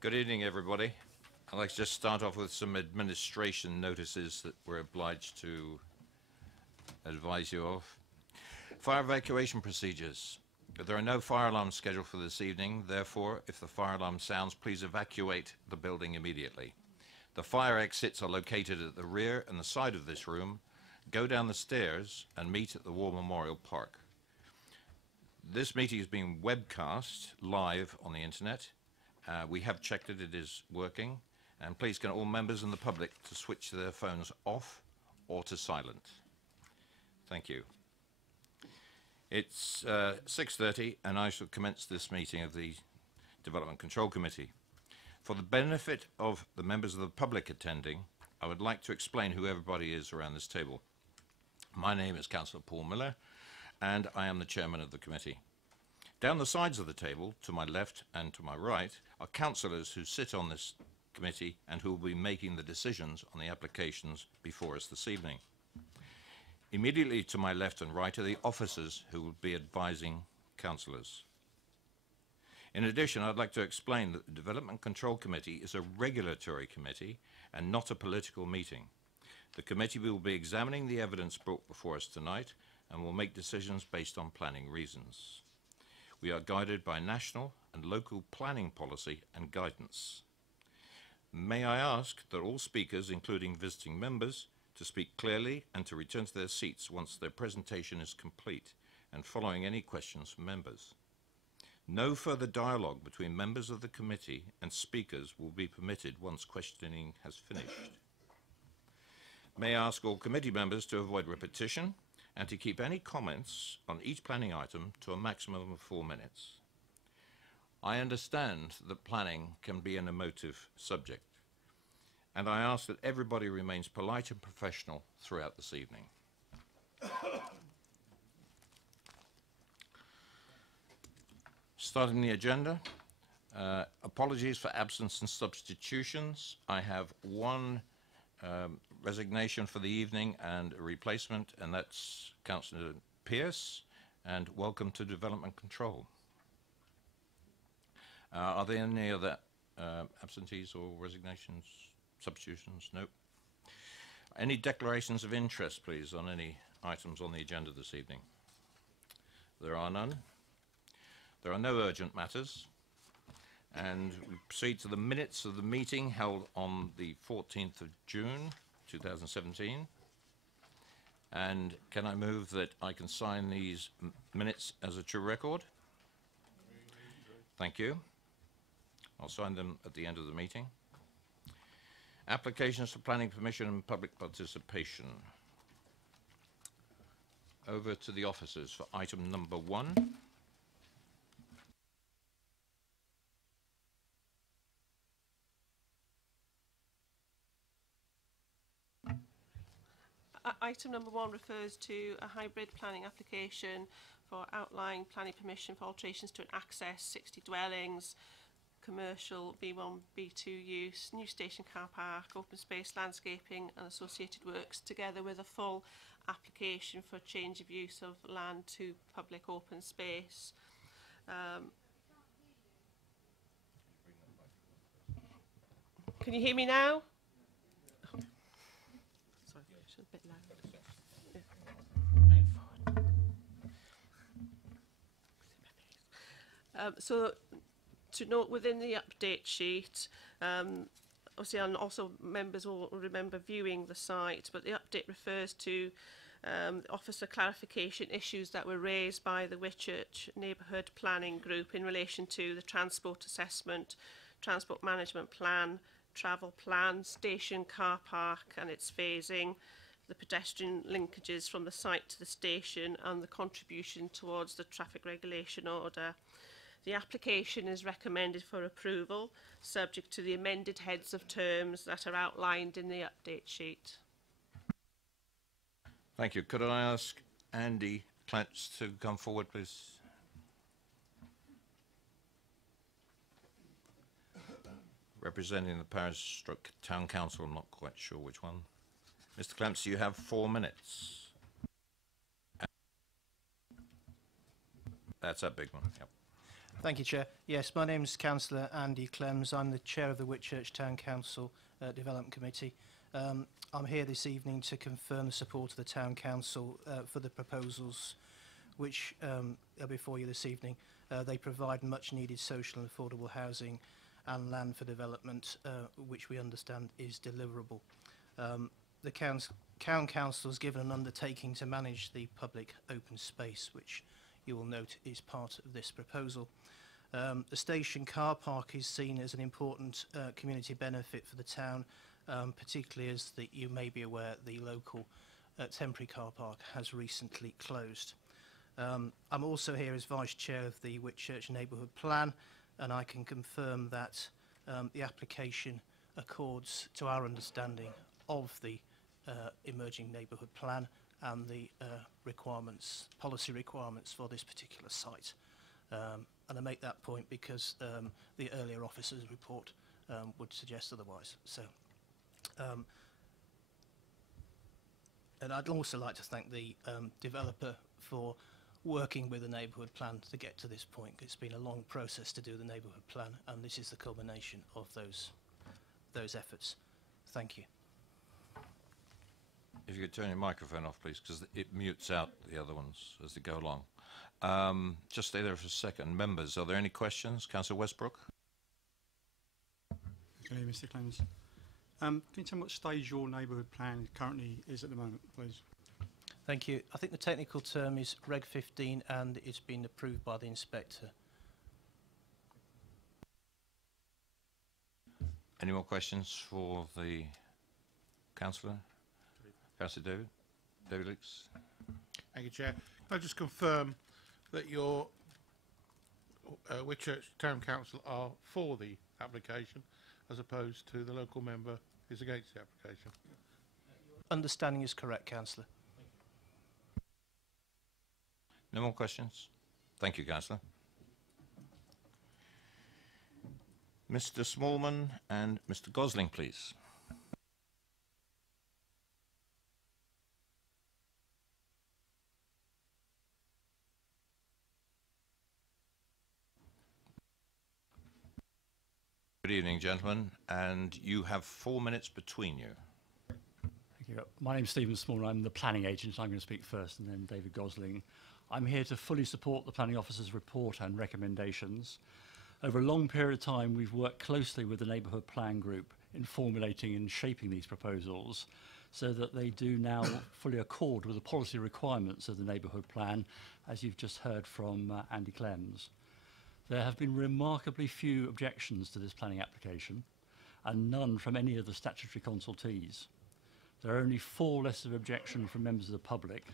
Good evening, everybody. I'd like to just start off with some administration notices that we're obliged to advise you of. Fire evacuation procedures. There are no fire alarms scheduled for this evening. Therefore, if the fire alarm sounds, please evacuate the building immediately. The fire exits are located at the rear and the side of this room. Go down the stairs and meet at the War Memorial Park. This meeting is being webcast live on the internet. We have checked it is working, and please can all members and the public to switch their phones off or to silent. Thank you. It's 6:30 and I shall commence this meeting of the Development Control Committee. For the benefit of the members of the public attending, I would like to explain who everybody is around this table. My name is Councillor Paul Miller and I am the chairman of the committee. Down the sides of the table, to my left and to my right, are councillors who sit on this committee and who will be making the decisions on the applications before us this evening. Immediately to my left and right are the officers who will be advising councillors. In addition, I'd like to explain that the Development Control Committee is a regulatory committee and not a political meeting. The committee will be examining the evidence brought before us tonight and will make decisions based on planning reasons. We are guided by national and local planning policy and guidance. May I ask that all speakers, including visiting members, to speak clearly and to return to their seats once their presentation is complete and following any questions from members. No further dialogue between members of the committee and speakers will be permitted once questioning has finished. May I ask all committee members to avoid repetition and to keep any comments on each planning item to a maximum of 4 minutes. I understand that planning can be an emotive subject, and I ask that everybody remains polite and professional throughout this evening. Starting the agenda, apologies for absence and substitutions. I have one resignation for the evening and a replacement, and that's Councillor Pearce, and welcome to Development Control. Are there any other absentees or resignations, substitutions? No. Any declarations of interest, please, on any items on the agenda this evening? There are none. There are no urgent matters. And we proceed to the minutes of the meeting held on the 14th of June 2017. And can I move that I can sign these minutes as a true record? Thank you. I'll sign them at the end of the meeting. Applications for planning permission and public participation. Over to the officers for item number 1. Item number 1 refers to a hybrid planning application for outlying planning permission for alterations to an access, 60 dwellings, commercial B1, B2 use, new station car park, open space, landscaping and associated works, together with a full application for change of use of land to public open space. Can you hear me now? Sorry, it's a bit loud. So to note within the update sheet, obviously, and also members will remember viewing the site, but the update refers to officer clarification issues that were raised by the Whitchurch Neighbourhood Planning Group in relation to the transport assessment, transport management plan, travel plan, station car park and its phasing, the pedestrian linkages from the site to the station and the contribution towards the traffic regulation order. The application is recommended for approval, subject to the amended heads of terms that are outlined in the update sheet. Thank you. Could I ask Andy Clance to come forward, please? Representing the parish stroke town council, I'm not quite sure which one. Mr. Clamps, you have 4 minutes. That's a big one, yep. Thank you, Chair. Yes, my name is Councillor Andy Clems. I'm the Chair of the Whitchurch Town Council Development Committee. I'm here this evening to confirm the support of the Town Council for the proposals which are before you this evening. They provide much needed social and affordable housing and land for development, which we understand is deliverable. The Town Council has given an undertaking to manage the public open space, which you will note is part of this proposal. The station car park is seen as an important community benefit for the town, particularly as you may be aware the local temporary car park has recently closed. I'm also here as Vice Chair of the Whitchurch Neighbourhood Plan, and I can confirm that the application accords to our understanding of the emerging neighbourhood plan and the policy requirements for this particular site. And I make that point because the earlier officer's report would suggest otherwise. So, and I'd also like to thank the developer for working with the neighbourhood plan to get to this point. It's been a long process to do the neighbourhood plan, and this is the culmination of those efforts. Thank you. If you could turn your microphone off, please, because it mutes out the other ones as they go along. Just stay there for a second. Members, are there any questions? Councillor Westbrook? Okay, Mr. Clemens. Can you tell me what stage your neighbourhood plan currently is at the moment, please? Thank you. I think the technical term is Reg 15 and it's been approved by the inspector. Any more questions for the councillor? Councillor David? David Leaks? Thank you, Chair. Can I just confirm that your Whitchurch Town Council are for the application as opposed to the local member is against the application? Understanding is correct, Councillor. No more questions? Thank you, Councillor. Mr. Smallman and Mr. Gosling, please. Good evening, gentlemen, and you have 4 minutes between you. Thank you. My name's Stephen Small. I'm the planning agent. I'm going to speak first, and then David Gosling. I'm here to fully support the planning officer's report and recommendations. Over a long period of time, we've worked closely with the neighbourhood plan group in formulating and shaping these proposals so that they do now fully accord with the policy requirements of the neighbourhood plan, as you've just heard from Andy Clems. There have been remarkably few objections to this planning application and none from any of the statutory consultees. There are only 4 letters of objection from members of the public,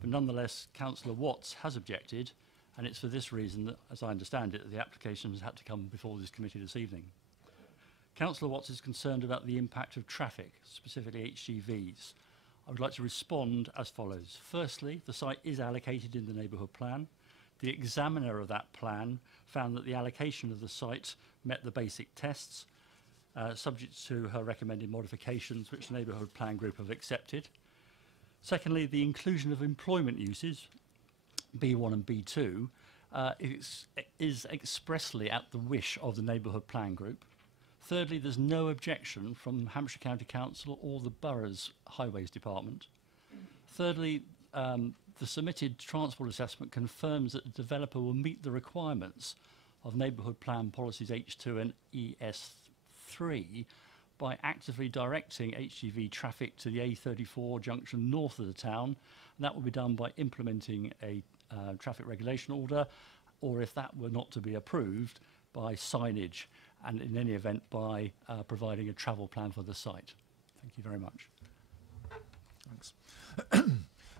but nonetheless Councillor Watts has objected, and it's for this reason that, as I understand it, that the application has had to come before this committee this evening. Councillor Watts is concerned about the impact of traffic, specifically HGVs. I would like to respond as follows. Firstly, the site is allocated in the neighbourhood plan. The examiner of that plan found that the allocation of the site met the basic tests, subject to her recommended modifications, which the neighbourhood plan group have accepted. Secondly, the inclusion of employment uses, B1 and B2, is expressly at the wish of the neighbourhood plan group. Thirdly, there's no objection from Hampshire County Council or the borough's Highways Department. Thirdly, the submitted transport assessment confirms that the developer will meet the requirements of neighbourhood plan policies H2 and ES3 by actively directing HGV traffic to the A34 junction north of the town. And that will be done by implementing a traffic regulation order, or if that were not to be approved, by signage, and in any event by providing a travel plan for the site. Thank you very much. Thanks.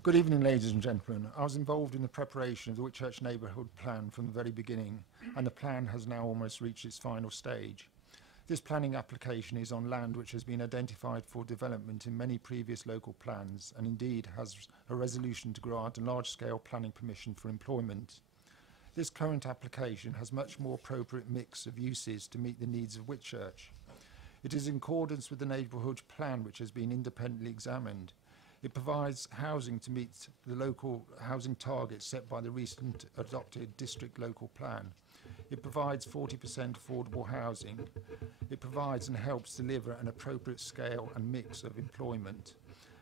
Good evening, ladies and gentlemen. I was involved in the preparation of the Whitchurch Neighbourhood Plan from the very beginning, and the plan has now almost reached its final stage. This planning application is on land which has been identified for development in many previous local plans, and indeed has a resolution to grant a large-scale planning permission for employment. This current application has much more appropriate mix of uses to meet the needs of Whitchurch. It is in accordance with the neighbourhood plan which has been independently examined. It provides housing to meet the local housing targets set by the recent adopted district local plan. It provides 40% affordable housing. It provides and helps deliver an appropriate scale and mix of employment.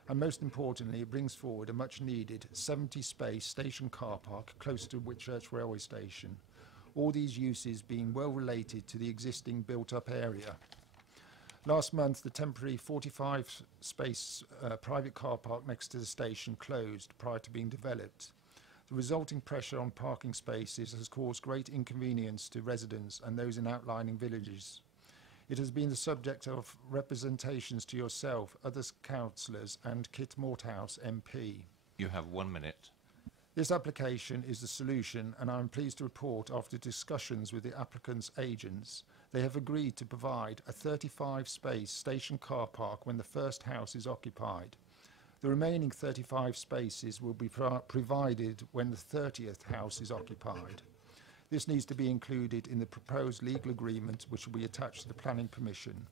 And most importantly, it brings forward a much needed 70-space station car park close to Whitchurch railway station. All these uses being well related to the existing built-up area. Last month, the temporary 45-space private car park next to the station closed prior to being developed. The resulting pressure on parking spaces has caused great inconvenience to residents and those in outlying villages. It has been the subject of representations to yourself, other councillors and Kit Morthouse MP. You have 1 minute. This application is the solution, and I am pleased to report after discussions with the applicant's agents, they have agreed to provide a 35-space station car park when the first house is occupied. The remaining 35 spaces will be provided when the 30th house is occupied. This needs to be included in the proposed legal agreement which will be attached to the planning permission.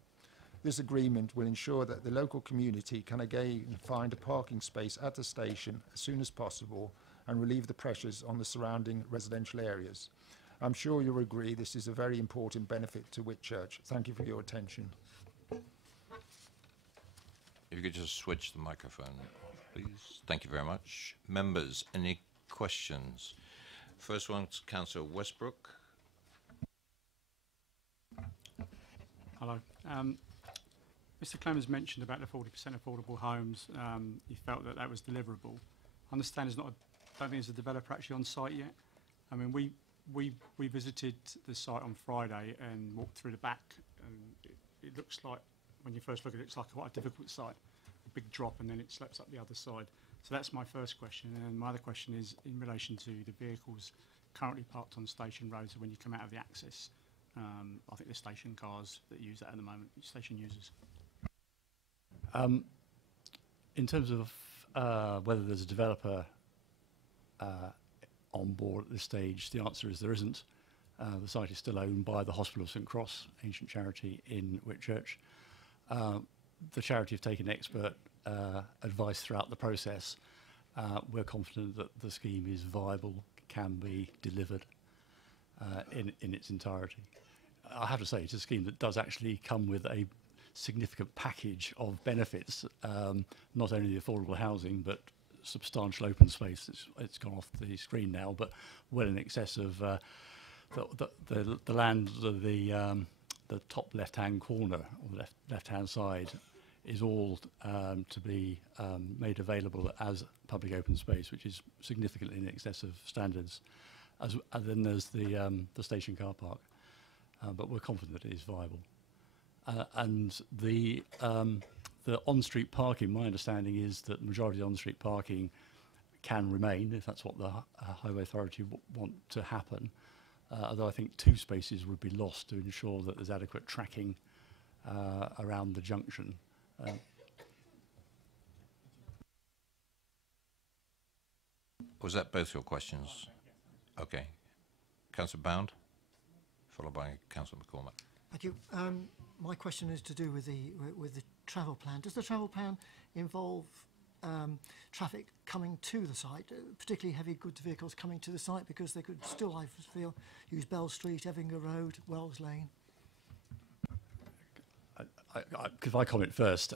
This agreement will ensure that the local community can again find a parking space at the station as soon as possible and relieve the pressures on the surrounding residential areas. I'm sure you'll agree this is a very important benefit to Whitchurch. Thank you for your attention. If you could just switch the microphone off, please. Thank you very much. Members, any questions? First one's Councillor Westbrook. Hello. Mr. Clemens mentioned about the 40% affordable homes. He felt that that was deliverable. I understand I don't think there's a developer actually on site yet. I mean, we visited the site on Friday and walked through the back, and it looks like, when you first look at it, it's like quite a difficult site. A big drop and then it slopes up the other side. So that's my first question. And my other question is in relation to the vehicles currently parked on station roads when you come out of the access. I think the station cars that use that at the moment, station users. In terms of whether there's a developer on board at this stage, the answer is there isn't. The site is still owned by the Hospital of St Cross, ancient charity in Whitchurch. The charity have taken expert advice throughout the process. We're confident that the scheme is viable, can be delivered in its entirety. I have to say, it's a scheme that does actually come with a significant package of benefits, not only the affordable housing, but substantial open space. It's gone off the screen now, but well in excess of the land, the top left-hand corner, or the left-hand side, is all to be made available as public open space, which is significantly in excess of standards. And then there's the station car park, but we're confident it is viable. And the on-street parking, my understanding is that the majority of the on-street parking can remain, if that's what the Highway Authority want to happen. Although I think 2 spaces would be lost to ensure that there's adequate tracking around the junction. Was that both your questions? Okay. Councillor Bound, followed by Councillor McCormack. Thank you. My question is to do with the travel plan. Does the travel plan involve traffic coming to the site, particularly heavy goods vehicles coming to the site, because they could still, I feel, use Bell Street, Evinger Road, Wells Lane? If I comment first,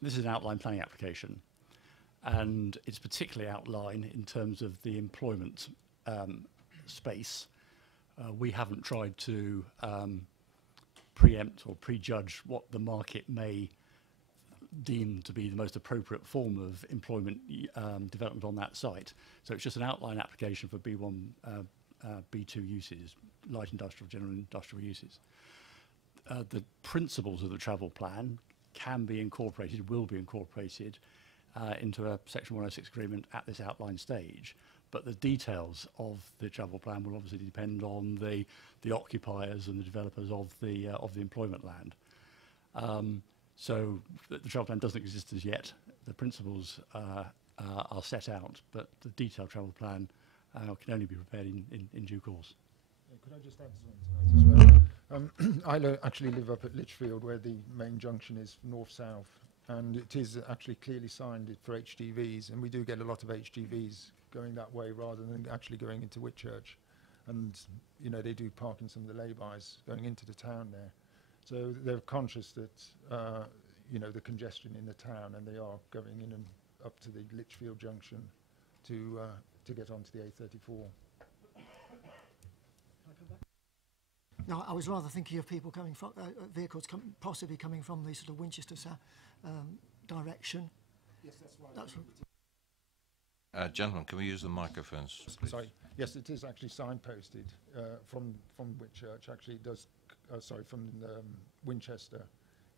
this is an outline planning application, and it's particularly outline in terms of the employment space. We haven't tried to preempt or prejudge what the market may deem to be the most appropriate form of employment development on that site. So it's just an outline application for B1, B2 uses, light industrial, general industrial uses. The principles of the travel plan can be incorporated, will be incorporated into a Section 106 agreement at this outline stage. But the details of the travel plan will obviously depend on the occupiers and the developers of the employment land. So the travel plan doesn't exist as yet. The principles are set out, but the detailed travel plan can only be prepared in due course. Could I just add something to that as well? I actually live up at Lichfield, where the main junction is north-south, and it is actually clearly signed for HGVs, and we do get a lot of HGVs going that way rather than actually going into Whitchurch. and you know they do park in some of the lay-bys going into the town there. So they're conscious that you know the congestion in the town, and they are going in and up to the Lichfield junction to get onto the A34. No, I was rather thinking of people coming from vehicles possibly coming from the sort of Winchester direction. Yes, that's That's Gentlemen, can we use the microphones, please? Sorry. Yes, it is actually signposted from Whitchurch. Actually, it does. Sorry, from Winchester.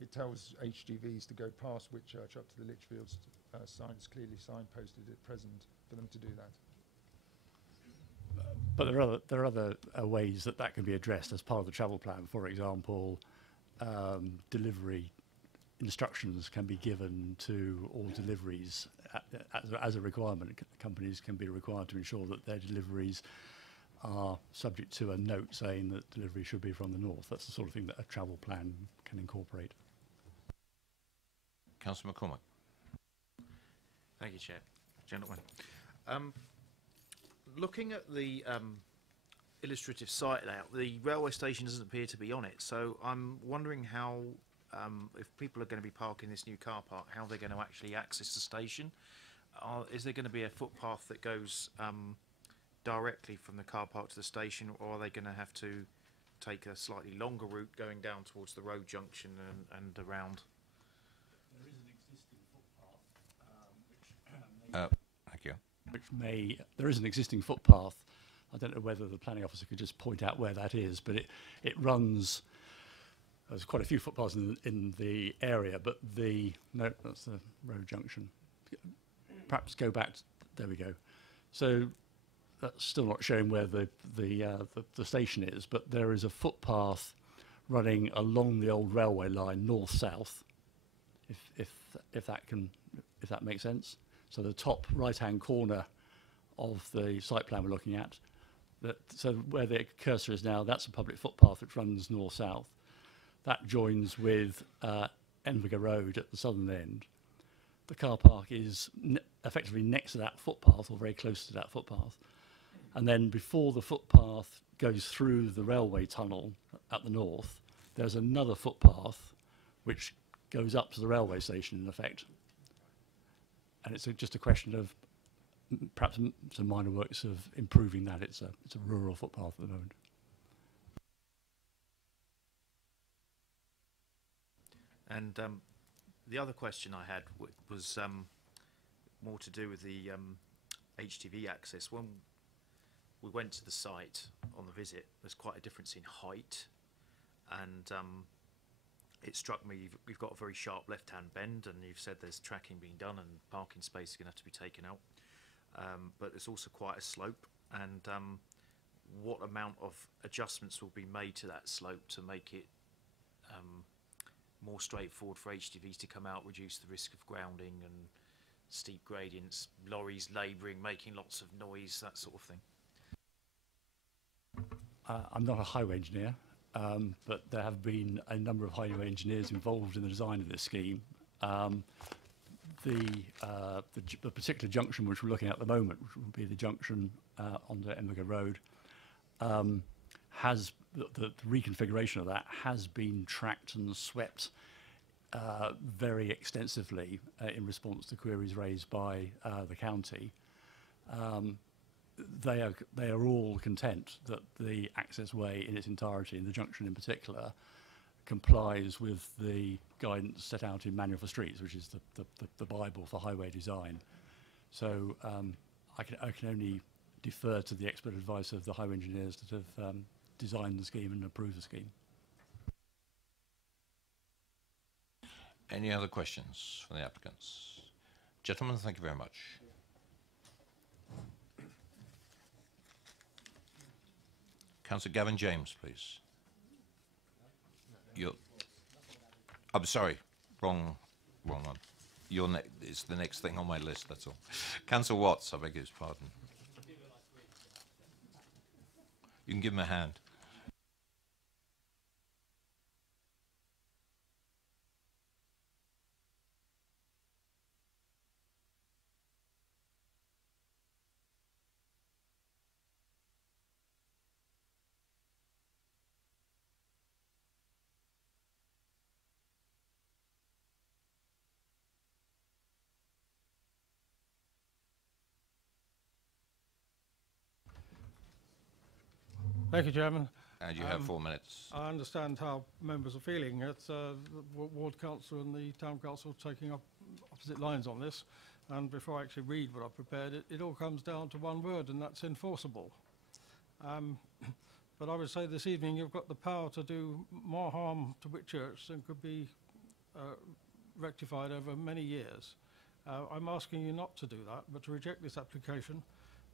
It tells HGVs to go past Whitchurch up to the Lichfield sign. It's clearly signposted at present for them to do that. But there are other ways that can be addressed as part of the travel plan. For example, delivery instructions can be given to all deliveries as a requirement. Companies can be required to ensure that their deliveries are subject to a note saying that delivery should be from the north. That's the sort of thing that a travel plan can incorporate. Councillor McCormack. Thank you, Chair. Gentlemen. Looking at the illustrative site layout, the railway station doesn't appear to be on it, so I'm wondering how, if people are going to be parking this new car park, how they're going to actually access the station. Is there going to be a footpath that goes directly from the car park to the station, or are they going to have to take a slightly longer route going down towards the road junction and around? There is an existing footpath, Thank you. there is an existing footpath. I don't know whether the planning officer could just point out where that is, but it runs. There's quite a few footpaths in the area, but no, that's the road junction. Perhaps go back. There we go. So that's still not showing where the station is, but there is a footpath running along the old railway line north-south. If that makes sense. So the top right-hand corner of the site plan we're looking at, so where the cursor is now, that's a public footpath which runs north-south. That joins with Enviger Road at the southern end. The car park is effectively next to that footpath, or very close to that footpath. And then before the footpath goes through the railway tunnel at the north, there's another footpath which goes up to the railway station, in effect. And it's just a question of perhaps some minor works of improving that. It's a rural footpath at the moment. And the other question I had was more to do with the HTV access. When we went to the site on the visit, there's quite a difference in height, and it struck me we've got a very sharp left-hand bend, and you've said there's tracking being done and parking space is going to have to be taken out. But there's also quite a slope, and what amount of adjustments will be made to that slope to make it more straightforward for HGVs to come out, reduce the risk of grounding and steep gradients, lorries labouring, making lots of noise, that sort of thing? I'm not a highway engineer, but there have been a number of highway engineers involved in the design of this scheme. The particular junction which we're looking at the moment, which will be the junction on the Enviger Road, has the reconfiguration of that has been tracked and swept very extensively in response to queries raised by the county. They are all content that the access way in its entirety, and the junction in particular, complies with the guidance set out in Manual for Streets, which is the Bible for highway design. So I can only defer to the expert advice of the highway engineers that have designed the scheme and approved the scheme. Any other questions from the applicants? Gentlemen, thank you very much. Councillor Gavin James, please. I'm sorry, wrong one. It's the next thing on my list, that's all. Councillor Watts, I beg his pardon. You can give him a hand. Thank you, Chairman. And you have 4 minutes. I understand how members are feeling. It's the Ward Council and the Town Council taking up opposite lines on this. And before I actually read what I've prepared, it all comes down to one word, and that's enforceable. But I would say this evening you've got the power to do more harm to Whitchurch than could be rectified over many years. I'm asking you not to do that, but to reject this application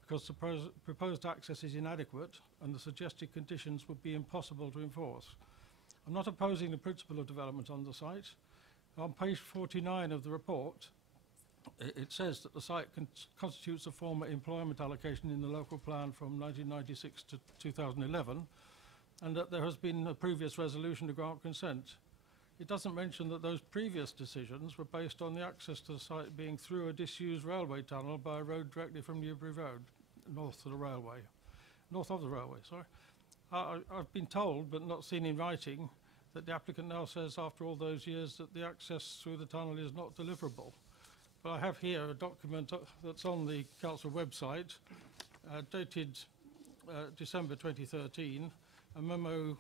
because the proposed access is inadequate and the suggested conditions would be impossible to enforce. I'm not opposing the principle of development on the site. On page 49 of the report, it says that the site constitutes a former employment allocation in the local plan from 1996 to 2011, and that there has been a previous resolution to grant consent. It doesn't mention that those previous decisions were based on the access to the site being through a disused railway tunnel by a road directly from Newbury Road, north of the railway. I've been told, but not seen in writing, that the applicant now says after all those years that the access through the tunnel is not deliverable. But I have here a document that's on the council website, dated December 2013, a memo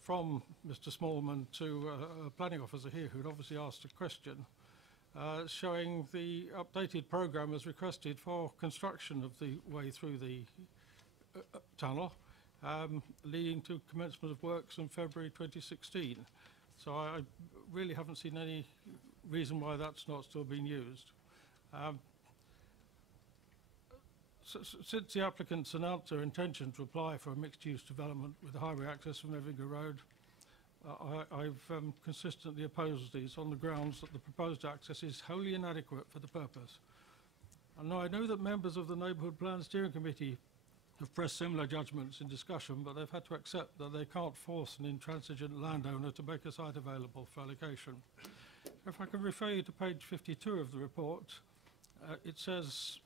from Mr. Smallman to a planning officer here who'd obviously asked a question, showing the updated programme as requested for construction of the way through the tunnel, leading to commencement of works in February 2016. So I really haven't seen any reason why that's not still being used. Since the applicants announced their intention to apply for a mixed-use development with highway access from Evinger Road, I've consistently opposed these on the grounds that the proposed access is wholly inadequate for the purpose. And now I know that members of the Neighbourhood Plan Steering Committee have pressed similar judgments in discussion, but they've had to accept that they can't force an intransigent landowner to make a site available for allocation. If I can refer you to page 52 of the report, it says,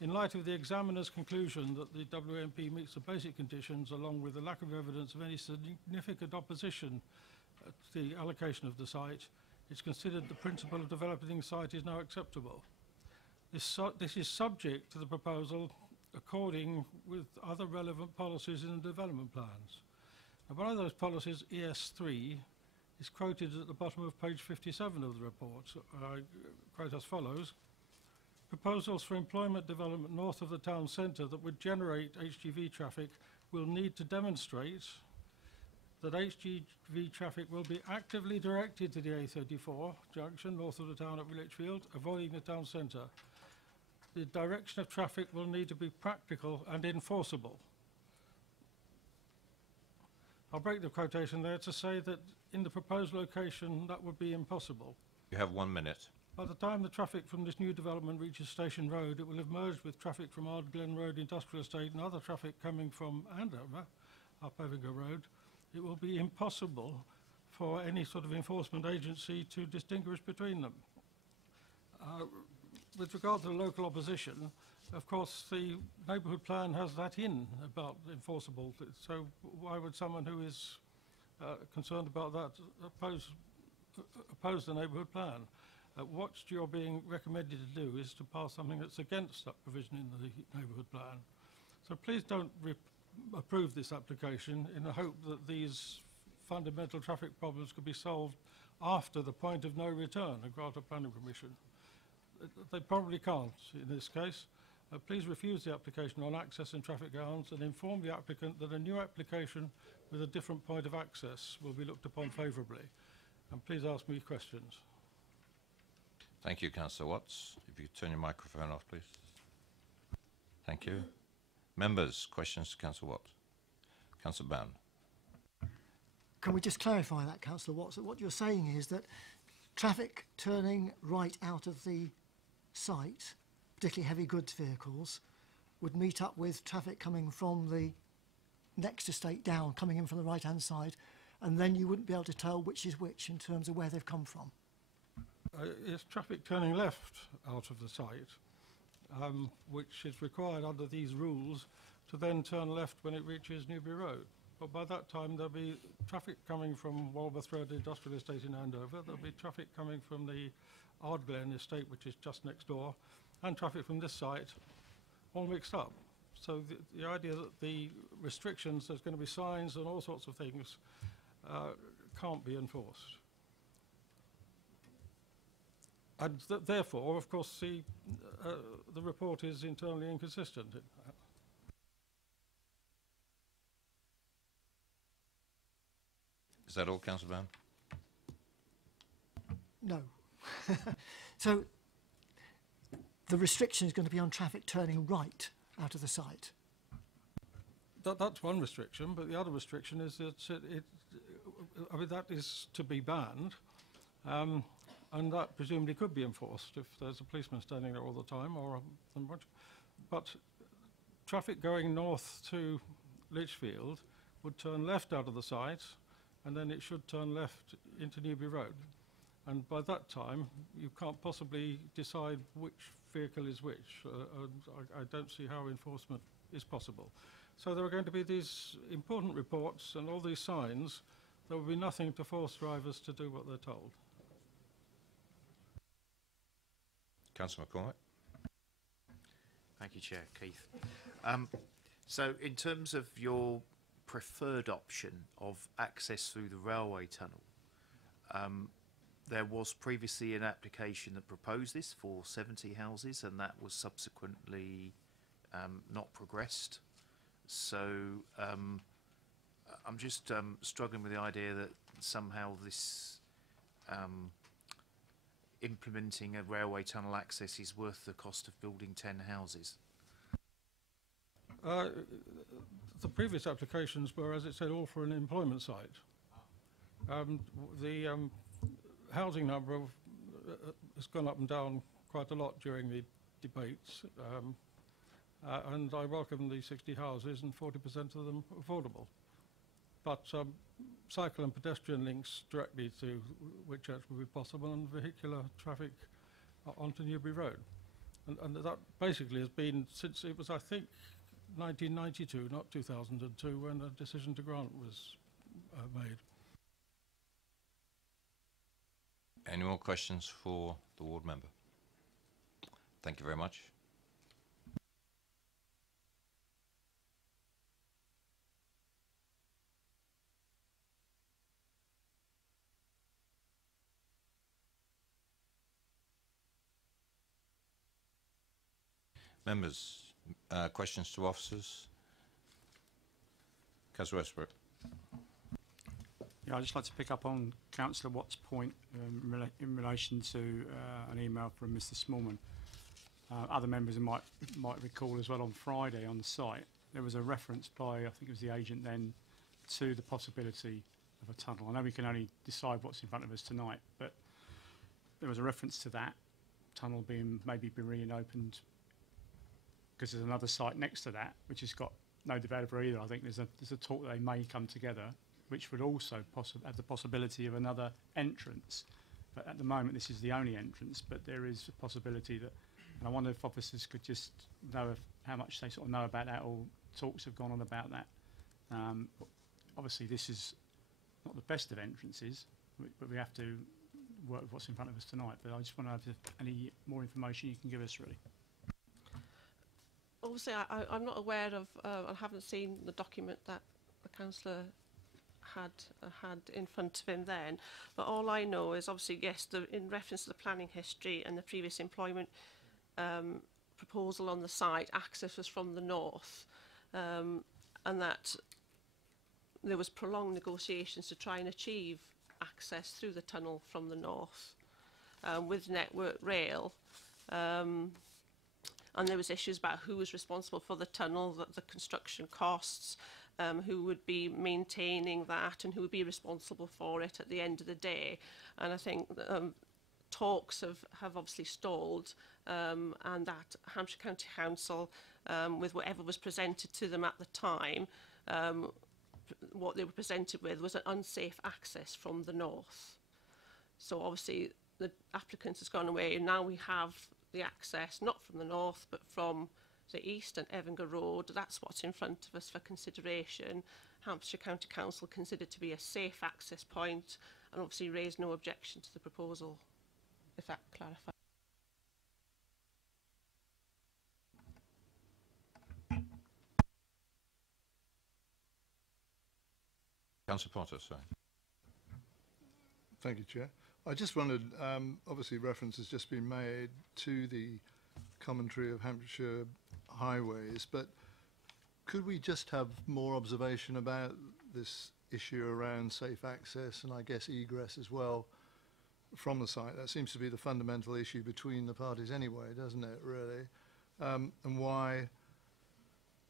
in light of the examiner's conclusion that the WMP meets the basic conditions along with the lack of evidence of any significant opposition to the allocation of the site, it's considered the principle of developing the site is now acceptable. This is subject to the proposal according with other relevant policies in the development plans. Now, one of those policies, ES3, is quoted at the bottom of page 57 of the report. I quote as follows: proposals for employment development north of the town centre that would generate HGV traffic will need to demonstrate that HGV traffic will be actively directed to the A34 junction north of the town at Litchfield, avoiding the town centre. The direction of traffic will need to be practical and enforceable. I'll break the quotation there to say that in the proposed location that would be impossible. You have 1 minute. By the time the traffic from this new development reaches Station Road, it will have merged with traffic from Ardglen Road Industrial Estate and other traffic coming from Andover, up Evinger Road. It will be impossible for any sort of enforcement agency to distinguish between them. With regard to the local opposition, of course, the neighbourhood plan has that in about enforceable. So why would someone who is concerned about that oppose the neighbourhood plan? What you're being recommended to do is to pass something that's against that provision in the neighbourhood plan. So please don't approve this application in the hope that these fundamental traffic problems could be solved after the point of no return, a grant of planning permission. They probably can't in this case. Please refuse the application on access and traffic grounds and inform the applicant that a new application with a different point of access will be looked upon favourably. And please ask me questions. Thank you, Councillor Watts. If you turn your microphone off, please. Thank you. Members, questions to Councillor Watts? Councillor Bound. Can we just clarify that, Councillor Watts? That what you're saying is that traffic turning right out of the site, particularly heavy goods vehicles, would meet up with traffic coming from the next estate down, coming in from the right-hand side, and then you wouldn't be able to tell which is which in terms of where they've come from. It's traffic turning left out of the site, which is required under these rules to then turn left when it reaches Newbury Road. But by that time there'll be traffic coming from Walworth Road Industrial Estate in Andover, there'll be traffic coming from the Ardglen estate, which is just next door, and traffic from this site, all mixed up. So the idea that the restrictions, there's going to be signs and all sorts of things, can't be enforced. And therefore, of course, the report is internally inconsistent. Is that all, Councillor Brown? No. So the restriction is going to be on traffic turning right out of the site. That's one restriction, but the other restriction is that I mean, that is to be banned, and that presumably could be enforced if there's a policeman standing there all the time, or but traffic going north to Lichfield would turn left out of the site, and then it should turn left into Newbury Road. And by that time, you can't possibly decide which vehicle is which. I don't see how enforcement is possible. So there are going to be these important reports and all these signs. There will be nothing to force drivers to do what they're told. Councillor McCormick? Thank you, Chair. Keith. So in terms of your preferred option of access through the railway tunnel, there was previously an application that proposed this for 70 houses, and that was subsequently not progressed. So I'm just struggling with the idea that somehow this implementing a railway tunnel access is worth the cost of building 10 houses. The previous applications were, as it said, all for an employment site. The housing number has gone up and down quite a lot during the debates, and I welcome the 60 houses and 40% of them affordable. But cycle and pedestrian links directly to Whitchurch will be possible, and vehicular traffic onto Newbury Road. And that basically has been since it was, I think, 1992, not 2002, when a decision to grant was made. Any more questions for the ward member? Thank you very much. Members, questions to officers? Councillor Westbrook. Yeah, I'd just like to pick up on Councillor Watt's point in relation to an email from Mr. Smallman. Other members might recall as well, on Friday on the site, there was a reference by, I think it was the agent then, to the possibility of a tunnel. I know we can only decide what's in front of us tonight, but there was a reference to that tunnel being maybe reopened, because there's another site next to that which has got no developer either. I think there's a talk that they may come together, which would also have the possibility of another entrance. But at the moment, this is the only entrance, but there is a possibility that, and I wonder if officers could just know how much they sort of know about that, or talks have gone on about that. Obviously, this is not the best of entrances, but we have to work with what's in front of us tonight. But I just want to have any more information you can give us, really. Obviously, I'm not aware of, I haven't seen the document that the councillor had in front of him then, but all I know is obviously, yes, in reference to the planning history and the previous employment proposal on the site, access was from the north, and that there was prolonged negotiations to try and achieve access through the tunnel from the north with Network Rail. And there was issues about who was responsible for the tunnel, the construction costs, who would be maintaining that, and who would be responsible for it at the end of the day. And I think talks have obviously stalled, and that Hampshire County Council, with whatever was presented to them at the time, what they were presented with was an unsafe access from the north. So obviously the applicant has gone away, and now we have the access not from the north but from the east and Evinger Road. That's what's in front of us for consideration. Hampshire County Council considered to be a safe access point, and obviously raised no objection to the proposal, if that clarifies. Councillor Potter, sorry. Thank you, Chair. I just wondered, obviously reference has just been made to the commentary of Hampshire highways, but could we just have more observation about this issue around safe access and I guess egress as well from the site? That seems to be the fundamental issue between the parties anyway, doesn't it, really? And why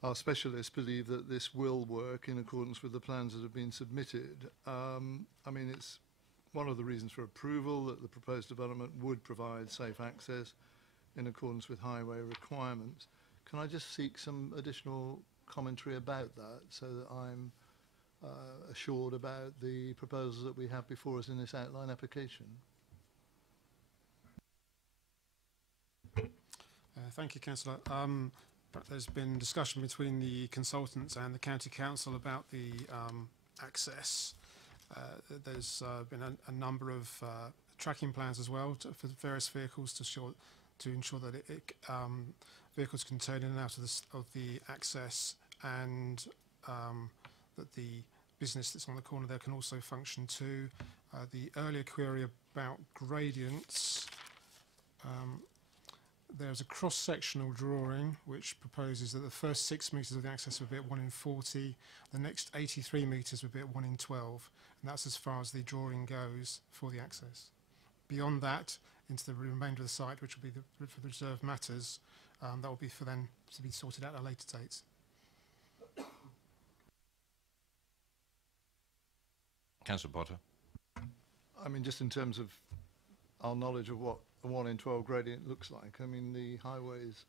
our specialists believe that this will work in accordance with the plans that have been submitted. I mean, it's one of the reasons for approval that the proposed development would provide safe access in accordance with highway requirements. Can I just seek some additional commentary about that so that I'm assured about the proposals that we have before us in this outline application? Thank you, Councillor. There's been discussion between the consultants and the County Council about the access. There's been a number of tracking plans as well for various vehicles to ensure that vehicles can turn in and out of the access, and that the business that's on the corner there can also function too. The earlier query about gradients, there's a cross-sectional drawing which proposes that the first 6 metres of the access would be at 1 in 40, the next 83 metres would be at 1 in 12, and that's as far as the drawing goes for the access. Beyond that, into the remainder of the site, which will be for the reserved matters, that will be for then to be sorted out at a later date. Councillor Potter. I mean, just in terms of our knowledge of what a 1 in 12 gradient looks like, I mean, the highways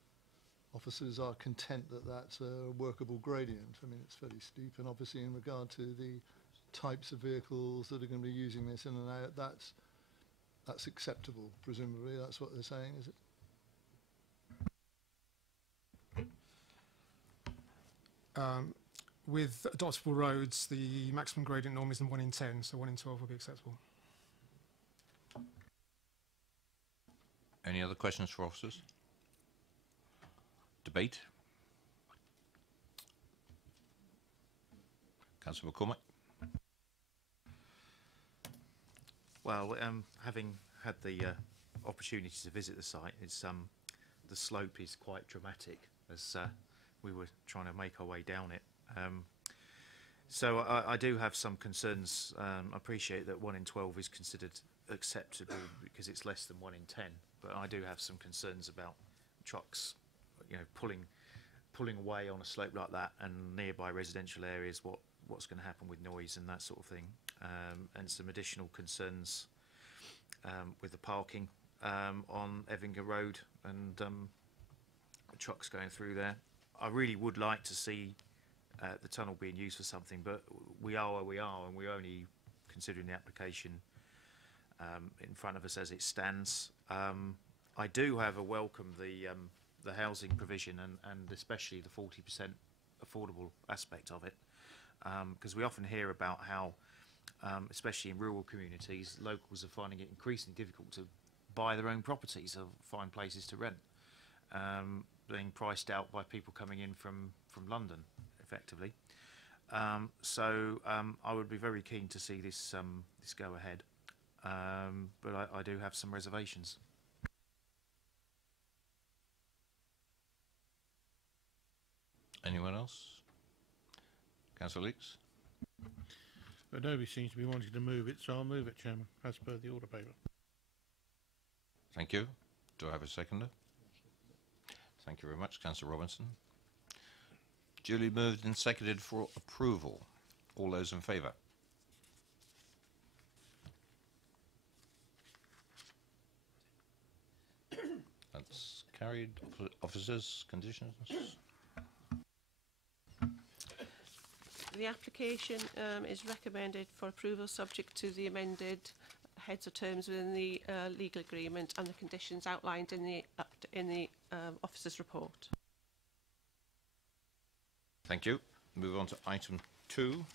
officers are content that that's a workable gradient. I mean, it's fairly steep, and obviously in regard to the types of vehicles that are going to be using this in and out, that's acceptable, presumably. That's what they're saying, is it? With adoptable roads, the maximum gradient norm is 1 in 10, so 1 in 12 will be acceptable. Any other questions for officers? Debate? Councillor McCormick. Well, having had the opportunity to visit the site, it's the slope is quite dramatic as we were trying to make our way down it. So I do have some concerns. I appreciate that 1 in 12 is considered acceptable because it's less than 1 in 10, but I do have some concerns about trucks, you know, pulling away on a slope like that and nearby residential areas. What's going to happen with noise and that sort of thing, and some additional concerns with the parking on Evinger Road and trucks going through there. I really would like to see the tunnel being used for something, but we are where we are, and we're only considering the application in front of us as it stands. I do, however, welcome the housing provision and especially the 40% affordable aspect of it, because we often hear about how, especially in rural communities, locals are finding it increasingly difficult to buy their own properties or find places to rent, being priced out by people coming in from London, effectively. So I would be very keen to see this go ahead, but I do have some reservations. Anyone else? Councillor Leeks. But nobody seems to be wanting to move it, so I'll move it, Chairman, as per the order paper. Thank you. Do I have a seconder? Thank you very much, Councillor Robinson. Duly moved and seconded for approval. All those in favour? That's carried. Officers, conditions? The application is recommended for approval subject to the amended heads or terms within the legal agreement and the conditions outlined in the officer's report. Thank you. Move on to item 2.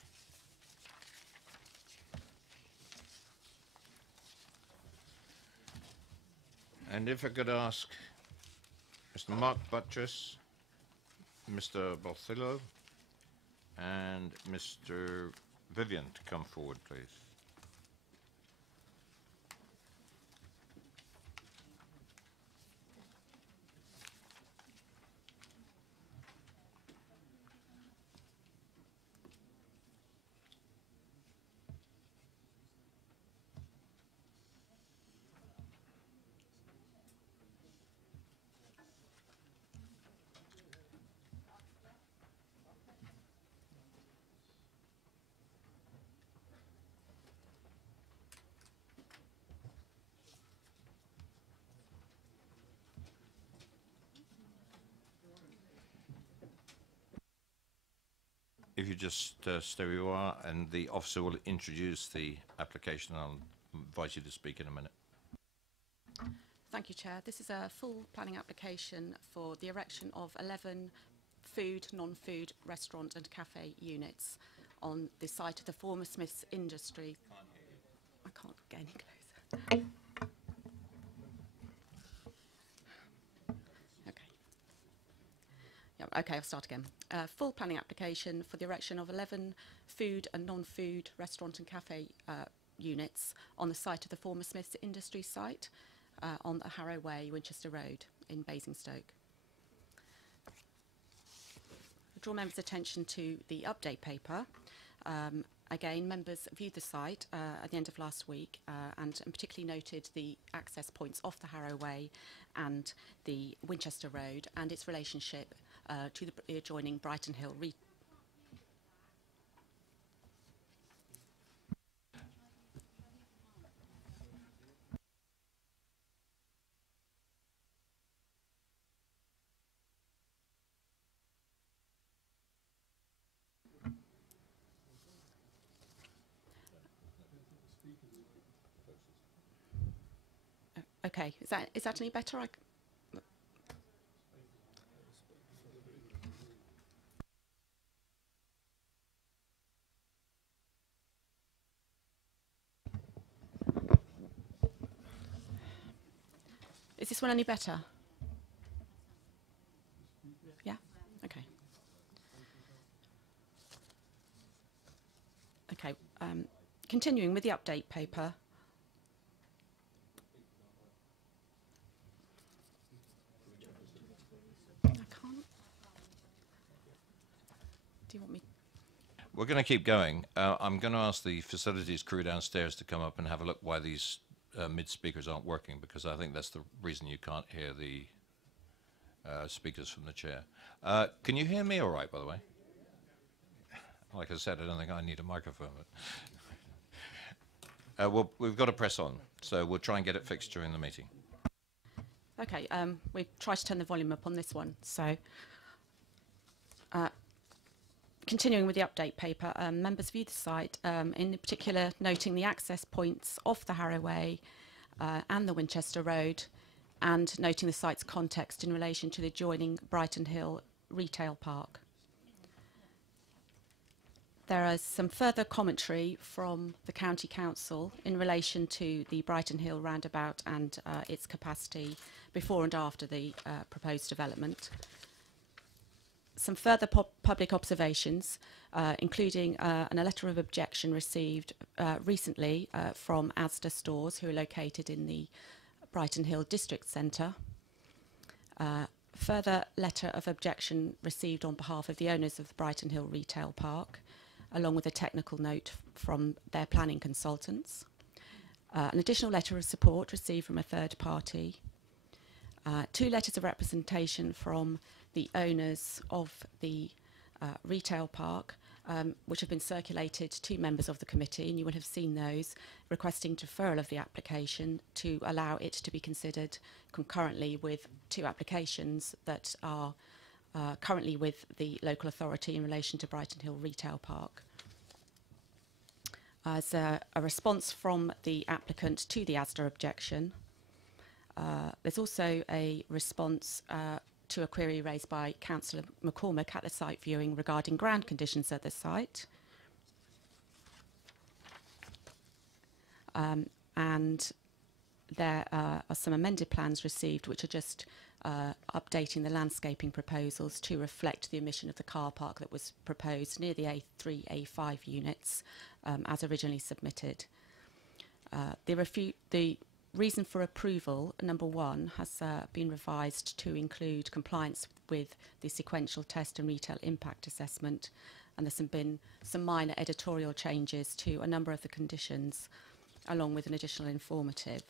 And if I could ask Mr. Mark Buttress, Mr. Bartholo, and Mr. Vivian to come forward, please. If you just stay where you are, and the officer will introduce the application. I'll invite you to speak in a minute. Thank you, Chair. This is a full planning application for the erection of 11 food, non-food restaurant and cafe units on the site of the former Smith's Industry. I can't get any closer. Okay, I'll start again. Full planning application for the erection of 11 food and non-food restaurant and cafe units on the site of the former Smith's Industry site on the Harrow Way, Winchester Road in Basingstoke. I draw members' attention to the update paper. Again, members viewed the site at the end of last week and particularly noted the access points off the Harrow Way and the Winchester Road and its relationship to the adjoining Brighton Hill Okay, is that any better? Is this one any better? Yeah? Okay. Okay, continuing with the update paper. I can't. Do you want me? We're going to keep going. I'm going to ask the facilities crew downstairs to come up and have a look why these mid-speakers aren't working, because I think that's the reason you can't hear the speakers from the chair. Can you hear me all right, by the way? Like I said, I don't think I need a microphone. But well, we've got to press on, so we'll try and get it fixed during the meeting. Okay, we try to turn the volume up on this one. So, continuing with the update paper, members viewed the site, in particular noting the access points off the Harrow Way and the Winchester Road, and noting the site's context in relation to the adjoining Brighton Hill retail park. There is some further commentary from the County Council in relation to the Brighton Hill roundabout and its capacity before and after the proposed development. Some further public observations, including a letter of objection received recently from Asda stores who are located in the Brighton Hill District Centre. Further letter of objection received on behalf of the owners of the Brighton Hill Retail Park, along with a technical note from their planning consultants. An additional letter of support received from a third party. 2 letters of representation from the owners of the retail park, which have been circulated to members of the committee, and you will have seen those, requesting deferral of the application to allow it to be considered concurrently with 2 applications that are currently with the local authority in relation to Brighton Hill Retail Park. As a response from the applicant to the Asda objection, there's also a response to a query raised by Councillor McCormack at the site viewing regarding ground conditions at the site. And there are some amended plans received which are just updating the landscaping proposals to reflect the omission of the car park that was proposed near the A3, A5 units as originally submitted. The reason for approval, number 1, has been revised to include compliance with the sequential test and retail impact assessment, and there's been some minor editorial changes to a number of the conditions, along with an additional informative.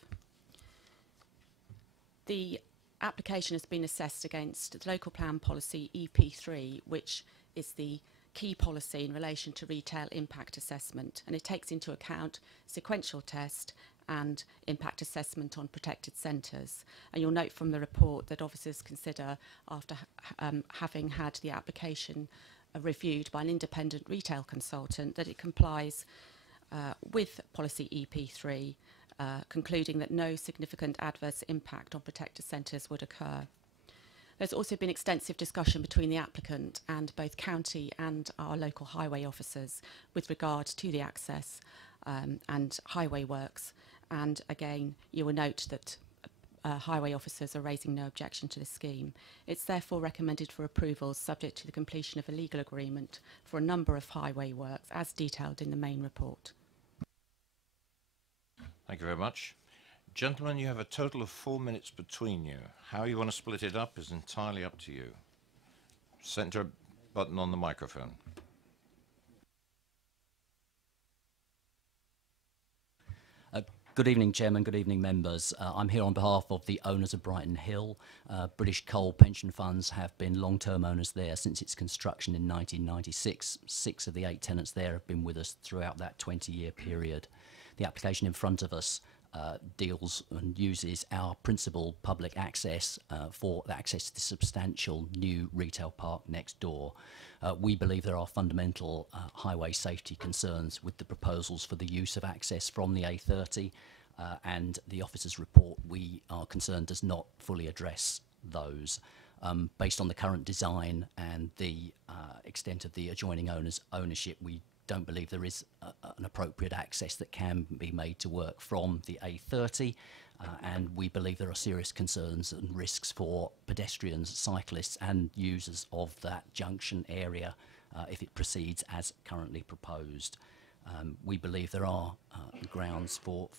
The application has been assessed against the local plan policy EP3, which is the key policy in relation to retail impact assessment, and it takes into account sequential test and impact assessment on protected centres. And you'll note from the report that officers consider, after having had the application reviewed by an independent retail consultant, that it complies with policy EP3, concluding that no significant adverse impact on protected centres would occur. There's also been extensive discussion between the applicant and both county and our local highway officers with regard to the access and highway works. And again, you will note that highway officers are raising no objection to the scheme. It's therefore recommended for approval subject to the completion of a legal agreement for a number of highway works as detailed in the main report. Thank you very much. Gentlemen, you have a total of 4 minutes between you. How you want to split it up is entirely up to you. Centre button on the microphone. Good evening, Chairman. Good evening, members. I'm here on behalf of the owners of Brighton Hill. British Coal pension funds have been long-term owners there since its construction in 1996. 6 of the 8 tenants there have been with us throughout that 20-year period. The application in front of us deals and uses our principal public access for access to the substantial new retail park next door. We believe there are fundamental highway safety concerns with the proposals for the use of access from the A30, and the officer's report, we are concerned, does not fully address those. Based on the current design and the extent of the adjoining owner's ownership, we don't believe there is an appropriate access that can be made to work from the A30, and we believe there are serious concerns and risks for pedestrians, cyclists and users of that junction area if it proceeds as currently proposed. We believe there are grounds for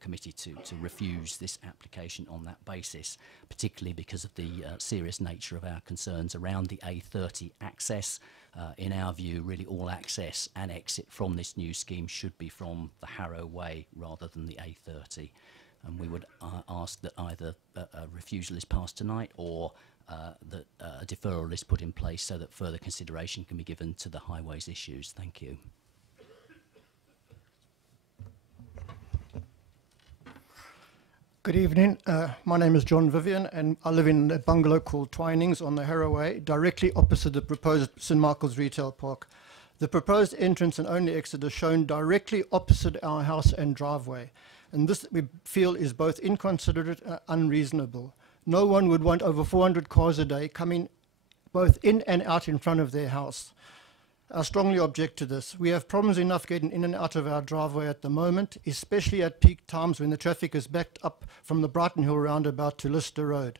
committee to refuse this application on that basis, particularly because of the serious nature of our concerns around the A30 access. In our view, really all access and exit from this new scheme should be from the Harrow Way rather than the A30. And we would ask that either a refusal is passed tonight or that a deferral is put in place so that further consideration can be given to the highways issues. Thank you. Good evening. My name is John Vivian and I live in a bungalow called Twinings on the Harrow Way, directly opposite the proposed St Michael's Retail Park. The proposed entrance and only exit are shown directly opposite our house and driveway, and this we feel is both inconsiderate and unreasonable. No one would want over 400 cars a day coming both in and out in front of their house. I strongly object to this. We have problems enough getting in and out of our driveway at the moment, especially at peak times when the traffic is backed up from the Brighton Hill roundabout to Lister Road.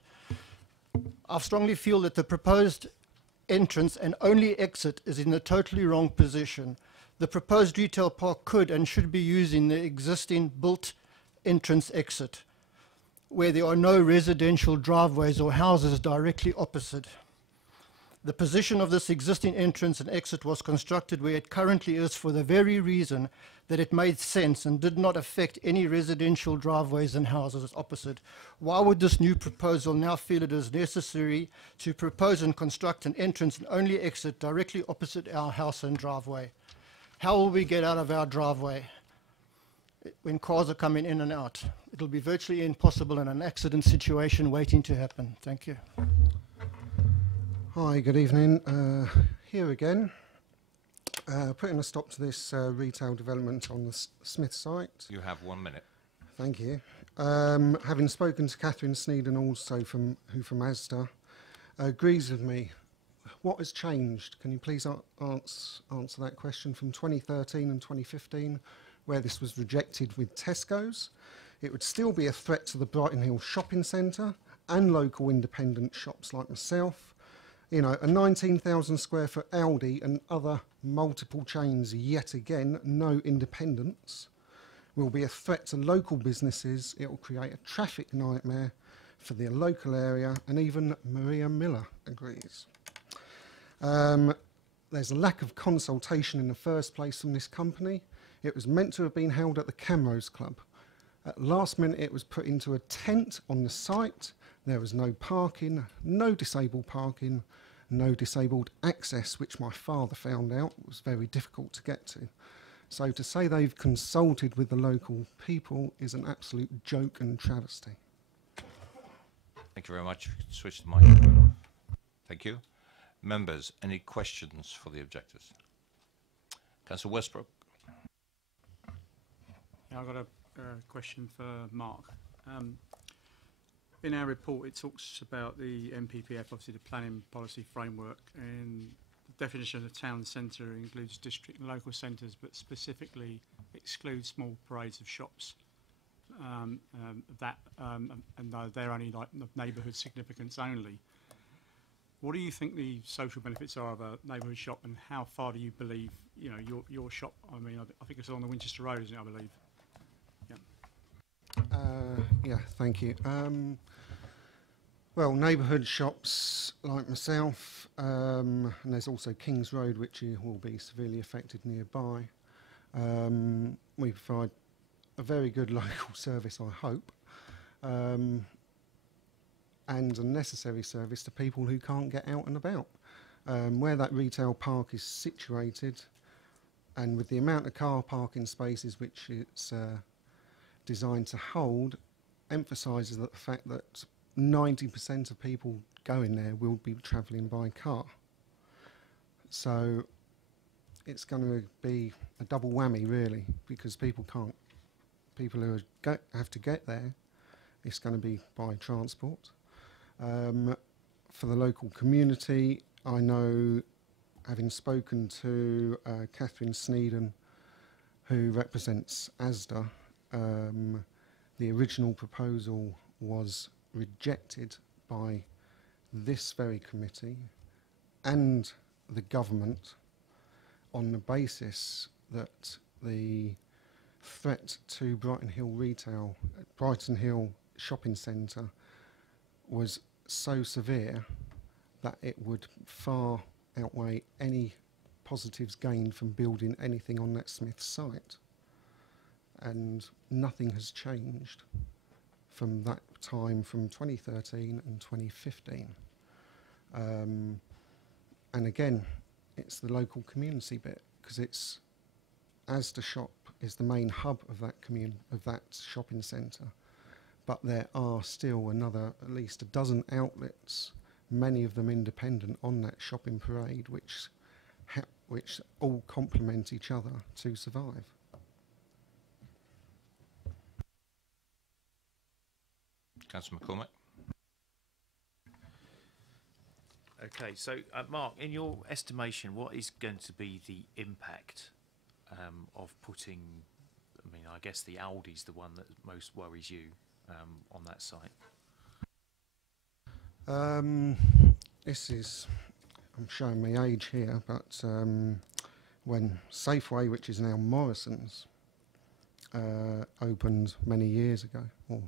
I strongly feel that the proposed entrance and only exit is in a totally wrong position. The proposed retail park could and should be using the existing built entrance exit, where there are no residential driveways or houses directly opposite. The position of this existing entrance and exit was constructed where it currently is for the very reason that it made sense and did not affect any residential driveways and houses opposite. Why would this new proposal now feel it is necessary to propose and construct an entrance and only exit directly opposite our house and driveway? How will we get out of our driveway when cars are coming in and out? It'll be virtually impossible in an accident situation waiting to happen. Thank you. Hi, good evening. Here again, putting a stop to this retail development on the Smith site. You have 1 minute. Thank you. Having spoken to Catherine Sneeden also from Asda, agrees with me. What has changed? Can you please answer that question from 2013 and 2015, where this was rejected with Tesco's? It would still be a threat to the Brighton Hill shopping centre and local independent shops like myself. You know, a 19,000 square foot Aldi and other multiple chains, yet again, no independence, will be a threat to local businesses. It will create a traffic nightmare for the local area, and even Maria Miller agrees. There's a lack of consultation in the first place from this company. It was meant to have been held at the Camrose Club. At last minute, it was put into a tent on the site. There was no parking, no disabled parking, no disabled access, which my father found out was very difficult to get to. So to say they've consulted with the local people is an absolute joke and travesty. Thank you very much. You can switch the microphone off. Thank you. Members, any questions for the objectors? Councillor Westbrook. Yeah, I've got a question for Mark. In our report, it talks about the MPPF, obviously the planning policy framework, and the definition of town centre includes district and local centres, but specifically excludes small parades of shops. And they're only like neighbourhood significance only. What do you think the social benefits are of a neighbourhood shop, and how far do you believe, you know, your shop? I mean, I think it's on the Winchester Road, isn't it? I believe. Yeah, thank you. Well, neighbourhood shops like myself, and there's also Kings Road, which will be severely affected nearby. We provide a very good local service, I hope, and a necessary service to people who can't get out and about. Where that retail park is situated, and with the amount of car parking spaces which it's designed to hold, emphasises the fact that 90% of people going there will be travelling by car. So it's going to be a double whammy, really, because people who have to get there, it's going to be by transport. For the local community, I know, having spoken to Catherine Sneeden, who represents ASDA, the original proposal was rejected by this very committee and the government on the basis that the threat to Brighton Hill shopping centre was so severe that it would far outweigh any positives gained from building anything on that Smith site. And nothing has changed from that time, from 2013 and 2015. And again, it's the local community bit, because it's Asda shop is the main hub of that shopping centre, but there are still at least a dozen outlets, many of them independent, on that shopping parade, which all complement each other to survive. Councillor McCormick. Okay, so Mark, in your estimation, what is going to be the impact of putting, I mean, I guess the Aldi's the one that most worries you on that site? This is, I'm showing my age here, but when Safeway, which is now Morrison's, opened many years ago, or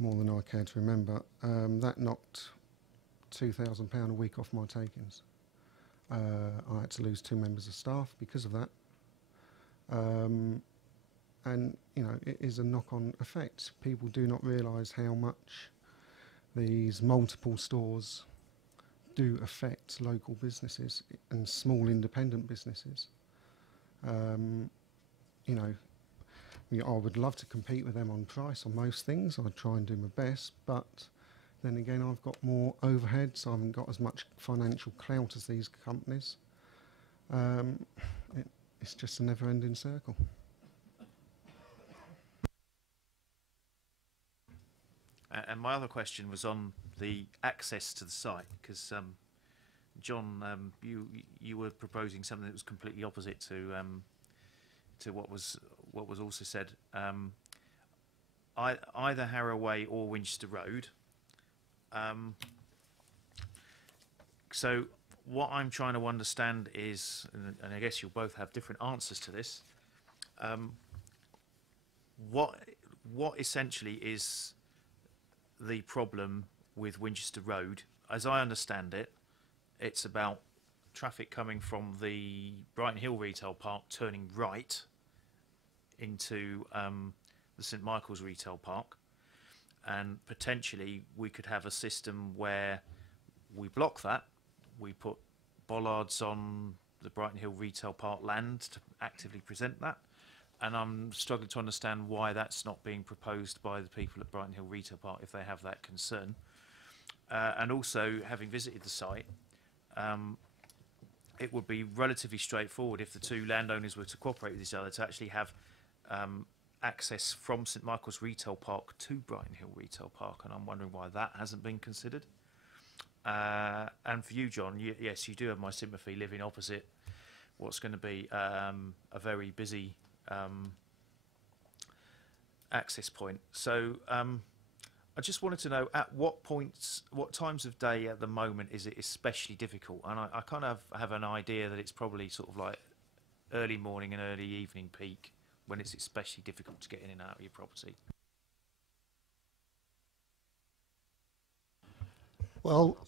more than I care to remember, that knocked £2,000 a week off my takings. I had to lose 2 members of staff because of that. And, you know, it is a knock-on effect. People do not realise how much these multiple stores do affect local businesses and small independent businesses. You know, I would love to compete with them on price on most things. I'd try and do my best, but then again, I've got more overheads. I haven't got as much financial clout as these companies. It's just a never-ending circle. And my other question was on the access to the site, because John, you were proposing something that was completely opposite to what was also said. Either Harrow Way or Winchester Road, So what I'm trying to understand is, and I guess you'll both have different answers to this, what essentially is the problem with Winchester Road? As I understand it, it's about traffic coming from the Brighton Hill Retail Park turning right into the St Michael's Retail Park, and potentially we could have a system where we block that, we put bollards on the Brighton Hill Retail Park land to actively present that, and I'm struggling to understand why that's not being proposed by the people at Brighton Hill Retail Park if they have that concern. And also, having visited the site, it would be relatively straightforward if the two landowners were to cooperate with each other to actually have access from St Michael's Retail Park to Brighton Hill Retail Park, and I'm wondering why that hasn't been considered. And for you, John, yes, you do have my sympathy living opposite what's going to be a very busy access point. So I just wanted to know, at what points, what times of day at the moment is it especially difficult? And I kind of have an idea that it's probably sort of like early morning and early evening peak when it's especially difficult to get in and out of your property. Well,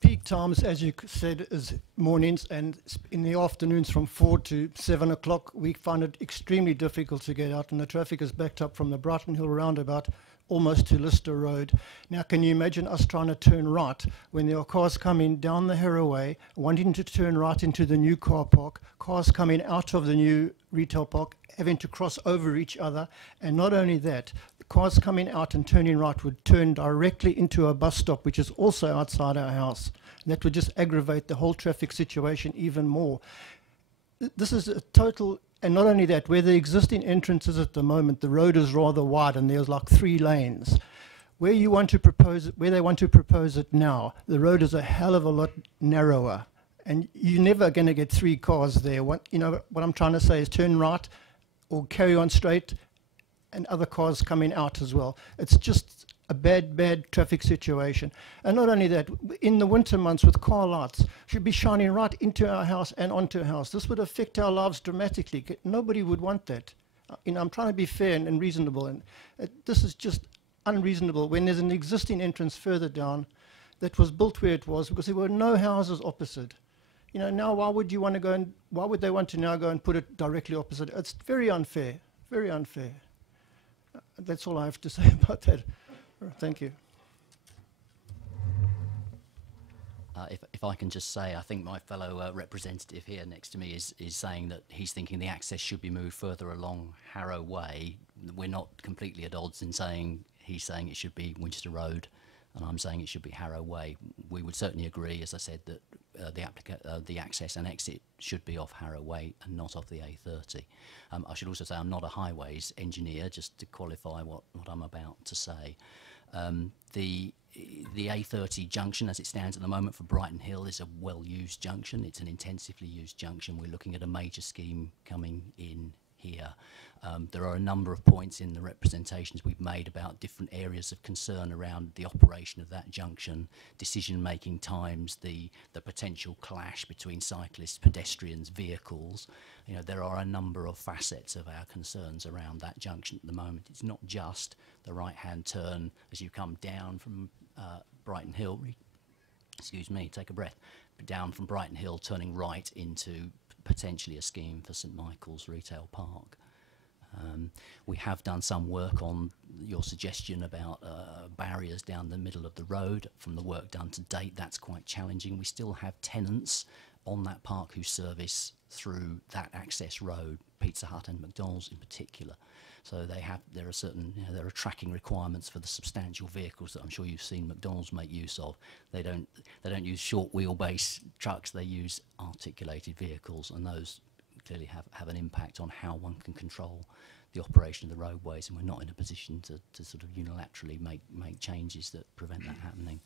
peak times, as you said, is mornings, and in the afternoons from 4 to 7 o'clock, we find it extremely difficult to get out, and the traffic is backed up from the Brighton Hill roundabout almost to Lister Road. Now, can you imagine us trying to turn right when there are cars coming down the Harroway, wanting to turn right into the new car park, cars coming out of the new retail park, having to cross over each other, and not only that, the cars coming out and turning right would turn directly into a bus stop, which is also outside our house. And that would just aggravate the whole traffic situation even more. This is a total. And not only that, where the existing entrance is at the moment, the road is rather wide and there's like 3 lanes. Where you want to propose it, where they want to propose it now, the road is a hell of a lot narrower. And you're never going to get 3 cars there. What I'm trying to say is turn right or carry on straight and other cars coming out as well. It's just a bad traffic situation. And not only that, in the winter months with car lights, should be shining right into our house and onto our house. This would affect our lives dramatically. Nobody would want that. I'm trying to be fair and reasonable, and this is just unreasonable when there's an existing entrance further down that was built where it was because there were no houses opposite. Now why would you want to go and why would they want to now go and put it directly opposite? It's very unfair, very unfair. That's all I have to say about that. Thank you. If I can just say, I think my fellow representative here next to me is saying that he's thinking the access should be moved further along Harrow Way. We're not completely at odds in saying, he's saying it should be Winchester Road and I'm saying it should be Harrow Way. We would certainly agree, as I said, that the access and exit should be off Harrow Way and not off the A30. I should also say I'm not a highways engineer, just to qualify what I'm about to say. The A30 junction, as it stands at the moment for Brighton Hill, is a well-used junction. It's an intensively used junction. We're looking at a major scheme coming in here. There are a number of points in the representations we've made about different areas of concern around the operation of that junction, decision-making times, the potential clash between cyclists, pedestrians, vehicles. There are a number of facets of our concerns around that junction at the moment. It's not just the right-hand turn as you come down from Brighton Hill, excuse me, take a breath, down from Brighton Hill, turning right into potentially a scheme for St Michael's Retail Park. We have done some work on your suggestion about barriers down the middle of the road. From the work done to date, that's quite challenging. We still have tenants on that park who service through that access road, Pizza Hut and McDonald's in particular. So there are certain, there are tracking requirements for the substantial vehicles that I'm sure you've seen McDonald's make use of. They don't use short wheelbase trucks, they use articulated vehicles, and those clearly have an impact on how one can control the operation of the roadways, and we're not in a position to sort of unilaterally make changes that prevent that happening.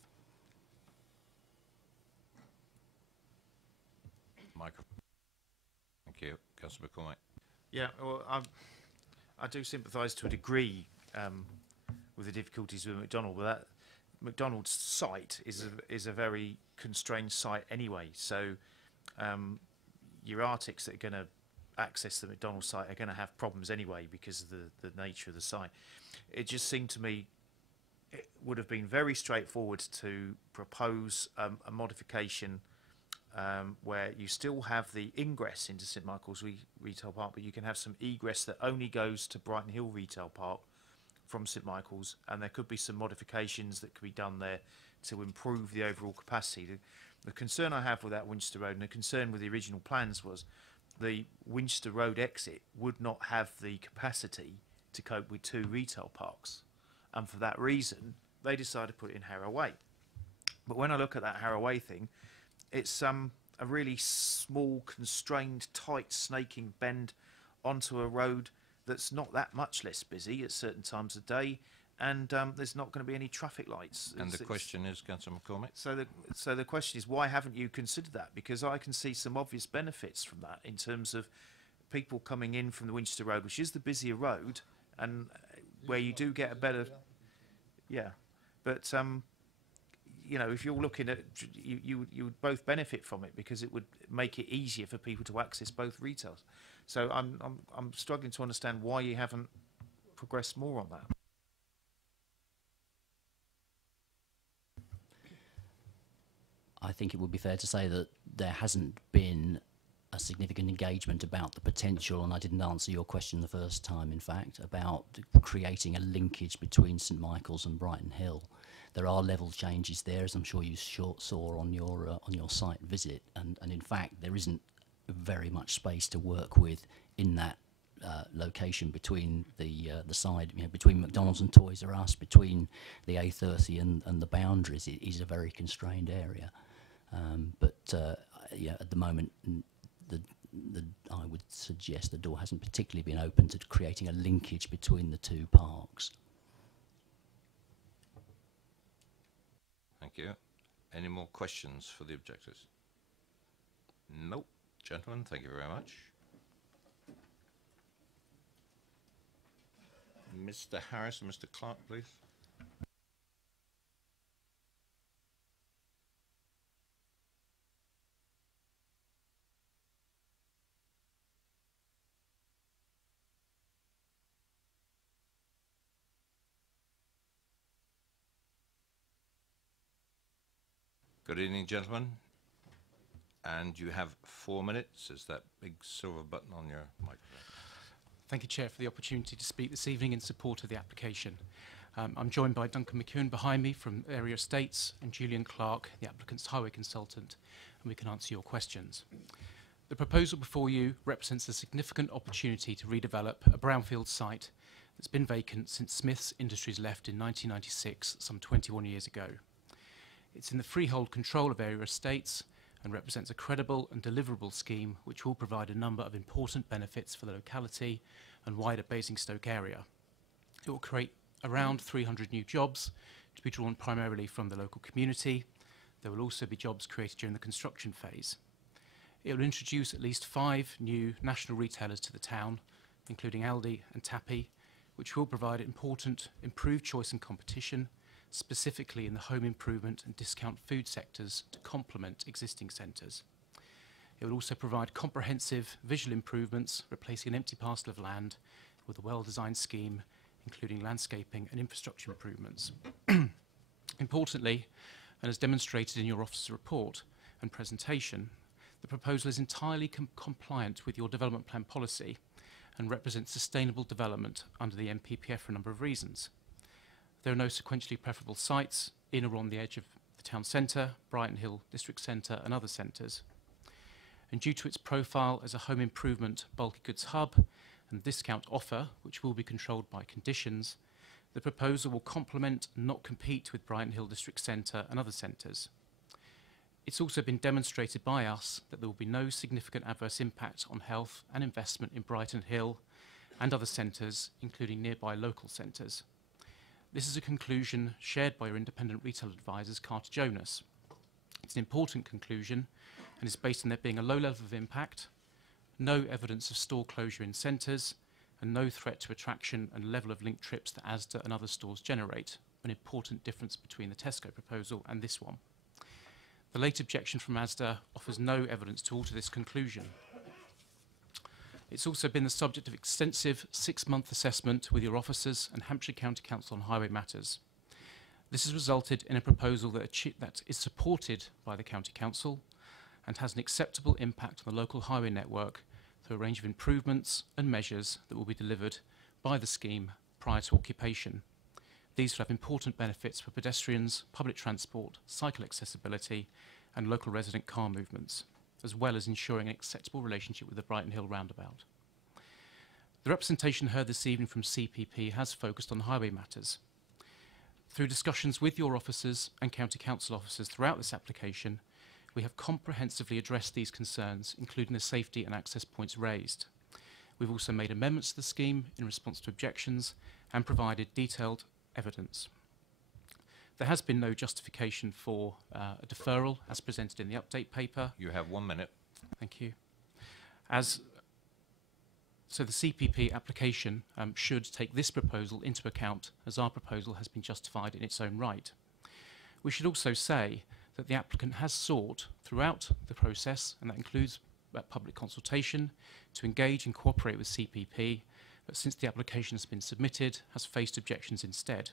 Microphone. Thank you. Councillor McCormick. Yeah, well, I do sympathise to a degree with the difficulties with McDonald, but McDonald's site is a very constrained site anyway. So your Arctics that are going to access the McDonald's site are going to have problems anyway because of the nature of the site. It just seemed to me it would have been very straightforward to propose a modification where you still have the ingress into St Michael's Retail Park, but you can have some egress that only goes to Brighton Hill Retail Park from St Michael's, and there could be some modifications that could be done there to improve the overall capacity. The concern I have with that Winchester Road, and the concern with the original plans, was the Winchester Road exit would not have the capacity to cope with 2 retail parks, and for that reason they decided to put it in Harrow Way. But when I look at that Harrow Way thing, it's a really small, constrained, tight, snaking bend onto a road that's not that much less busy at certain times of day, and there's not going to be any traffic lights. And the question is, Councillor McCormick? So the question is, why haven't you considered that? Because I can see some obvious benefits from that in terms of people coming in from the Winchester Road, which is the busier road, and where you do get a better... Yeah, but... you know, if you're looking at, you would both benefit from it because it would make it easier for people to access both retails. So I'm struggling to understand why you haven't progressed more on that. I think it would be fair to say that there hasn't been a significant engagement about the potential, and I didn't answer your question the first time, in fact, about creating a linkage between St Michael's and Brighton Hill. There are level changes there, as I'm sure you saw on your site visit, and in fact there isn't very much space to work with in that location between the side, you know, between McDonald's and Toys R Us, between the A30 and the boundaries. It is a very constrained area, but yeah, at the moment, I would suggest the door hasn't particularly been open to creating a linkage between the 2 parks. Thank you. Any more questions for the objectors? Nope. Gentlemen, thank you very much. Mr. Harris and Mr. Clark, please. Good evening, gentlemen. And you have 4 minutes. Is that big silver button on your microphone? Thank you, Chair, for the opportunity to speak this evening in support of the application. I'm joined by Duncan McEwen behind me from Area Estates and Julian Clark, the applicant's highway consultant, and we can answer your questions. The proposal before you represents a significant opportunity to redevelop a brownfield site that's been vacant since Smith's Industries left in 1996, some 21 years ago. It's in the freehold control of Area Estates and represents a credible and deliverable scheme which will provide a number of important benefits for the locality and wider Basingstoke area. It will create around 300 new jobs to be drawn primarily from the local community. There will also be jobs created during the construction phase. It will introduce at least 5 new national retailers to the town, including Aldi and Tappy, which will provide important improved choice and competition, specifically in the home improvement and discount food sectors to complement existing centres. It will also provide comprehensive visual improvements, replacing an empty parcel of land with a well-designed scheme, including landscaping and infrastructure improvements. Importantly, and as demonstrated in your officer's report and presentation, the proposal is entirely compliant with your development plan policy and represents sustainable development under the MPPF for a number of reasons. There are no sequentially preferable sites in or on the edge of the town centre, Brighton Hill District Centre and other centres. And due to its profile as a home improvement bulky goods hub and discount offer, which will be controlled by conditions, the proposal will complement and not compete with Brighton Hill District Centre and other centres. It's also been demonstrated by us that there will be no significant adverse impact on health and investment in Brighton Hill and other centres, including nearby local centres. This is a conclusion shared by your independent retail advisors, Carter Jonas. It's an important conclusion and is based on there being a low level of impact, no evidence of store closure in centres, and no threat to attraction and level of linked trips that Asda and other stores generate. an important difference between the Tesco proposal and this one. The late objection from Asda offers no evidence to alter this conclusion. It's also been the subject of extensive 6-month assessment with your officers and Hampshire County Council on highway matters. This has resulted in a proposal that is supported by the County Council and has an acceptable impact on the local highway network through a range of improvements and measures that will be delivered by the scheme prior to occupation. These will have important benefits for pedestrians, public transport, cycle accessibility and local resident car movements, as well as ensuring an acceptable relationship with the Brighton Hill roundabout. The representation heard this evening from CPP has focused on highway matters. Through discussions with your officers and County Council officers throughout this application, we have comprehensively addressed these concerns, including the safety and access points raised. We've also made amendments to the scheme in response to objections and provided detailed evidence. There has been no justification for a deferral as presented in the update paper. You have 1 minute. Thank you. So the CPP application should take this proposal into account, as our proposal has been justified in its own right. We should also say that the applicant has sought throughout the process, and that includes public consultation, to engage and cooperate with CPP, but since the application has been submitted, has faced objections instead.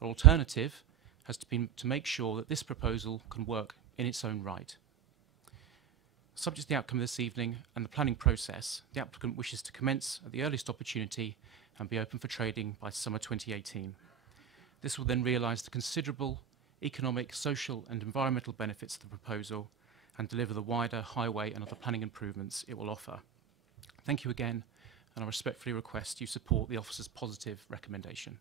Our alternative has been to make sure that this proposal can work in its own right. Subject to the outcome of this evening and the planning process, the applicant wishes to commence at the earliest opportunity and be open for trading by summer 2018. This will then realise the considerable economic, social and environmental benefits of the proposal and deliver the wider highway and other planning improvements it will offer. Thank you again, and I respectfully request you support the officer's positive recommendation.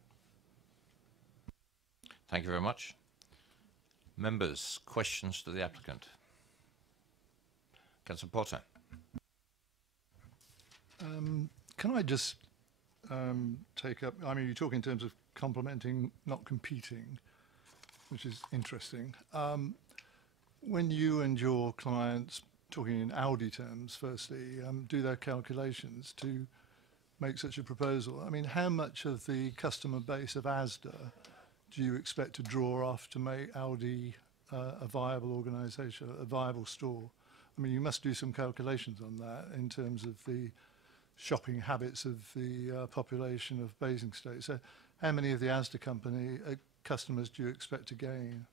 Thank you very much. Members, questions to the applicant? Councillor Potter. Can I just take up, I mean, you talk in terms of complementing, not competing, which is interesting. When you and your clients, talking in Audi terms, firstly, do their calculations to make such a proposal, I mean, how much of the customer base of Asda do you expect to draw off to make Audi a viable organisation, a viable store? I mean, you must do some calculations on that in terms of the shopping habits of the population of Basingstoke. So how many of the Asda company customers do you expect to gain?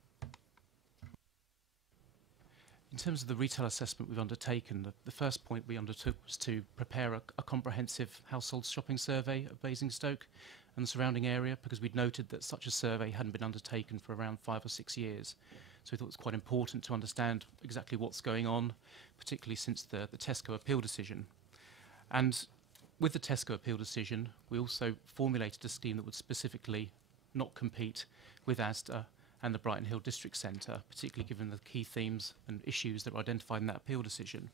In terms of the retail assessment we've undertaken, the first point we undertook was to prepare a comprehensive household shopping survey of Basingstoke and the surrounding area, because we'd noted that such a survey hadn't been undertaken for around 5 or 6 years. So we thought it was quite important to understand exactly what's going on, particularly since the Tesco appeal decision. And with the Tesco appeal decision, we also formulated a scheme that would specifically not compete with Asda and the Brighton Hill District Centre, particularly given the key themes and issues that were identified in that appeal decision.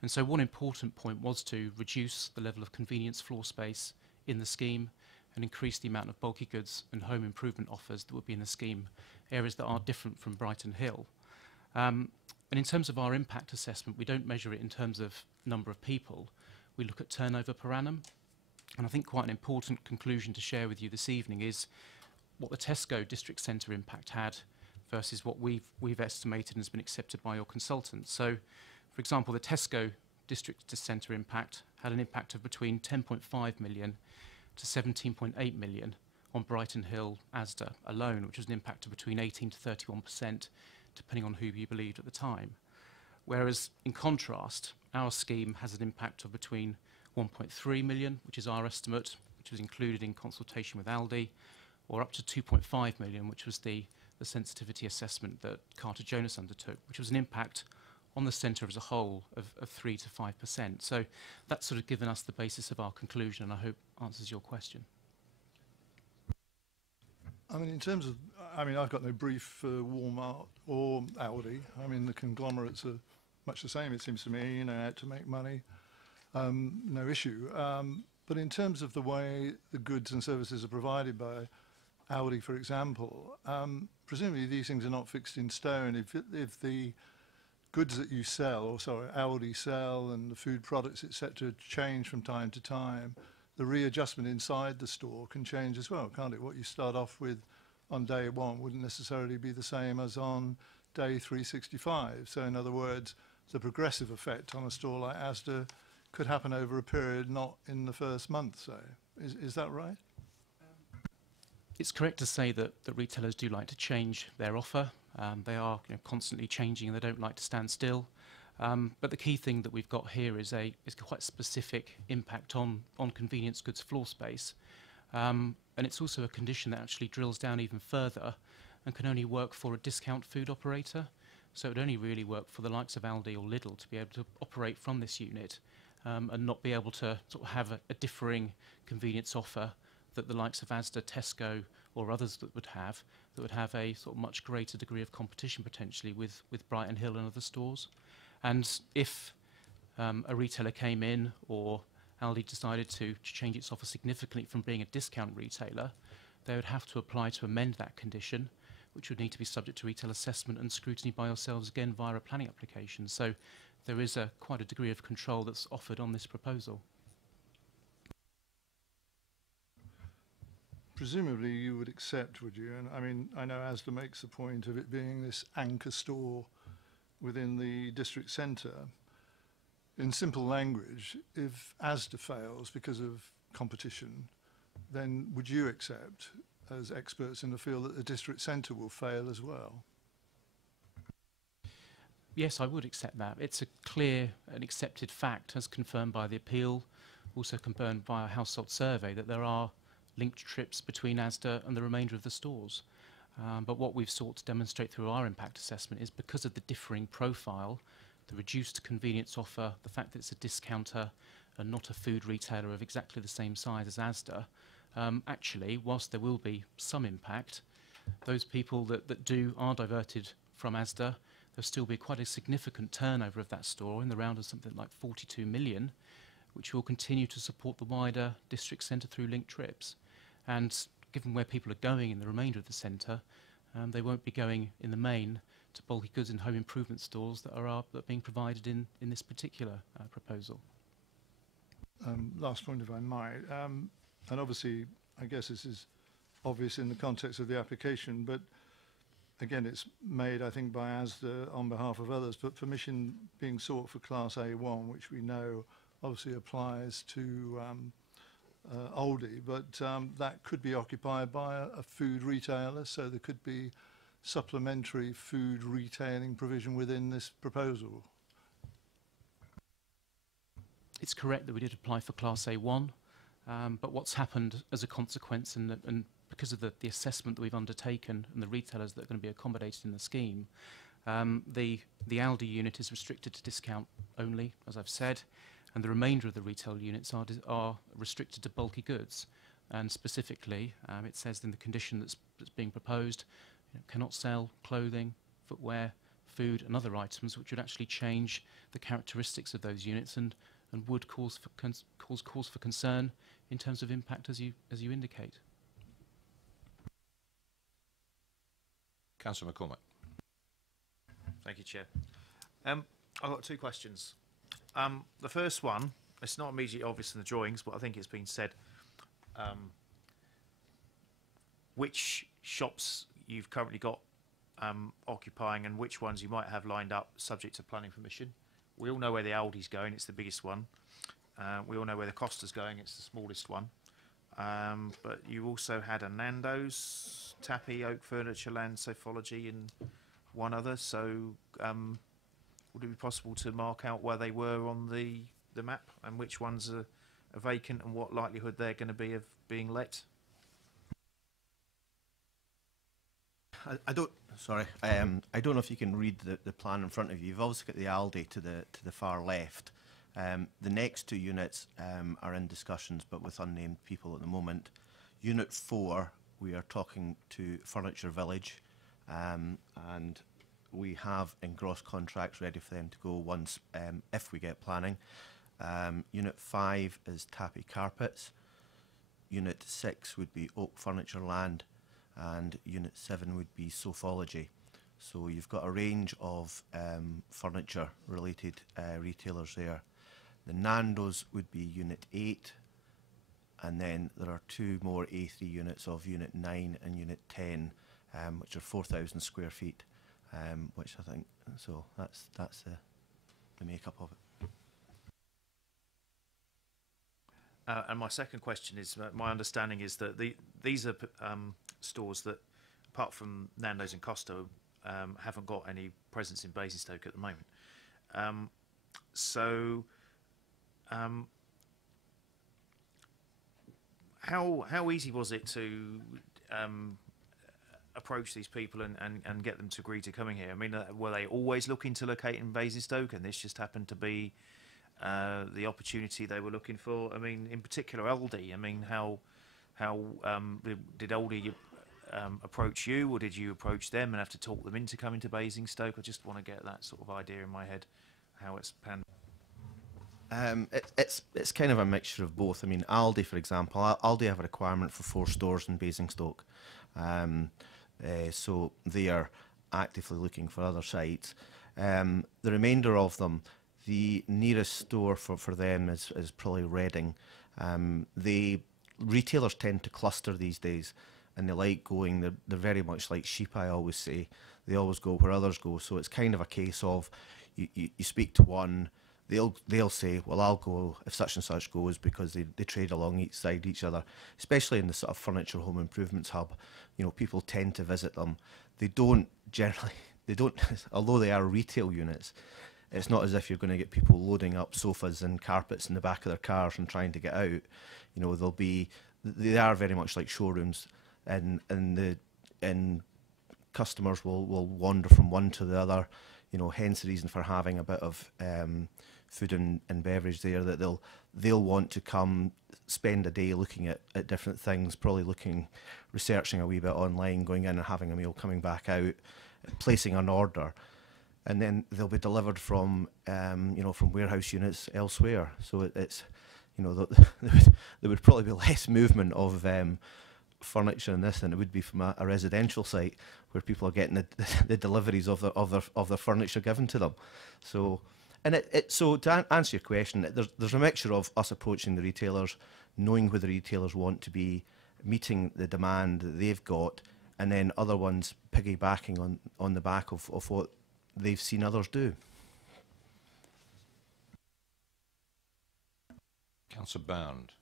And so one important point was to reduce the level of convenience floor space in the scheme and increase the amount of bulky goods and home improvement offers that would be in the scheme, areas that are different from Brighton Hill. And in terms of our impact assessment, we don't measure it in terms of number of people. We look at turnover per annum. And I think quite an important conclusion to share with you this evening is what the Tesco District Centre impact had versus what we've estimated and has been accepted by your consultants. So, for example, the Tesco District Centre impact had an impact of between 10.5 million to 17.8 million on Brighton Hill Asda alone, which was an impact of between 18 to 31%, depending on who you believed at the time. Whereas, in contrast, our scheme has an impact of between 1.3 million, which is our estimate, which was included in consultation with Aldi, or up to 2.5 million, which was the sensitivity assessment that Carter Jonas undertook, which was an impact on the centre as a whole of 3 to 5%. So that's sort of given us the basis of our conclusion, and I hope answers your question. I mean, in terms of, I mean, I've got no brief for Walmart or Aldi. I mean, the conglomerates are much the same, it seems to me, you know, out to make money, no issue. But in terms of the way the goods and services are provided by Aldi, for example, presumably these things are not fixed in stone. If the goods that you sell, or sorry, Aldi sell, and the food products, etc., change from time to time, the readjustment inside the store can change as well, can't it? What you start off with on day one wouldn't necessarily be the same as on day 365. So in other words, the progressive effect on a store like Asda could happen over a period, not in the first month, say. Is that right? It's correct to say that retailers do like to change their offer. They are constantly changing and they don't like to stand still. But the key thing that we've got here is quite specific impact on convenience goods floor space. And it's also a condition that actually drills down even further and can only work for a discount food operator. So it would only really work for the likes of Aldi or Lidl to be able to operate from this unit and not be able to sort of have a differing convenience offer that the likes of Asda, Tesco or others that would have a sort of much greater degree of competition potentially with Brighton Hill and other stores. And if a retailer came in or Aldi decided to change its offer significantly from being a discount retailer, they would have to apply to amend that condition, which would need to be subject to retail assessment and scrutiny by yourselves again via a planning application. So there is quite a degree of control that's offered on this proposal. Presumably you would accept, would you? And I mean, I know Asda makes the point of it being this anchor store within the district centre. In simple language, if Asda fails because of competition, then would you accept, as experts in the field, that the district centre will fail as well? Yes, I would accept that. It's a clear and accepted fact, as confirmed by the appeal, also confirmed by a household survey, that there are linked trips between Asda and the remainder of the stores. But what we've sought to demonstrate through our impact assessment is because of the differing profile, the reduced convenience offer, the fact that it's a discounter and not a food retailer of exactly the same size as Asda, actually, whilst there will be some impact, those people that are diverted from Asda, there'll still be quite a significant turnover of that store in the round of something like 42 million, which will continue to support the wider district centre through linked trips. And given where people are going in the remainder of the centre, they won't be going in the main to bulky goods and home improvement stores that are being provided in this particular proposal. Last point, if I might. And obviously, I guess this is obvious in the context of the application, but again, it's made, I think, by Asda on behalf of others, but permission being sought for Class A1, which we know obviously applies to Aldi, but that could be occupied by a food retailer, so there could be supplementary food retailing provision within this proposal. It's correct that we did apply for Class A1, but what's happened as a consequence and because of the assessment that we've undertaken and the retailers that are going to be accommodated in the scheme, the Aldi unit is restricted to discount only, as I've said, and the remainder of the retail units are restricted to bulky goods. And specifically, it says in the condition that's being proposed, cannot sell clothing, footwear, food and other items which would actually change the characteristics of those units and would cause cause for concern in terms of impact as you indicate. Councillor McCormack. Thank you, Chair. I've got two questions. The first one, it's not immediately obvious in the drawings, but I think it's been said. Which shops you've currently got occupying and which ones you might have lined up subject to planning permission. We all know where the Aldi's going, it's the biggest one. We all know where the Costa's going, it's the smallest one. But you also had a Nando's, Tappy, Oak Furniture Land, Sophology and one other, so would it be possible to mark out where they were on the map and which ones are vacant and what likelihood they're going to be of being let? I don't know if you can read the plan in front of you. You've also got the Aldi to the far left. The next two units are in discussions, but with unnamed people at the moment. Unit 4, we are talking to Furniture Village, and we have engrossed contracts ready for them to go once if we get planning. Unit 5 is Tappy Carpets. Unit 6 would be Oak Furniture Land, and Unit 7 would be Sophology. So you've got a range of furniture-related retailers there. The Nando's would be Unit 8, and then there are two more A3 units of Unit 9 and Unit 10 which are 4,000 square feet, which I think, so that's the makeup of it. And my second question is, my understanding is that these are stores that, apart from Nando's and Costa, haven't got any presence in Basingstoke at the moment. How easy was it to approach these people and get them to agree to coming here? I mean, were they always looking to locate in Basingstoke, and this just happened to be the opportunity they were looking for? I mean, in particular, Aldi. I mean, how did Aldi approach you, or did you approach them and have to talk them into coming to Basingstoke? I just want to get that sort of idea in my head, how it's panned. It's kind of a mixture of both. I mean, Aldi, for example, Aldi have a requirement for 4 stores in Basingstoke, so they are actively looking for other sites. The remainder of them, the nearest store for them is probably Reading. The retailers tend to cluster these days, and they like going. They're very much like sheep, I always say. They always go where others go. So it's kind of a case of you speak to one. They'll say, well, I'll go if such and such goes, because they trade along each side each other, especially in the sort of furniture home improvements hub. You know, people tend to visit them. They don't generally, although they are retail units, it's not as if you're going to get people loading up sofas and carpets in the back of their cars and trying to get out. You know, they are very much like showrooms, and customers will wander from one to the other. You know, hence the reason for having a bit of food and beverage there, that they'll want to come spend a day looking at different things, probably researching a wee bit online, going in and having a meal, coming back out, placing an order, and then they'll be delivered from from warehouse units elsewhere. So it's there would probably be less movement of furniture in this than it would be from a residential site, where people are getting the deliveries of their furniture given to them. So, so to answer your question, there's a mixture of us approaching the retailers, knowing where the retailers want to be, meeting the demand that they've got, and then other ones piggybacking on the back of what they've seen others do. Councillor Bound.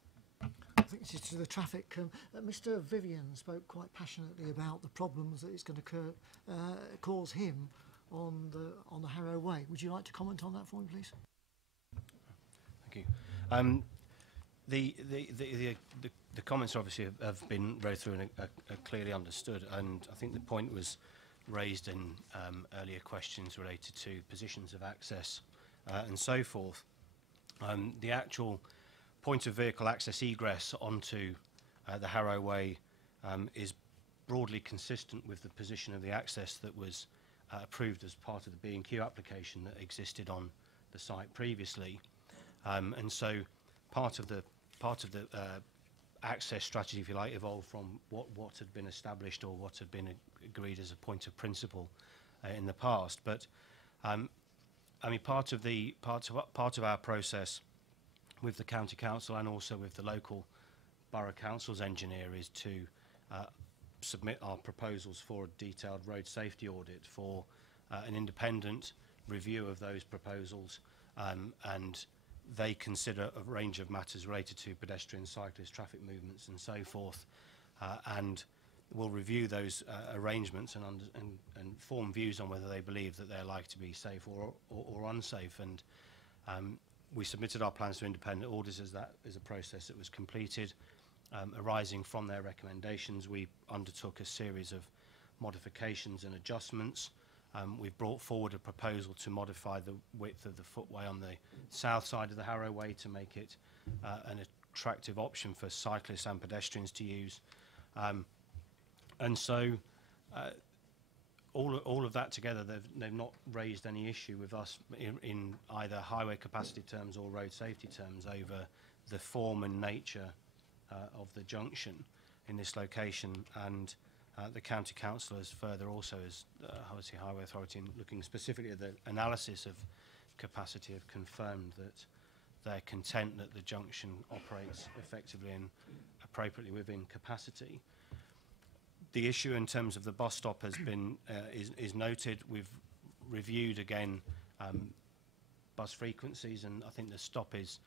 I think this is to the traffic. Mr. Vivian spoke quite passionately about the problems that it's going to cause him on the Harrow Way. Would you like to comment on that for me, please? Thank you. The comments obviously have been read through and are clearly understood, and I think the point was raised in earlier questions related to positions of access and so forth. The actual point of vehicle access egress onto the Harrow Way is broadly consistent with the position of the access that was approved as part of the B&Q application that existed on the site previously, and so part of the access strategy, if you like, evolved from what had been established or what had been agreed as a point of principle in the past. But I mean, part of our process with the county council and also with the local borough council's engineer is to submit our proposals for a detailed road safety audit for an independent review of those proposals, and they consider a range of matters related to pedestrian, cyclist, traffic movements and so forth, and will review those arrangements and form views on whether they believe that they're likely to be safe or unsafe. And we submitted our plans to independent auditors. That is a process that was completed. Arising from their recommendations, we undertook a series of modifications and adjustments. We've brought forward a proposal to modify the width of the footway on the south side of the Harrow Way to make it an attractive option for cyclists and pedestrians to use. And so all of that together, they've not raised any issue with us in either highway capacity terms or road safety terms over the form and nature of the junction in this location. And the county council has further also, as obviously Highway Authority, looking specifically at the analysis of capacity, have confirmed that they're content that the junction operates effectively and appropriately within capacity. The issue in terms of the bus stop has been is noted. We've reviewed again bus frequencies, and I think the stop is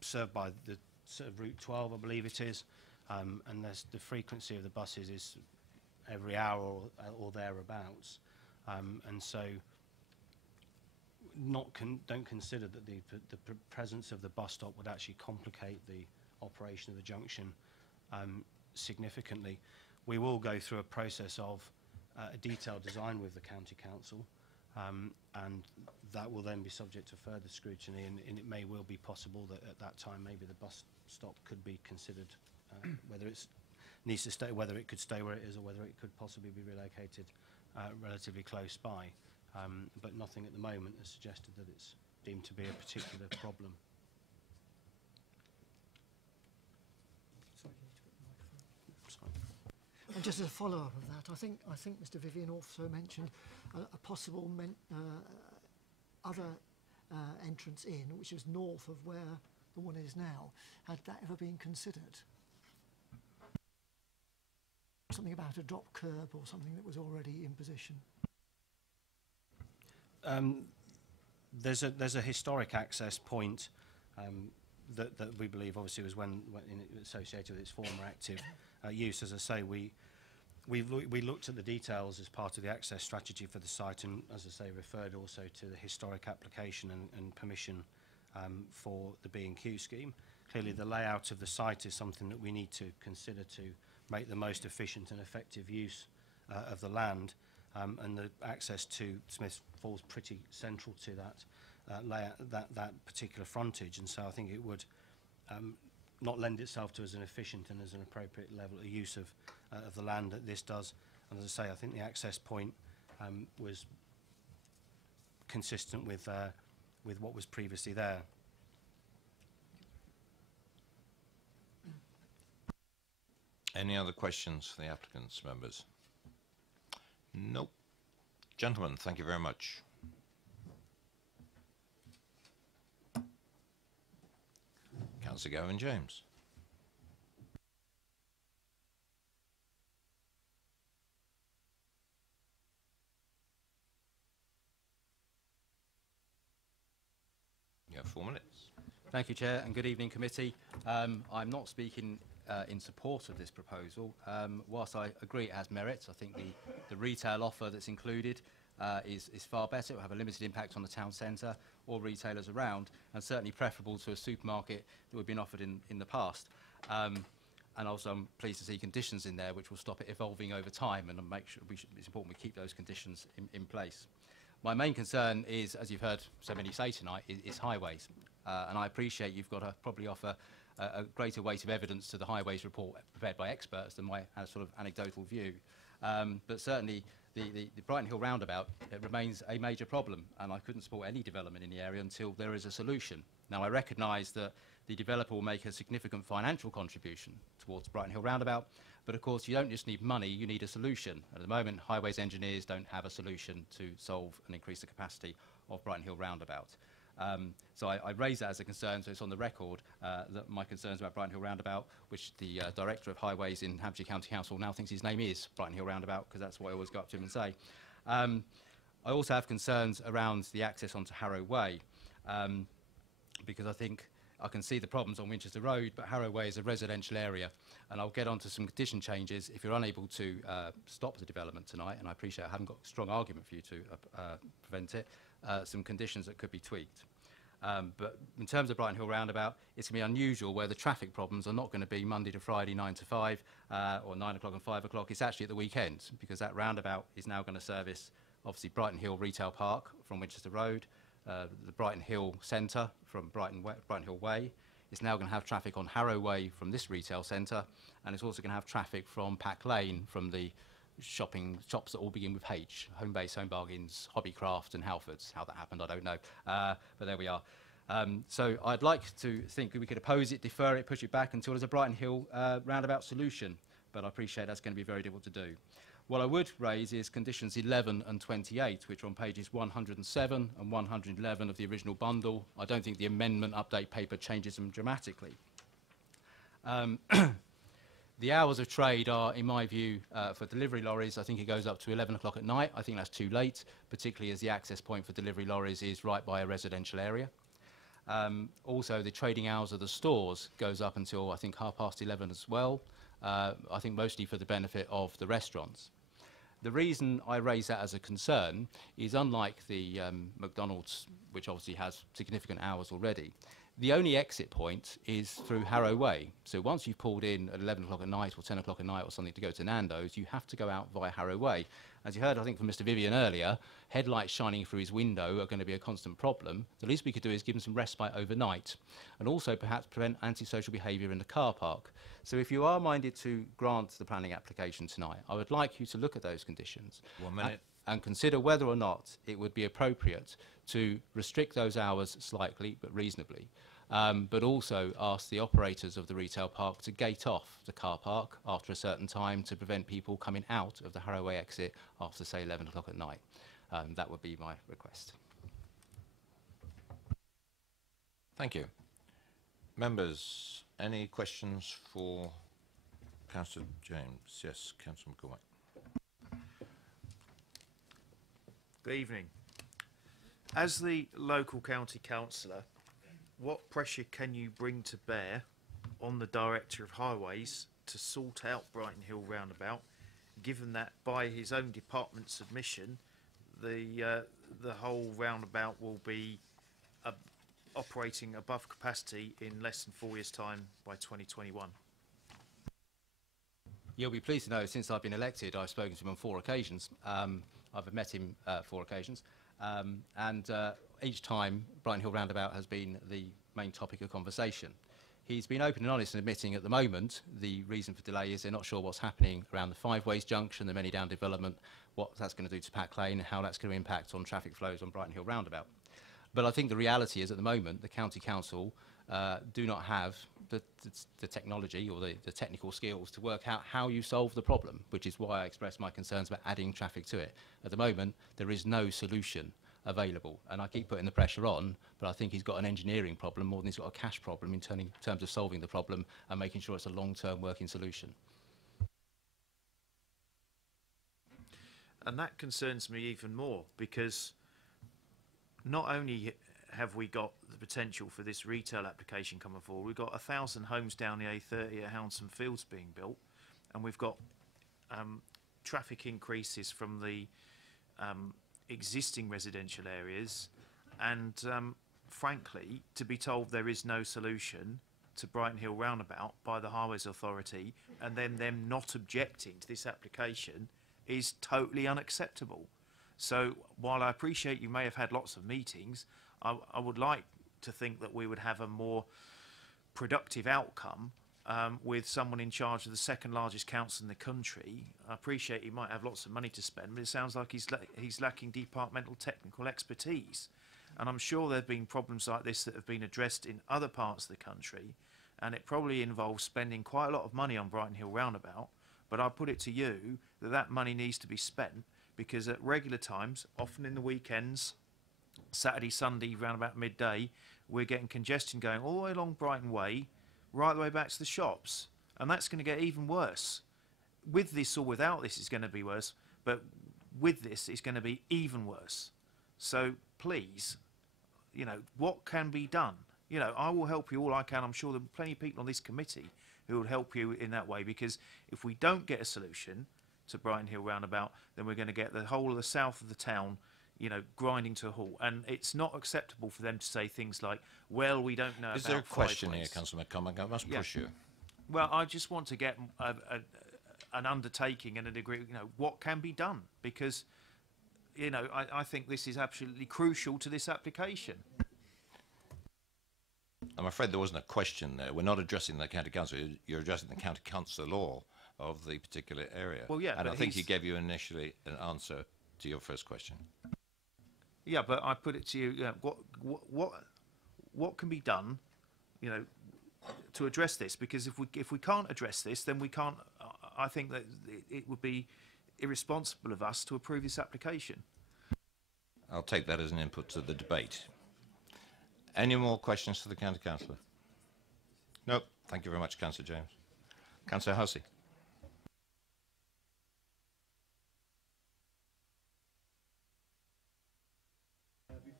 served by the sort of Route 12, I believe it is, and the frequency of the buses is every hour or thereabouts, and so don't consider that the presence of the bus stop would actually complicate the operation of the junction significantly. We will go through a process of a detailed design with the County Council, and that will then be subject to further scrutiny, and it may well be possible that at that time maybe the bus stop could be considered, whether it needs to stay, whether it could stay where it is, or whether it could possibly be relocated relatively close by. But nothing at the moment has suggested that it's deemed to be a particular problem. And just as a follow-up of that, I think Mr. Vivian also mentioned a possible other entrance in, which is north of where the one is now. Had that ever been considered? Something about a drop curb or something that was already in position. There's a historic access point that we believe obviously was when associated with its former active use. As I say, we looked at the details as part of the access strategy for the site, and as I say, referred also to the historic application and permission for the B&Q scheme. Clearly the layout of the site is something that we need to consider to make the most efficient and effective use of the land, and the access to Smith falls pretty central to that layout, that particular frontage, and so I think it would not lend itself to as an efficient and as an appropriate level of use of the land that this does. And as I say, I think the access point was consistent with what was previously there. Any other questions for the applicants, members? Nope. Gentlemen, thank you very much. Councillor Gavin James. You have 4 minutes. Thank you, Chair, and good evening, committee. I'm not speaking in support of this proposal. Whilst I agree it has merits, I think the retail offer that's included is far better. It will have a limited impact on the town centre or retailers around, and certainly preferable to a supermarket that we've been offered in the past. And also I'm pleased to see conditions in there which will stop it evolving over time, and make sure it's important we keep those conditions in place. My main concern is, as you've heard so many say tonight, is highways. And I appreciate you've got to probably offer a greater weight of evidence to the highways report prepared by experts than my sort of anecdotal view. But certainly the Brighton Hill roundabout remains a major problem, and I couldn't support any development in the area until there is a solution. Now, I recognise that the developer will make a significant financial contribution towards Brighton Hill roundabout, but of course you don't just need money, you need a solution. At the moment, highways engineers don't have a solution to solve and increase the capacity of Brighton Hill roundabout. So I raise that as a concern, so it's on the record that my concerns about Brighton Hill roundabout, which the Director of Highways in Hampshire County Council now thinks his name is Brighton Hill roundabout, because that's what I always go up to him and say. I also have concerns around the access onto Harrow Way, because I think I can see the problems on Winchester Road, but Harrow Way is a residential area, and I'll get onto some condition changes if you're unable to stop the development tonight, and I appreciate I haven't got a strong argument for you to prevent it, some conditions that could be tweaked. But in terms of Brighton Hill roundabout, it's going to be unusual where the traffic problems are not going to be Monday to Friday 9 to 5 or 9 o'clock and 5 o'clock. It's actually at the weekend, because that roundabout is now going to service obviously Brighton Hill Retail Park from Winchester Road, the Brighton Hill Centre from Brighton Hill Way. It's now going to have traffic on Harrow Way from this retail centre, and it's also going to have traffic from Pack Lane from the shops that all begin with H: Home Base, Home Bargains, Hobbycraft and Halfords. How that happened, I don't know, but there we are. So I'd like to think we could oppose it, defer it, push it back until there's a Brighton Hill roundabout solution, but I appreciate that's going to be very difficult to do. What I would raise is conditions 11 and 28, which are on pages 107 and 111 of the original bundle. I don't think the amendment update paper changes them dramatically. The The hours of trade are, in my view, for delivery lorries, I think it goes up to 11 o'clock at night. I think that's too late, particularly as the access point for delivery lorries is right by a residential area. Also, the trading hours of the stores goes up until, I think, 11:30 as well. I think mostly for the benefit of the restaurants. The reason I raise that as a concern is, unlike the McDonald's, which obviously has significant hours already, the only exit point is through Harrow Way. So once you've pulled in at 11 o'clock at night or 10 o'clock at night or something to go to Nando's, you have to go out via Harrow Way. As you heard, I think, from Mr. Vivian earlier, headlights shining through his window are going to be a constant problem. The least we could do is give him some respite overnight, and also perhaps prevent antisocial behaviour in the car park. So if you are minded to grant the planning application tonight, I would like you to look at those conditions. 1 minute. And consider whether or not it would be appropriate to restrict those hours slightly but reasonably, but also ask the operators of the retail park to gate off the car park after a certain time to prevent people coming out of the Harrow Way exit after, say, 11 o'clock at night. That would be my request. Thank you. Members, any questions for Councillor James? Yes, Councillor McCormack. Good evening. As the local county councillor, what pressure can you bring to bear on the Director of Highways to sort out Brighton Hill roundabout, given that by his own department's admission, the whole roundabout will be operating above capacity in less than 4 years' time by 2021? You'll be pleased to know, since I've been elected, I've spoken to him on 4 occasions. I've met him 4 occasions, and each time Brighton Hill Roundabout has been the main topic of conversation. He's been open and honest in admitting at the moment the reason for delay is they're not sure what's happening around the Five Ways junction, the Many Down development, what that's going to do to Pack Lane, and how that's going to impact on traffic flows on Brighton Hill Roundabout. But I think the reality is, at the moment, the County Council do not have the technology or the technical skills to work out how you solve the problem, which is why I expressed my concerns about adding traffic to it. At the moment, there is no solution available, and I keep putting the pressure on, but I think he's got an engineering problem more than he's got a cash problem in terms of solving the problem and making sure it's a long-term working solution. And that concerns me even more, because not only have we got the potential for this retail application coming forward, we've got 1,000 homes down the A30 at Hounsome Fields being built, and we've got traffic increases from the existing residential areas, and frankly, to be told there is no solution to Brighton Hill Roundabout by the Highways Authority, and then them not objecting to this application, is totally unacceptable. So while I appreciate you may have had lots of meetings, I would like to think that we would have a more productive outcome with someone in charge of the second largest council in the country. I appreciate he might have lots of money to spend, but it sounds like he's lacking departmental technical expertise. And I'm sure there have been problems like this that have been addressed in other parts of the country, and it probably involves spending quite a lot of money on Brighton Hill Roundabout. But I put it to you that that money needs to be spent, because at regular times, often in the weekends, Saturday, Sunday, round about midday, we're getting congestion going all the way along Brighton Way, right the way back to the shops. And that's going to get even worse. With this or without this, it's going to be worse. But with this, it's going to be even worse. So please, you know, what can be done? You know, I will help you all I can. I'm sure there are plenty of people on this committee who will help you in that way, because if we don't get a solution to Brighton Hill Roundabout, then we're going to get the whole of the south of the town, you know, grinding to a halt. And it's not acceptable for them to say things like, well, we don't know. Is there a question here, Councillor McCormack? I must push you. Well, I just want to get an undertaking and a degree, you know, what can be done, because, you know, I think this is absolutely crucial to this application. I'm afraid there wasn't a question there. We're not addressing the county council. You're addressing the county council law of the particular area. Well, yeah, and but I think he gave you initially an answer to your first question. Yeah, but I put it to you, what can be done, you know, to address this? Because if we can't address this, then we can't. I think that it would be irresponsible of us to approve this application. I'll take that as an input to the debate. Any more questions to the county councillor? Nope. Thank you very much, Councillor James. Councillor Hussey.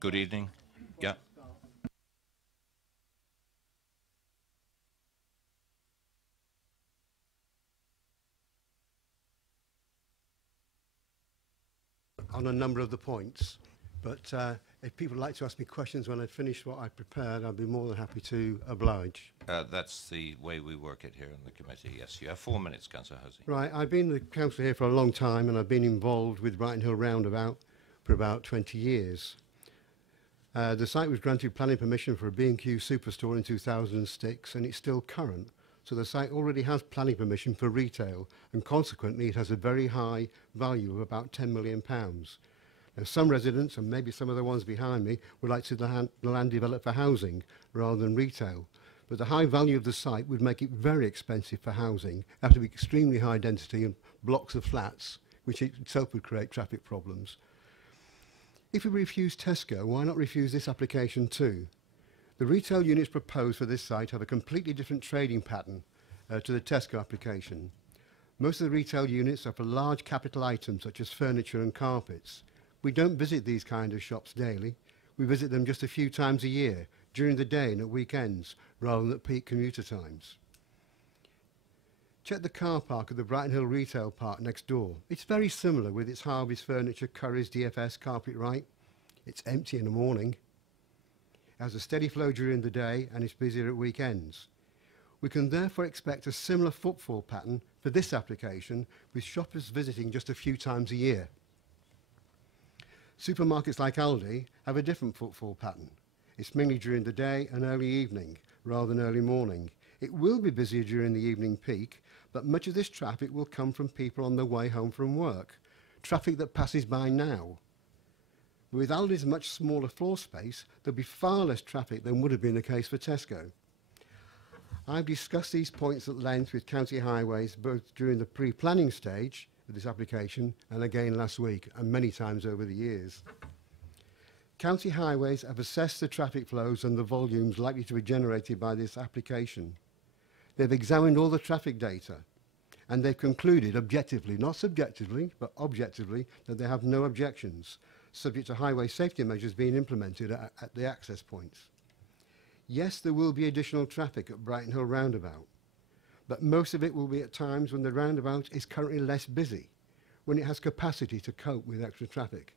Good evening. Yeah. On a number of the points, but if people would like to ask me questions when I've finished what I've prepared, I'd be more than happy to oblige. That's the way we work it here in the committee. Yes, you have 4 minutes, Councillor Hosey. Right, I've been the councillor here for a long time, and I've been involved with Brighton Hill Roundabout for about 20 years. The site was granted planning permission for a B&Q superstore in 2006, and it's still current. So the site already has planning permission for retail, and consequently it has a very high value of about £10 million. Now, some residents, and maybe some of the ones behind me, would like to see the land developed for housing rather than retail. But the high value of the site would make it very expensive for housing. It have to be extremely high density and blocks of flats, which itself would create traffic problems. If we refuse Tesco, why not refuse this application too? The retail units proposed for this site have a completely different trading pattern to the Tesco application. Most of the retail units are for large capital items such as furniture and carpets. We don't visit these kind of shops daily. We visit them just a few times a year, during the day and at weekends, rather than at peak commuter times. Check the car park at the Brighton Hill Retail Park next door. It's very similar with its Harvey's Furniture, Curry's, DFS, Carpetright. It's empty in the morning. It has a steady flow during the day and it's busier at weekends. We can therefore expect a similar footfall pattern for this application, with shoppers visiting just a few times a year. Supermarkets like Aldi have a different footfall pattern. It's mainly during the day and early evening, rather than early morning. It will be busier during the evening peak, but much of this traffic will come from people on their way home from work, traffic that passes by now. With Aldi's much smaller floor space, there'll be far less traffic than would have been the case for Tesco. I've discussed these points at length with County Highways, both during the pre-planning stage of this application and again last week, and many times over the years. County Highways have assessed the traffic flows and the volumes likely to be generated by this application. They've examined all the traffic data, and they've concluded objectively, not subjectively, but objectively, that they have no objections, subject to highway safety measures being implemented at the access points. Yes, there will be additional traffic at Brighton Hill Roundabout, but most of it will be at times when the roundabout is currently less busy, when it has capacity to cope with extra traffic.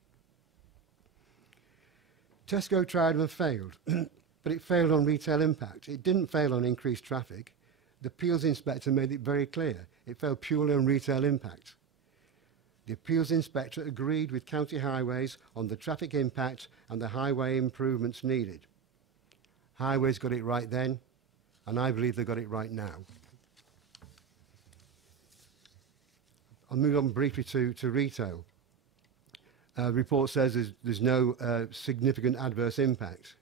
Tesco tried and failed, but it failed on retail impact. It didn't fail on increased traffic. The appeals inspector made it very clear. It failed purely on retail impact. The appeals inspector agreed with County Highways on the traffic impact and the highway improvements needed. Highways got it right then, and I believe they got it right now. I'll move on briefly to retail. The report says there's no significant adverse impact.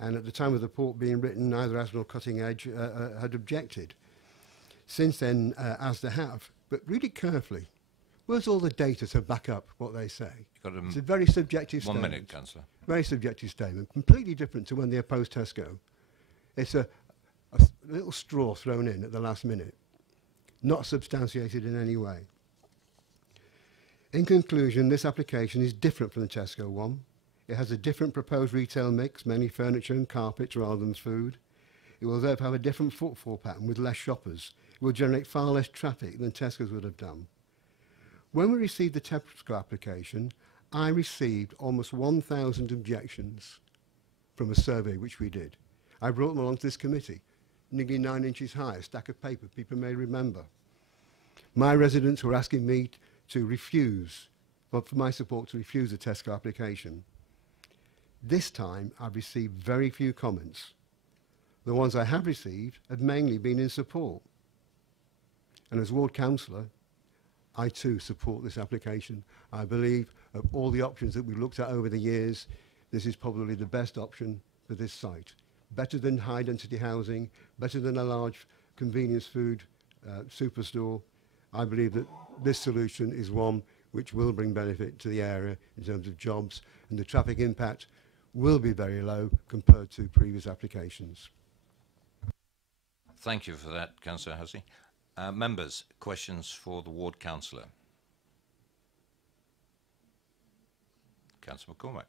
And at the time of the report being written, neither ASDA nor Cutting Edge had objected. Since then, ASDA have. But read it carefully. Where's all the data to back up what they say? It's a very subjective statement. 1 minute, Councillor. Very subjective statement, completely different to when they opposed Tesco. It's a little straw thrown in at the last minute, not substantiated in any way. In conclusion, this application is different from the Tesco one. It has a different proposed retail mix, mainly furniture and carpets rather than food. It will therefore have a different footfall pattern with less shoppers. It will generate far less traffic than Tesco's would have done. When we received the Tesco application, I received almost 1,000 objections from a survey which we did. I brought them along to this committee, nearly 9 inches high, a stack of paper, people may remember. My residents were asking me to refuse, for my support to refuse the Tesco application. This time, I've received very few comments. The ones I have received have mainly been in support. And as ward councillor, I too support this application. I believe of all the options that we've looked at over the years, this is probably the best option for this site. Better than high density housing, better than a large convenience food superstore. I believe that this solution is one which will bring benefit to the area in terms of jobs, and the traffic impact will be very low compared to previous applications. Thank you for that, Councillor Hussey. Members, questions for the ward councillor? Councillor McCormack.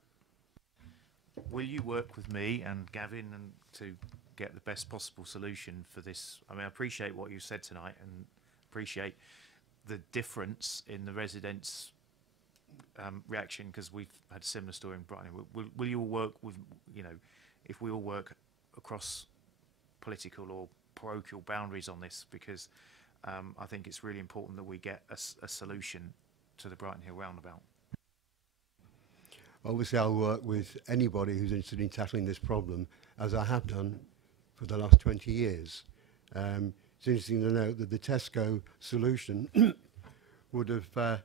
will you work with me and Gavin and to get the best possible solution for this? I mean, I appreciate what you said tonight and appreciate the difference in the residents' reaction, because we've had a similar story in Brighton. Will you all work with, you know, if we all work across political or parochial boundaries on this, because I think it's really important that we get a solution to the Brighton Hill roundabout. Obviously, I'll work with anybody who's interested in tackling this problem, as I have done for the last 20 years. It's interesting to note that the Tesco solution would have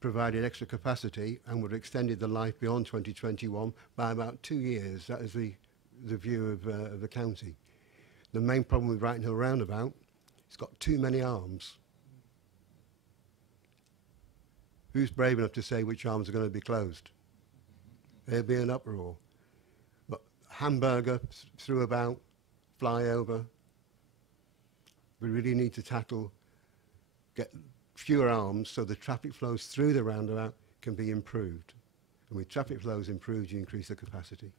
provided extra capacity and would have extended the life beyond 2021 by about 2 years. That is the view of the county. The main problem with Brighton Hill Roundabout, it's got too many arms. Who's brave enough to say which arms are going to be closed? There'll be an uproar. But hamburger, through about, flyover. We really need to tackle, get fewer arms so the traffic flows through the roundabout can be improved. And with traffic flows improved, you increase the capacity.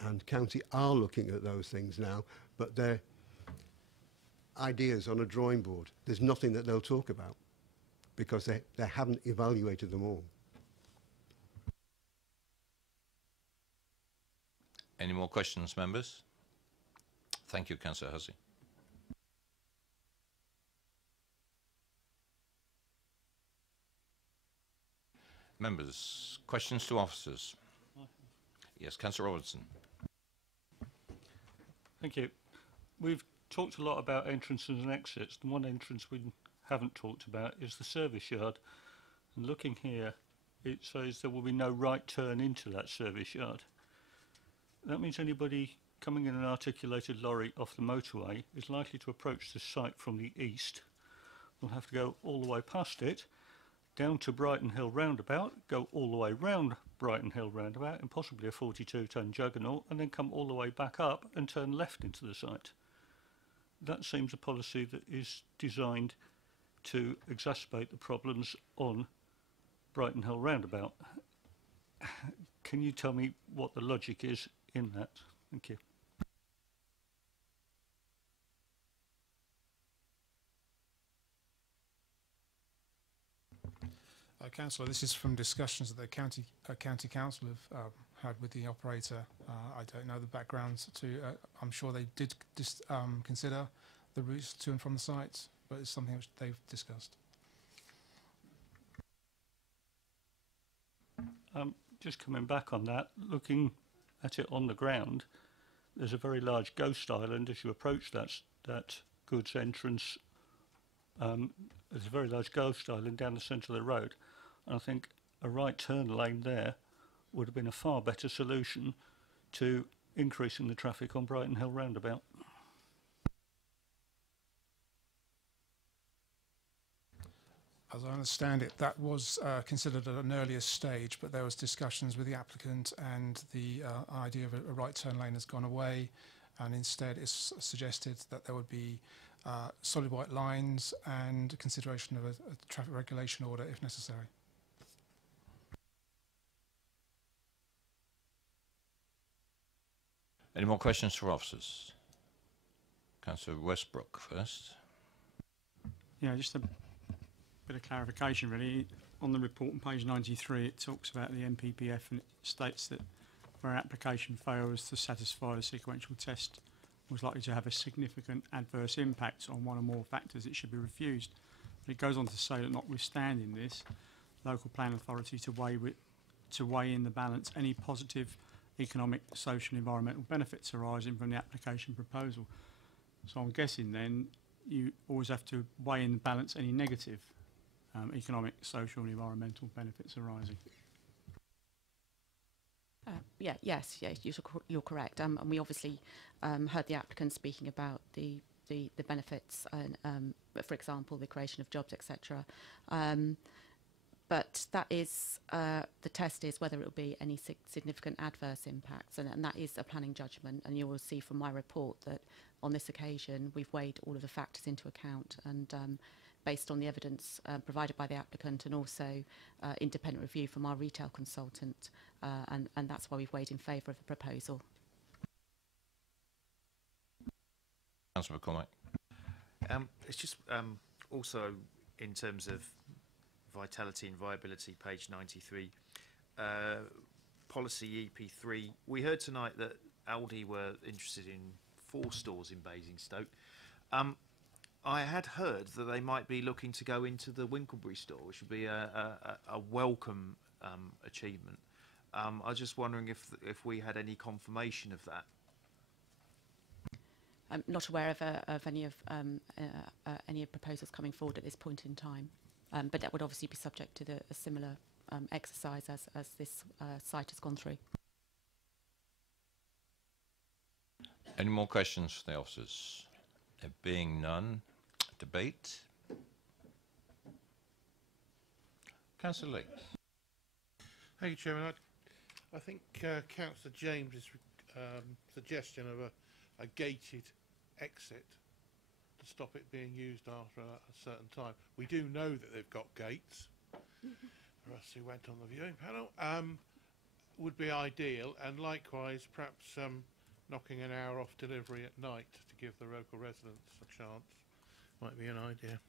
And county are looking at those things now, but they're ideas on a drawing board. There's nothing that they'll talk about because they haven't evaluated them all. Any more questions, members? Thank you, Councillor Hussey. Members, questions to officers? Yes, Councillor Robertson. Thank you. We've talked a lot about entrances and exits. The one entrance we haven't talked about is the service yard. And looking here, it says there will be no right turn into that service yard. That means anybody coming in an articulated lorry off the motorway is likely to approach the site from the east. We'll have to go all the way past it, down to Brighton Hill Roundabout, go all the way round Brighton Hill Roundabout in possibly a 42-ton juggernaut, and then come all the way back up and turn left into the site. That seems a policy that is designed to exacerbate the problems on Brighton Hill Roundabout. Can you tell me what the logic is in that? Thank you. Councillor, this is from discussions that the county council have had with the operator. I don't know the backgrounds to. I'm sure they did consider the routes to and from the site, but it's something which they've discussed. Just coming back on that, looking at it on the ground, there's a very large ghost island as you approach that goods entrance. There's a very large ghost island down the centre of the road. And I think a right turn lane there would have been a far better solution to increasing the traffic on Brighton Hill Roundabout. As I understand it, that was considered at an earlier stage, but there was discussions with the applicant, and the idea of a right turn lane has gone away, and instead it's suggested that there would be solid white lines and consideration of a traffic regulation order if necessary. Any more questions for officers? Councillor Westbrook first. Yeah, just a bit of clarification really. On the report on page 93 it talks about the MPPF and it states that where an application fails to satisfy the sequential test was likely to have a significant adverse impact on one or more factors, it should be refused. But it goes on to say that notwithstanding this, local plan authority to weigh in the balance any positive economic, social and environmental benefits arising from the application proposal. So I'm guessing then you always have to weigh in the balance any negative economic, social and environmental benefits arising. Yes, you're correct. And we obviously heard the applicant speaking about the benefits and, for example, the creation of jobs, etc. But that is, the test is whether it will be any significant adverse impacts, and that is a planning judgment. And you will see from my report that on this occasion we've weighed all of the factors into account, and based on the evidence provided by the applicant, and also independent review from our retail consultant, and that's why we've weighed in favour of the proposal. Councillor McCormack. It's just also in terms of vitality and viability, page 93, policy EP3. We heard tonight that Aldi were interested in 4 stores in Basingstoke. I had heard that they might be looking to go into the Winklebury store, which would be a welcome achievement. I was just wondering if we had any confirmation of that. I'm not aware of any of proposals coming forward at this point in time, but that would obviously be subject to a similar exercise as this site has gone through. Any more questions for the officers? There being none, debate. Councillor Lee. Thank you, Chairman. I think Councillor James's suggestion of a gated exit to stop it being used after a certain time. We do know that they've got gates, for us who went on the viewing panel, would be ideal, and likewise perhaps knocking an hour off delivery at night to give the local residents a chance might be an idea.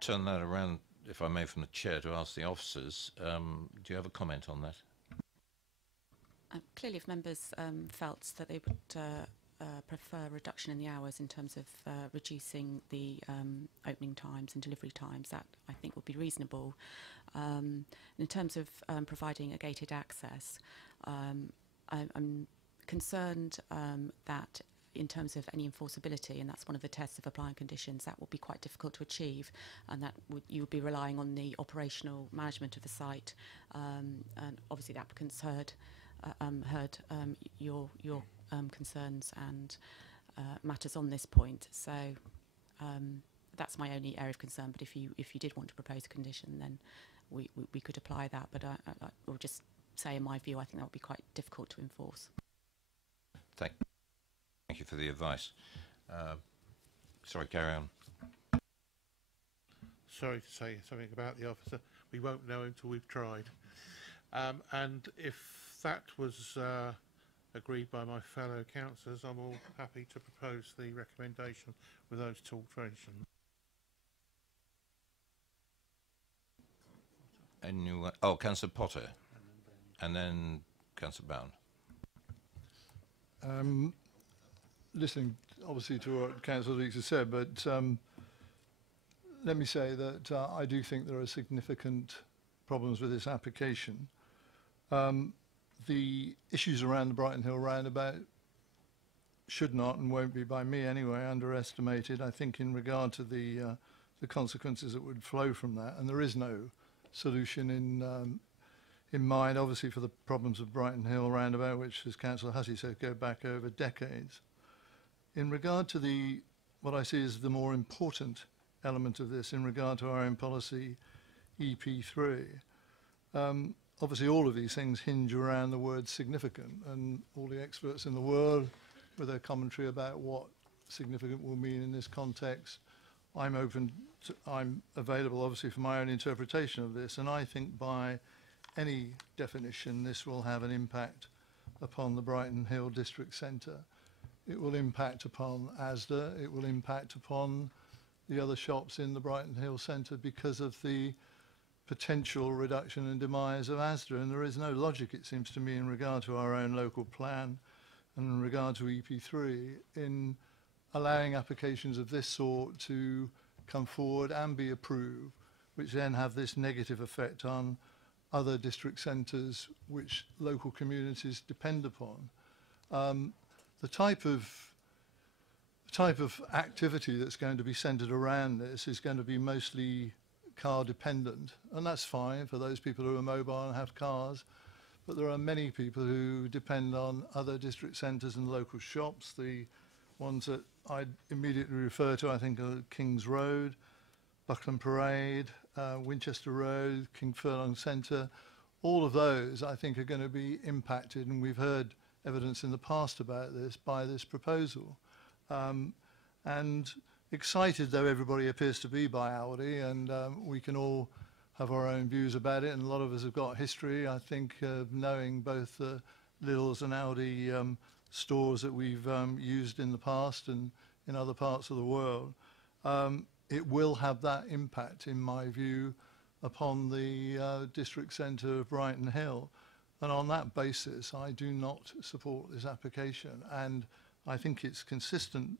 Turn that around, if I may, from the chair to ask the officers. Do you have a comment on that? Clearly, if members felt that they would prefer a reduction in the hours in terms of reducing the opening times and delivery times, that I think would be reasonable. In terms of providing a gated access, I'm concerned that in terms of any enforceability, and that's one of the tests of applying conditions, that will be quite difficult to achieve, and that you would be relying on the operational management of the site. And obviously the applicants heard your concerns and matters on this point. So that's my only area of concern. But if you did want to propose a condition, then we could apply that. But I will just say, in my view, I think that would be quite difficult to enforce. Thank you for the advice. Sorry, carry on. Sorry to say something about the officer. We won't know until we've tried. And if that was agreed by my fellow councillors, I'm all happy to propose the recommendation with those two alterations. Anyone? Oh, Councillor Potter, and then Councillor Bown. Listening obviously to what Councillor Leeks has said, but let me say that I do think there are significant problems with this application. The issues around the Brighton Hill roundabout should not, and won't be by me anyway, underestimated. I think in regard to the consequences that would flow from that, and there is no solution in mind, obviously, for the problems of Brighton Hill roundabout, which, as Councillor Hussey said, go back over decades. In regard to what I see as the more important element of this, in regard to our own policy EP3, obviously all of these things hinge around the word significant, and all the experts in the world with their commentary about what significant will mean in this context. I'm available obviously for my own interpretation of this, and I think by any definition this will have an impact upon the Brighton Hill district centre. It will impact upon Asda, it will impact upon the other shops in the Brighton Hill centre because of the potential reduction and demise of Asda, and there is no logic, it seems to me, in regard to our own local plan and in regard to EP3 in allowing applications of this sort to come forward and be approved, which then have this negative effect on other district centres which local communities depend upon. The type of activity that's going to be centred around this is going to be mostly car dependent, and that's fine for those people who are mobile and have cars, but there are many people who depend on other district centres and local shops. The ones that I'd immediately refer to, I think, are King's Road, Buckland Parade, Winchester Road, King Furlong Centre. All of those, I think, are going to be impacted, and we've heard evidence in the past about this by this proposal. And excited though everybody appears to be by Aldi, and we can all have our own views about it, and a lot of us have got history, I think, knowing both Lidl's and Aldi stores that we've used in the past and in other parts of the world. It will have that impact, in my view, upon the district centre of Brighton Hill. And on that basis, I do not support this application. And I think it's consistent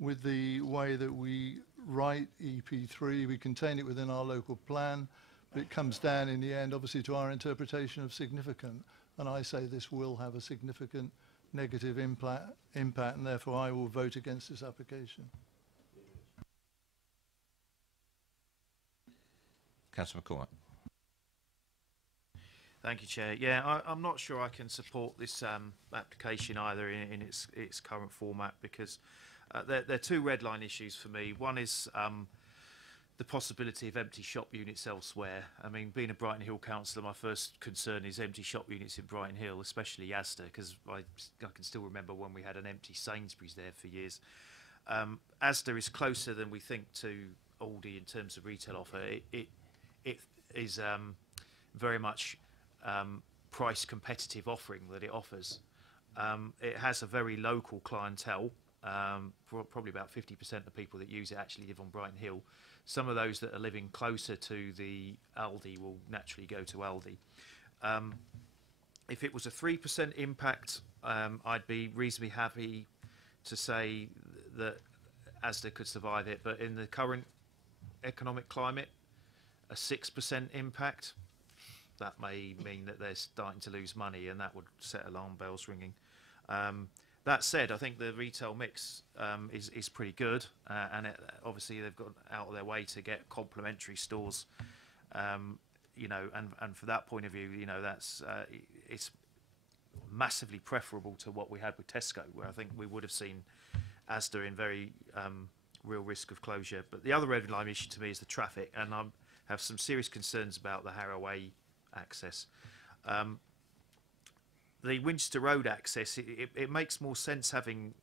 with the way that we write EP3. We contain it within our local plan, but it comes down in the end, obviously, to our interpretation of significant. And I say this will have a significant negative impact, and therefore I will vote against this application. Councillor McCormack. Thank you, Chair. Yeah, I'm not sure I can support this application either in its current format, because there are two red line issues for me. One is the possibility of empty shop units elsewhere. I mean, being a Brighton Hill councillor, my first concern is empty shop units in Brighton Hill, especially Asda, because I can still remember when we had an empty Sainsbury's there for years. Asda is closer than we think to Aldi in terms of retail offer. It is very much price competitive offering that it offers. It has a very local clientele. Probably about 50% of the people that use it actually live on Brighton Hill. Some of those that are living closer to the Aldi will naturally go to Aldi. If it was a 3% impact, I'd be reasonably happy to say that Asda could survive it. But in the current economic climate, a 6% impact, that may mean that they're starting to lose money, and that would set alarm bells ringing. That said, I think the retail mix is pretty good, and obviously they've got out of their way to get complementary stores, you know, and for that point of view, you know, that's it's massively preferable to what we had with Tesco, where I think we would have seen Asda in very real risk of closure. But the other red line issue to me is the traffic, and I have some serious concerns about the Harrow Way access. The Winchester Road access, it makes more sense having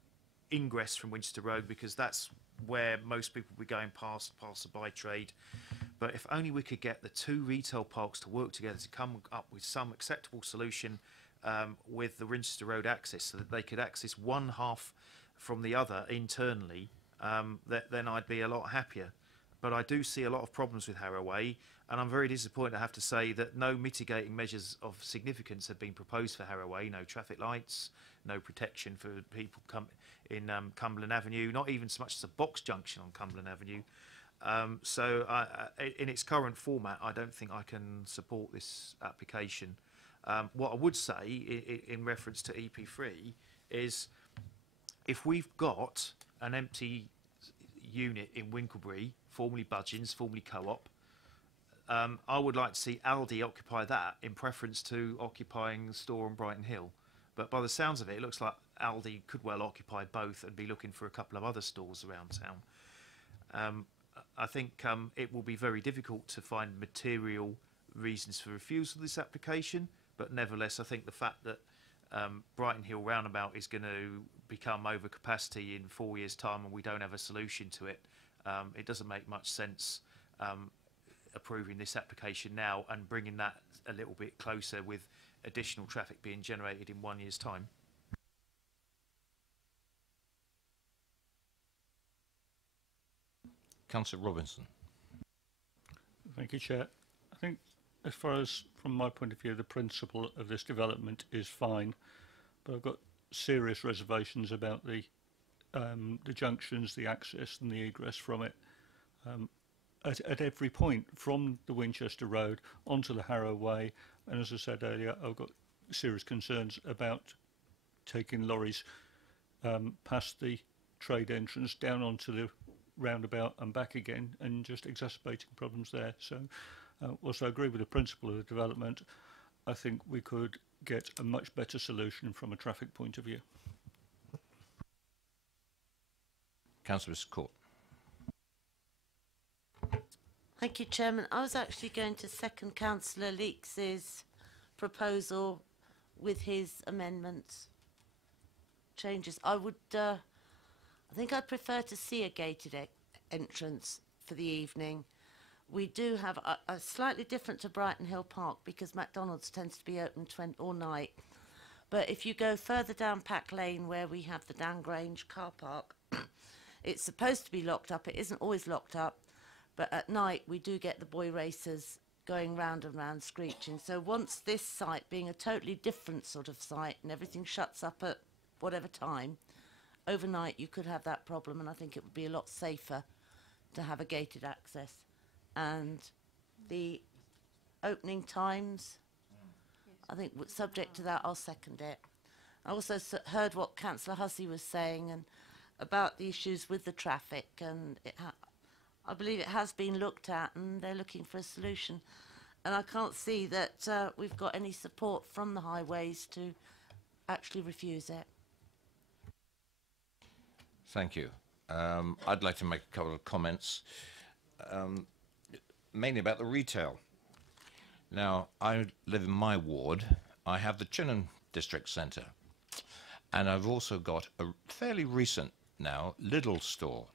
ingress from Winchester Road, because that's where most people will be going past the by trade. But if only we could get the two retail parks to work together to come up with some acceptable solution with the Winchester Road access, so that they could access one half from the other internally, then I'd be a lot happier. But I do see a lot of problems with Harrow Way, and I'm very disappointed, I have to say, that no mitigating measures of significance have been proposed for Harrow Way. No traffic lights, no protection for people in Cumberland Avenue, not even so much as a box junction on Cumberland Avenue. So in its current format, I don't think I can support this application. What I would say in reference to EP3 is, if we've got an empty unit in Winklebury, formerly Budgeons, formerly Co-op, I would like to see Aldi occupy that in preference to occupying the store on Brighton Hill. But by the sounds of it, it looks like Aldi could well occupy both and be looking for a couple of other stores around town. I think it will be very difficult to find material reasons for refusal of this application, but nevertheless, I think the fact that Brighton Hill roundabout is going to become over capacity in 4 years' time and we don't have a solution to it, it doesn't make much sense approving this application now and bringing that a little bit closer with additional traffic being generated in 1 year's time. Councillor Robinson. Thank you, Chair. I think, as far as from my point of view, the principle of this development is fine, but I've got serious reservations about the junctions, the access and the egress from it. At every point from the Winchester Road onto the Harrow Way, and as I said earlier, I've got serious concerns about taking lorries past the trade entrance down onto the roundabout and back again, and just exacerbating problems there. So whilst I agree with the principle of the development, I think we could get a much better solution from a traffic point of view. Councillor Court. Thank you, Chairman. I was actually going to second Councillor Leaks's proposal with his amendments, changes. I would I think I'd prefer to see a gated entrance for the evening. We do have a slightly different to Brighton Hill Park because McDonald's tends to be open all night. But if you go further down Pack Lane where we have the Dangrange car park, it's supposed to be locked up. It isn't always locked up, but at night we do get the boy racers going round and round screeching. So once this site being a totally different sort of site and everything shuts up at whatever time, overnight you could have that problem, and I think it would be a lot safer to have a gated access. And the opening times, I think subject to that, I'll second it. I also heard what Councillor Hussey was saying and about the issues with the traffic, and I believe it has been looked at and they're looking for a solution. And I can't see that we've got any support from the highways to actually refuse it. Thank you. I'd like to make a couple of comments, mainly about the retail. Now, I live in my ward. I have the Chinham District Centre, and I've also got a fairly recent now Lidl store.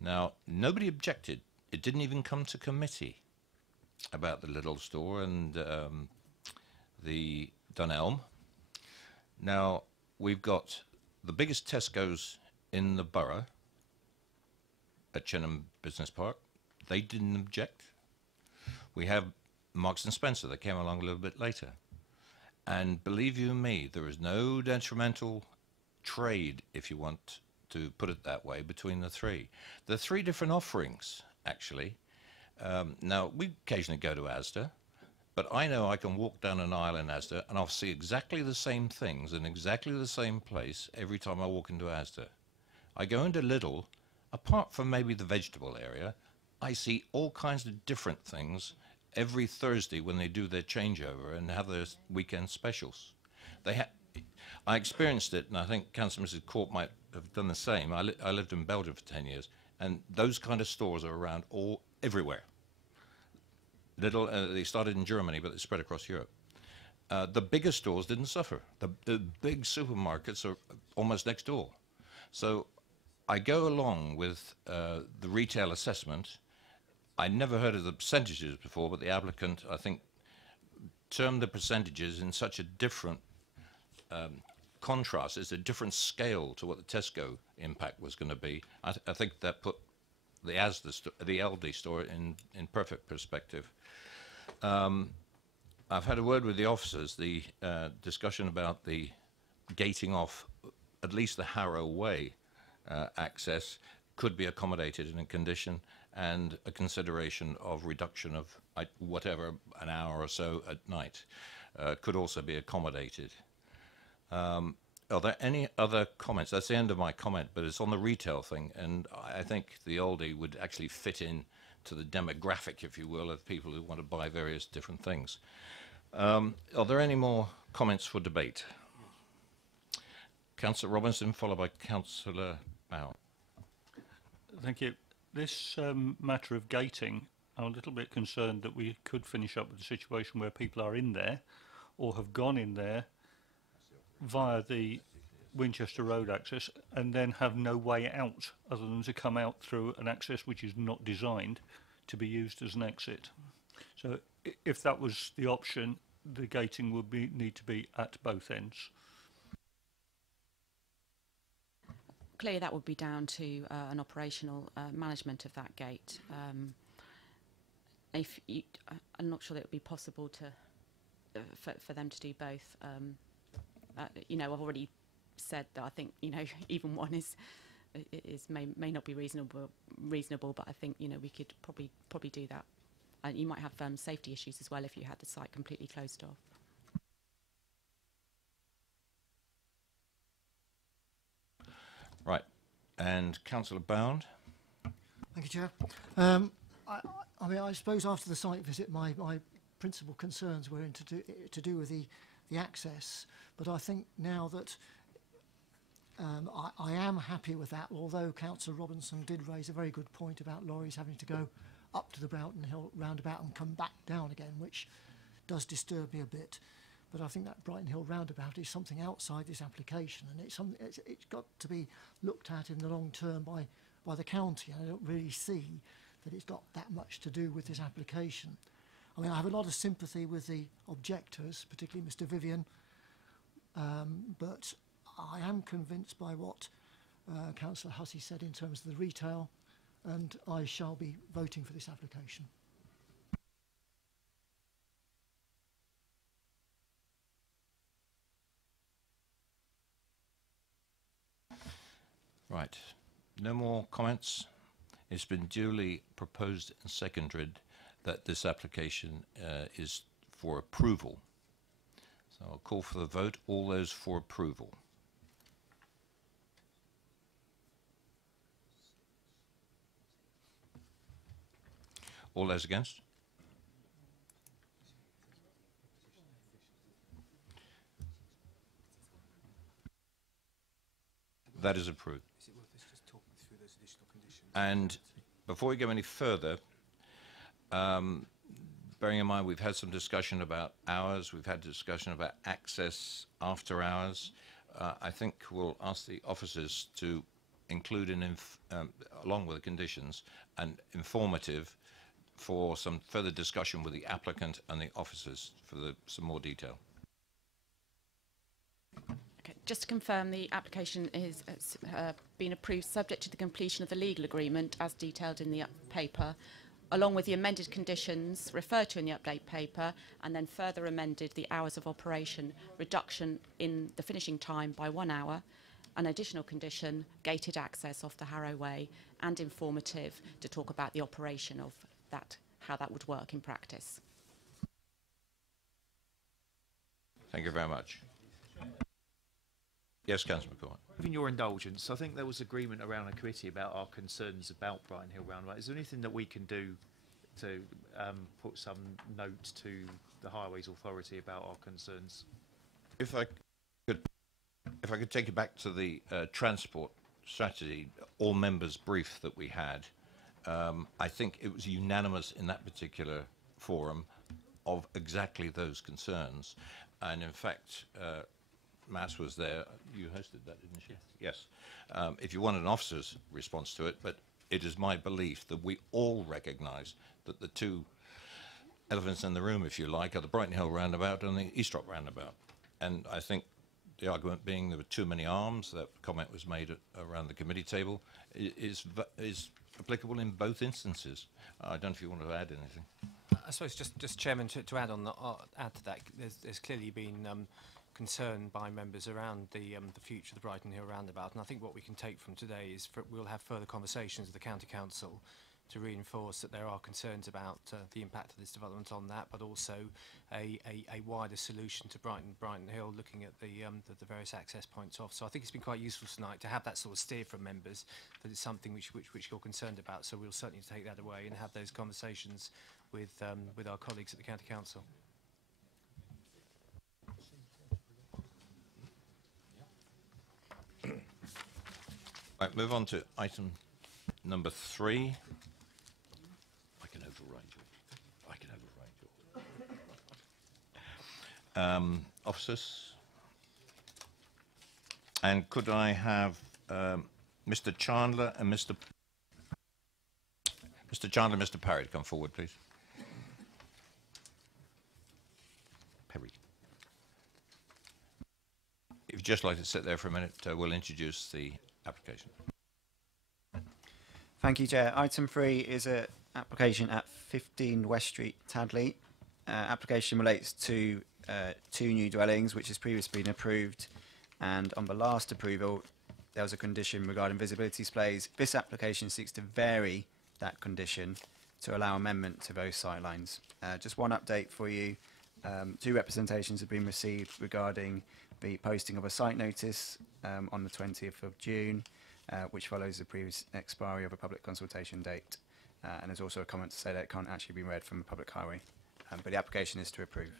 Now, nobody objected. It didn't even come to committee about the Lidl store and the Dunelm. Now, we've got the biggest Tesco's in the borough at Chinham Business Park. They didn't object. We have Marks and Spencer that came along a little bit later. And believe you me, there is no detrimental trade, if you want to put it that way, between the three. There are three different offerings, actually. Now, we occasionally go to Asda, but I know I can walk down an aisle in Asda and I'll see exactly the same things in exactly the same place every time I walk into Asda. I go into Lidl, apart from maybe the vegetable area, I see all kinds of different things every Thursday when they do their changeover and have their weekend specials. I experienced it, and I think Councillor Mrs. Court might have done the same. I lived in Belgium for 10 years, and those kind of stores are around everywhere. Lidl, they started in Germany, but they spread across Europe. The bigger stores didn't suffer. The big supermarkets are almost next door. So I go along with the retail assessment. I never heard of the percentages before, but the applicant, I think, termed the percentages in such a different contrast. It's a different scale to what the Tesco impact was going to be. I think that put the Aldi store in perfect perspective. I've had a word with the officers. The discussion about the gating off at least the Harrow Way access could be accommodated in a condition, and a consideration of reduction of whatever, an hour or so at night could also be accommodated. Are there any other comments? That's the end of my comment, but it's on the retail thing, and I think the Aldi would actually fit in to the demographic, if you will, of people who want to buy various different things. Are there any more comments for debate? Councillor Robinson, followed by Councillor Bow. Thank you. This matter of gating, I'm a little bit concerned that we could finish up with a situation where people are in there or have gone in there via the Winchester Road access and then have no way out other than to come out through an access which is not designed to be used as an exit. So if that was the option, the gating would need to be at both ends. Clearly that would be down to an operational management of that gate. I'm not sure that it would be possible to for them to do both. You know, I've already said that I think, you know, even one may not be reasonable, but I think, you know, we could probably do that. And you might have safety issues as well if you had the site completely closed off. Right, and Councillor Bound. Thank you, Chair. I mean, I suppose after the site visit, my principal concerns were to do with the access, but I think now that I am happy with that, although Councillor Robinson did raise a very good point about lorries having to go up to the Broughton Hill roundabout and come back down again, which does disturb me a bit. but I think that Brighton Hill roundabout is something outside this application, and it's got to be looked at in the long term by the county. I don't really see that it's got that much to do with this application. I mean, I have a lot of sympathy with the objectors, particularly Mr. Vivian, but I am convinced by what Councillor Hussey said in terms of the retail, and I shall be voting for this application. Right. No more comments? It's been duly proposed and seconded that this application is for approval. So I'll call for the vote. All those for approval. All those against? That is approved. And before we go any further, bearing in mind we've had some discussion about hours, we've had discussion about access after hours, I think we'll ask the officers to include along with the conditions, an informative for some further discussion with the applicant and the officers for some more detail. Okay, just to confirm, the application is been approved subject to the completion of the legal agreement as detailed in the paper, along with the amended conditions referred to in the update paper, and then further amended the hours of operation, reduction in the finishing time by 1 hour, an additional condition, gated access off the Harrow Way, and informative to talk about the operation of that, how that would work in practice. Thank you very much. Yes, Councillor McCoy. In your indulgence, I think there was agreement around the committee about our concerns about Brighton Hill Roundabout. Is there anything that we can do to put some note to the Highways Authority about our concerns? If I could take you back to the transport strategy, all members brief that we had, I think it was unanimous in that particular forum of exactly those concerns. And in fact, Mass was there. You hosted that, didn't you? Yes. If you want an officer's response to it, but it is my belief that we all recognise that the two elephants in the room, if you like, are the Brighton Hill roundabout and the Eastrock roundabout. And I think the argument being there were too many arms, that comment was made around the committee table, is applicable in both instances. I don't know if you want to add anything. I suppose just Chairman, to add on add to that, there's clearly been concern by members around the future of the Brighton Hill roundabout, and I think what we can take from today is we'll have further conversations with the County Council to reinforce that there are concerns about the impact of this development on that, but also a wider solution to Brighton Hill, looking at the various access points off. So I think it's been quite useful tonight to have that sort of steer from members that it's something which you're concerned about. So we'll certainly take that away and have those conversations with our colleagues at the County Council. Right, move on to item number 3. I can override you. I can override you. Officers. And could I have Mr. Chandler and Mr. Chandler and Mr. Parry to come forward, please. Perry. If you'd just like to sit there for a minute, we'll introduce the application. Thank you, Chair. Item 3 is an application at 15 West Street, Tadley. Application relates to 2 new dwellings, which has previously been approved, and on the last approval, there was a condition regarding visibility displays. This application seeks to vary that condition to allow amendment to those sightlines. Just one update for you. 2 representations have been received regarding the posting of a site notice on the 20th of June, which follows the previous expiry of a public consultation date. And there's also a comment to say that it can't actually be read from a public highway. But the application is to approve.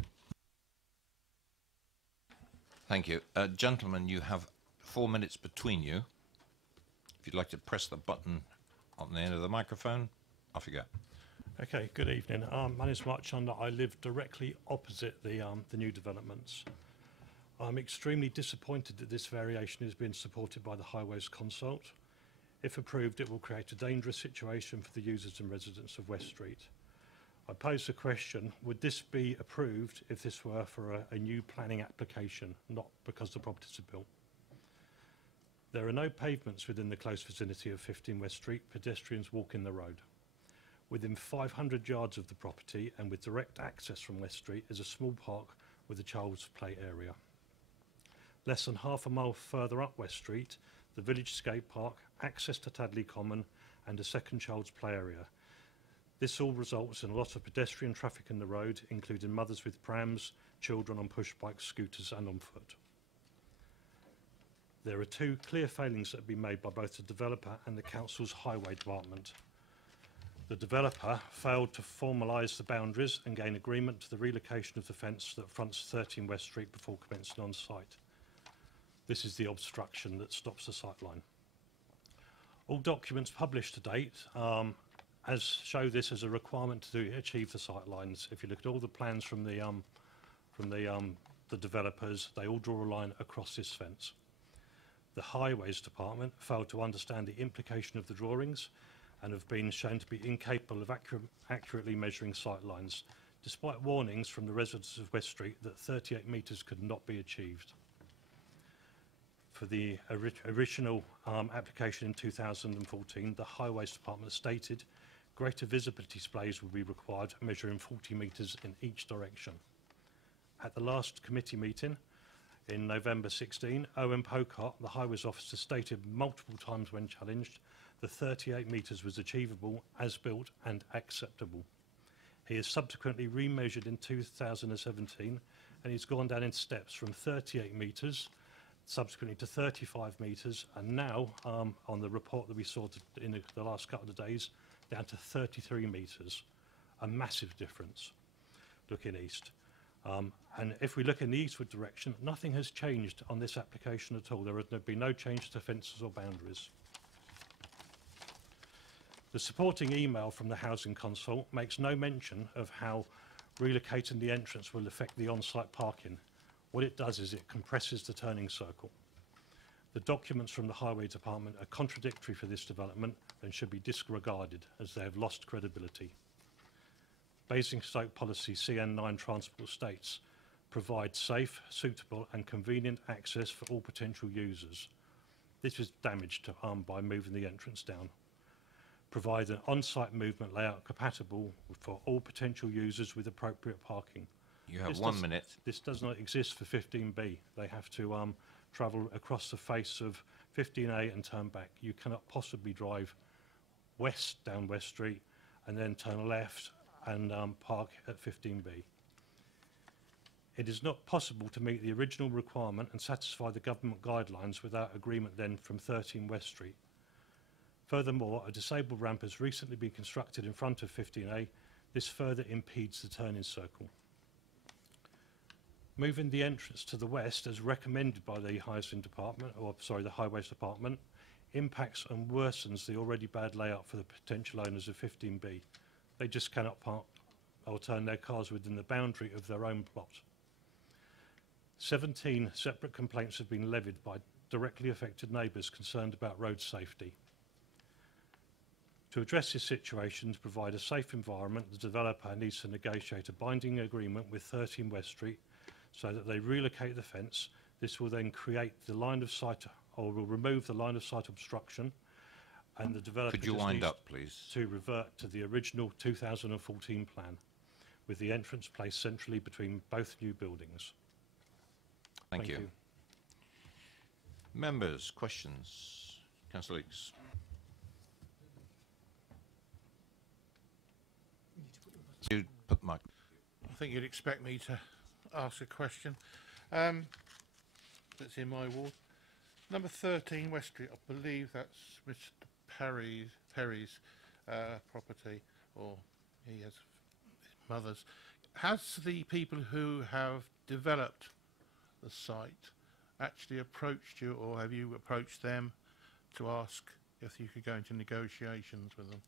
Thank you. Gentlemen, you have 4 minutes between you. If you'd like to press the button on the end of the microphone, off you go. Okay, good evening. My name is Mark Chandler. I live directly opposite the new developments. I'm extremely disappointed that this variation is being supported by the Highways Consult. If approved, it will create a dangerous situation for the users and residents of West Street. I pose the question, would this be approved if this were for a new planning application, not because the properties are built? There are no pavements within the close vicinity of 15 West Street. Pedestrians walk in the road. Within 500 yards of the property and with direct access from West Street is a small park with a child's play area. Less than half a mile further up West Street, the village skate park, access to Tadley Common and a second child's play area. This all results in a lot of pedestrian traffic in the road, including mothers with prams, children on push bikes, scooters and on foot. There are two clear failings that have been made by both the developer and the council's highway department. The developer failed to formalise the boundaries and gain agreement to the relocation of the fence that fronts 13 West Street before commencing on site. This is the obstruction that stops the sightline. All documents published to date as show this as a requirement to achieve the sightlines. If you look at all the plans from the developers, they all draw a line across this fence. The Highways Department failed to understand the implication of the drawings and have been shown to be incapable of accurately measuring sightlines, despite warnings from the residents of West Street that 38 metres could not be achieved. For the original application in 2014, the Highways Department stated greater visibility displays would be required, measuring 40 metres in each direction. At the last committee meeting in November 16, Owen Pocock, the Highways Officer, stated multiple times when challenged the 38 metres was achievable, as built and acceptable. He has subsequently remeasured in 2017 and he's gone down in steps from 38 metres subsequently to 35 metres and now on the report that we saw in the last couple of days down to 33 metres. A massive difference looking east. And if we look in the eastward direction, nothing has changed on this application at all. There has been no change to fences or boundaries. The supporting email from the Housing Consult makes no mention of how relocating the entrance will affect the on-site parking. What it does is it compresses the turning circle. The documents from the Highway Department are contradictory for this development and should be disregarded as they have lost credibility. Basingstoke Policy CN9 Transport states, provide safe, suitable and convenient access for all potential users. This was damaged by moving the entrance down. Provide an on-site movement layout compatible for all potential users with appropriate parking. You have 1 minute. This does not exist for 15B. They have to travel across the face of 15A and turn back. You cannot possibly drive west down West Street and then turn left and park at 15B. It is not possible to meet the original requirement and satisfy the government guidelines without agreement then from 13 West Street. Furthermore, a disabled ramp has recently been constructed in front of 15A. This further impedes the turning circle. Moving the entrance to the west, as recommended by the Highways Department, impacts and worsens the already bad layout for the potential owners of 15B. They just cannot park or turn their cars within the boundary of their own plot. 17 separate complaints have been levied by directly affected neighbours concerned about road safety. To address this situation, to provide a safe environment, the developer needs to negotiate a binding agreement with 13 West Street so that they relocate the fence. This will then create the line of sight, or will remove the line of sight obstruction, and the developer Could you wind up, please? To revert to the original 2014 plan, with the entrance placed centrally between both new buildings. Thank you. Members, questions? Councillor Leakes. You put the mic. I think you'd expect me to ask a question. That's in my ward. Number 13 West Street, I believe that's Mr. Perry's property, or he has his mother's. Has the people who have developed the site actually approached you, or have you approached them to ask if you could go into negotiations with them?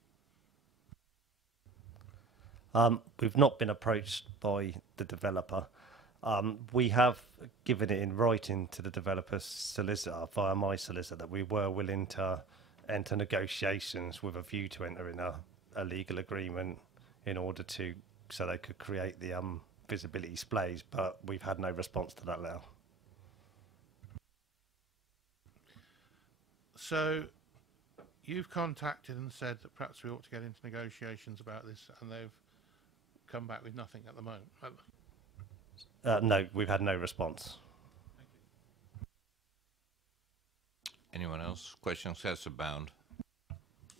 We've not been approached by the developer. We have given it in writing to the developer's solicitor via my solicitor that we were willing to enter negotiations with a view to entering a legal agreement in order to, so they could create the visibility displays, but we've had no response to that letter. So you've contacted and said that perhaps we ought to get into negotiations about this, and they've come back with nothing at the moment. No, we've had no response. Anyone else? Questions? Councillor Bound.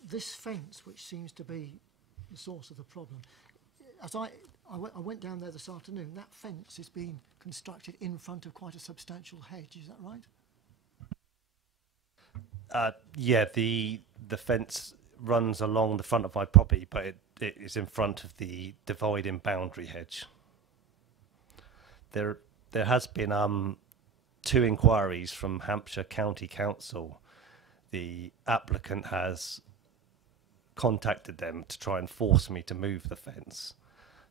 This fence, which seems to be the source of the problem, as I went down there this afternoon, that fence is being constructed in front of quite a substantial hedge, is that right? Yeah, the fence runs along the front of my property, but it is in front of the dividing boundary hedge. There has been 2 inquiries from Hampshire County Council. The applicant has contacted them to try and force me to move the fence.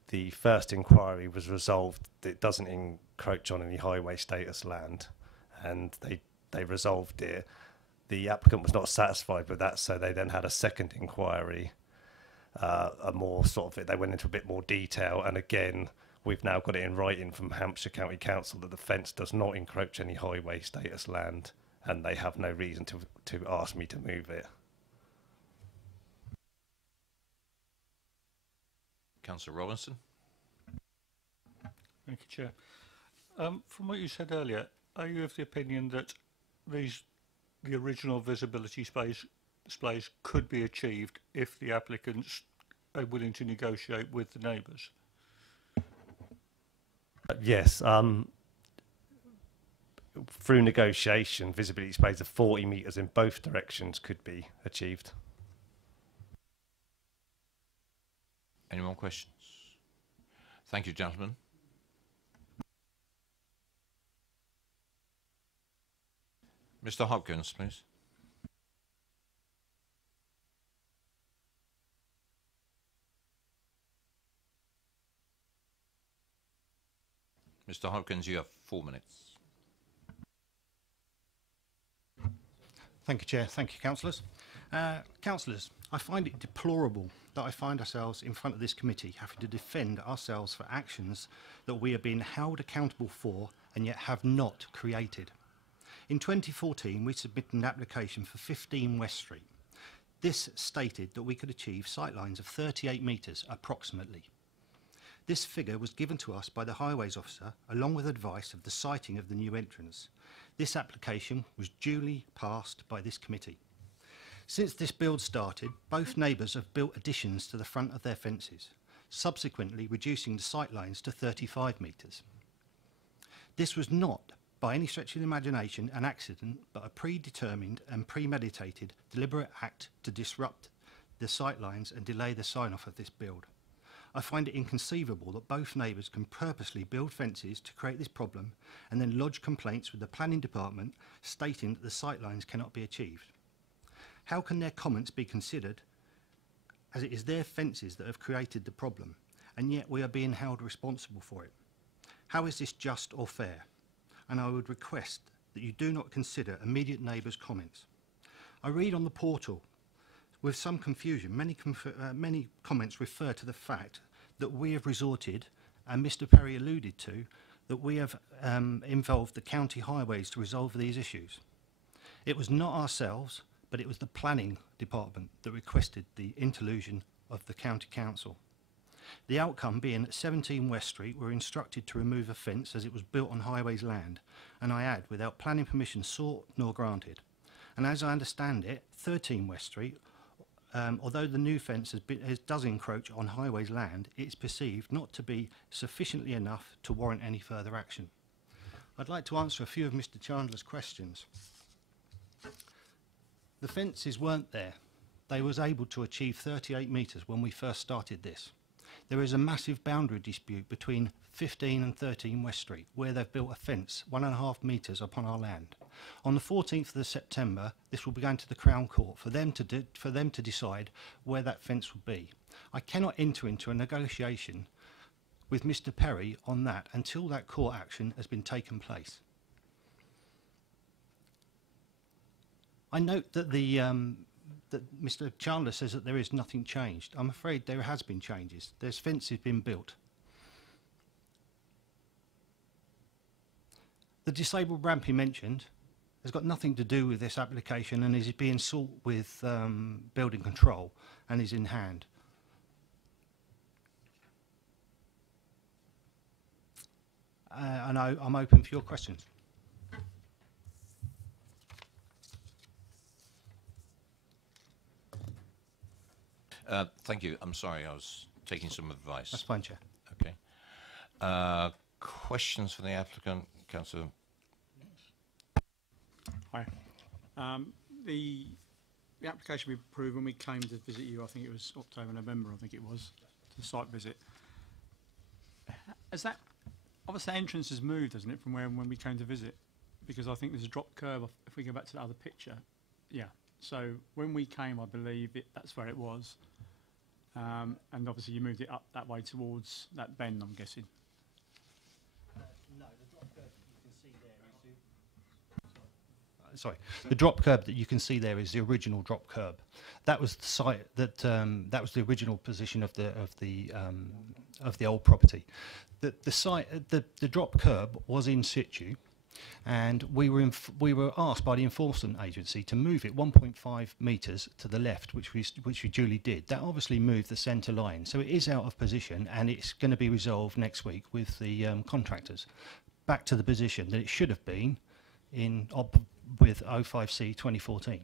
The first inquiry was resolved that it doesn't encroach on any highway status land, and they resolved it. The applicant was not satisfied with that, so they then had a second inquiry, a more sort of, they went into a bit more detail, and again, we've now got it in writing from Hampshire County Council that the fence does not encroach any highway status land, and they have no reason to ask me to move it. Councillor Robinson. Thank you, Chair. From what you said earlier, are you of the opinion that the original visibility displays could be achieved if the applicants are willing to negotiate with the neighbours? Yes. Through negotiation, visibility displays of 40 metres in both directions could be achieved. Any more questions? Thank you, gentlemen. Mr. Hopkins, please. Mr. Hopkins, you have 4 minutes. Thank you, Chair. Thank you, councillors. Councillors, I find it deplorable that I find ourselves in front of this committee having to defend ourselves for actions that we are being held accountable for and yet have not created. In 2014, we submitted an application for 15 West Street. This stated that we could achieve sightlines of 38 metres approximately. This figure was given to us by the highways officer along with advice of the siting of the new entrance. This application was duly passed by this committee. Since this build started, both neighbours have built additions to the front of their fences, subsequently reducing the sightlines to 35 metres. This was not, by any stretch of the imagination, an accident, but a predetermined and premeditated deliberate act to disrupt the sightlines and delay the sign-off of this build. I find it inconceivable that both neighbours can purposely build fences to create this problem and then lodge complaints with the planning department stating that the sightlines cannot be achieved. How can their comments be considered, as it is their fences that have created the problem, and yet we are being held responsible for it? How is this just or fair? And I would request that you do not consider immediate neighbours' comments. I read on the portal, with some confusion, many comments refer to the fact that we have resorted, and Mr Perry alluded to, that we have involved the county highways to resolve these issues. It was not ourselves, but it was the planning department that requested the interlusion of the county council. The outcome being at 17 West Street were instructed to remove a fence as it was built on highways land, and I add, without planning permission sought nor granted. And as I understand it, 13 West Street, although the new fence does encroach on highways land, it is perceived not to be sufficiently enough to warrant any further action. I'd like to answer a few of Mr Chandler's questions. The fences weren't there. They was able to achieve 38 metres when we first started this. There is a massive boundary dispute between 15 and 13 West Street, where they've built a fence 1.5 metres upon our land. On the 14th of September, this will be going to the Crown Court for them to decide where that fence will be. I cannot enter into a negotiation with Mr. Perry on that until that court action has been taken place. I note that that Mr. Chandler says that there is nothing changed. I'm afraid there has been changes. There's fences been built. The disabled ramp he mentioned has got nothing to do with this application and is being sought with building control and is in hand. And I'm open for your questions. Thank you. I'm sorry, I was taking some advice. That's fine, Chair. Okay. Questions for the applicant, Councillor? Hi. The application we approved when we came to visit you, I think it was October, November, I think it was, the site visit. Has that, obviously the entrance has moved, hasn't it, from when we came to visit? Because I think there's a drop curve, if we go back to the other picture. Yeah. So when we came, I believe that's where it was. And obviously you moved it up that way towards that bend, I'm guessing. No, the drop curve that you can see there is sorry, the drop curb that you can see there is the original drop curb. That was the site that that was the original position of the old property. The drop curb was in situ, and we were asked by the enforcement agency to move it 1.5 metres to the left, which we duly did. That obviously moved the centre line, so it is out of position, and it's going to be resolved next week with the contractors. Back to the position that it should have been in with 05C 2014.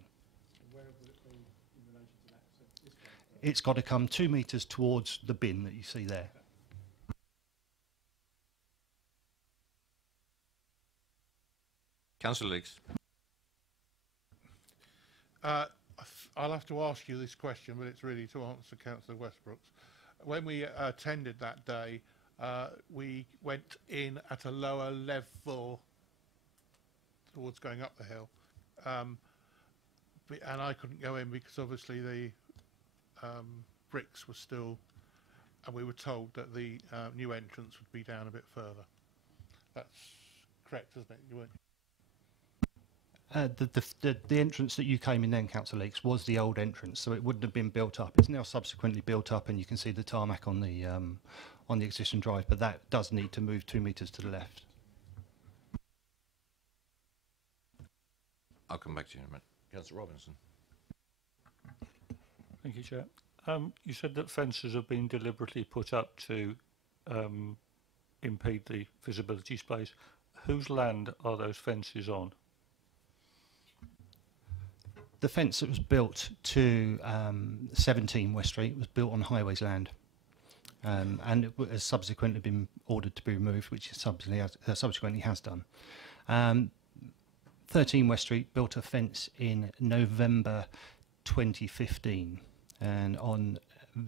Where will it be in relation to that? It's got to come 2 metres towards the bin that you see there. Councillor Leeks. I'll have to ask you this question, but it's really to answer Councillor Westbrook's. When we attended that day, we went in at a lower level towards going up the hill, and I couldn't go in because obviously the bricks were still, and we were told that the new entrance would be down a bit further. That's correct, isn't it? You weren't. The entrance that you came in then, Councillor Leeks, was the old entrance, so it wouldn't have been built up. It's now subsequently built up, and you can see the tarmac on the existing drive, but that does need to move 2 metres to the left. I'll come back to you in a minute. Councillor Robinson. Thank you, Chair. You said that fences have been deliberately put up to impede the visibility space. Whose land are those fences on? The fence that was built to 17 West Street was built on Highways land, and it has subsequently been ordered to be removed, which it subsequently has done. 13 West Street built a fence in November 2015, and on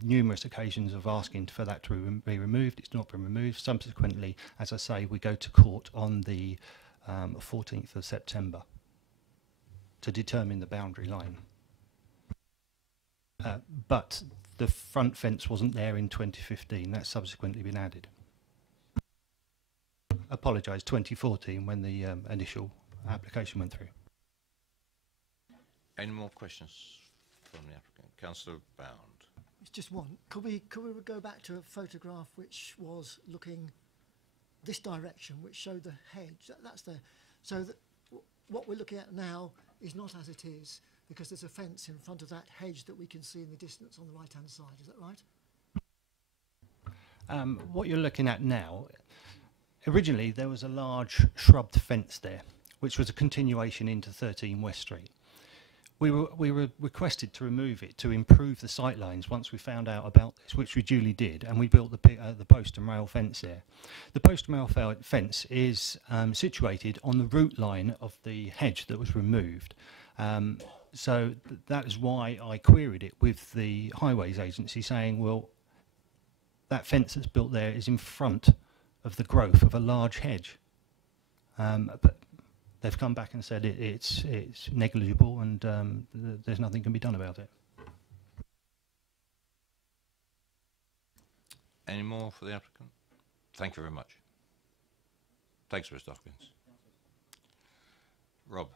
numerous occasions of asking for that to be removed, it's not been removed. Subsequently, as I say, we go to court on the 14th of September to determine the boundary line. But the front fence wasn't there in 2015, that's subsequently been added. Apologise, 2014 when the initial application went through. Any more questions from the applicant? Councillor Bound. It's just one. Could we go back to a photograph which was looking this direction, which showed the hedge? That's the, so that what we're looking at now is not as it is, because there's a fence in front of that hedge that we can see in the distance on the right-hand side. Is that right? What you're looking at now, originally there was a large shrubbed fence there, which was a continuation into 13 West Street. We were requested to remove it to improve the sight lines once we found out about this, which we duly did, and we built the post and rail fence there. The post and rail fence is situated on the route line of the hedge that was removed. So that is why I queried it with the Highways Agency, saying, well, that fence that's built there is in front of the growth of a large hedge. But they've come back and said it's negligible and there's nothing can be done about it. Any more for the applicant? Thank you very much. Thanks, Mr. Hopkins. Rob.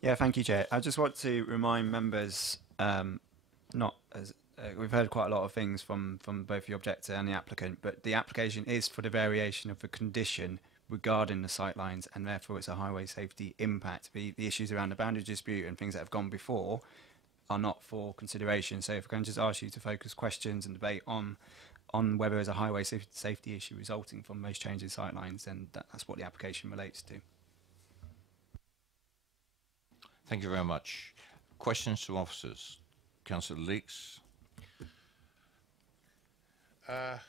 Yeah, thank you, Chair. I just want to remind members, not as we've heard quite a lot of things from both the objector and the applicant, but the application is for the variation of the condition regarding the sightlines, and therefore it's a highway safety impact. The issues around the boundary dispute and things that have gone before are not for consideration. So if I can just ask you to focus questions and debate on whether there's a highway safety issue resulting from those changes in sightlines, then that's what the application relates to. Thank you very much. Questions to officers. Councillor Leeks. Mr.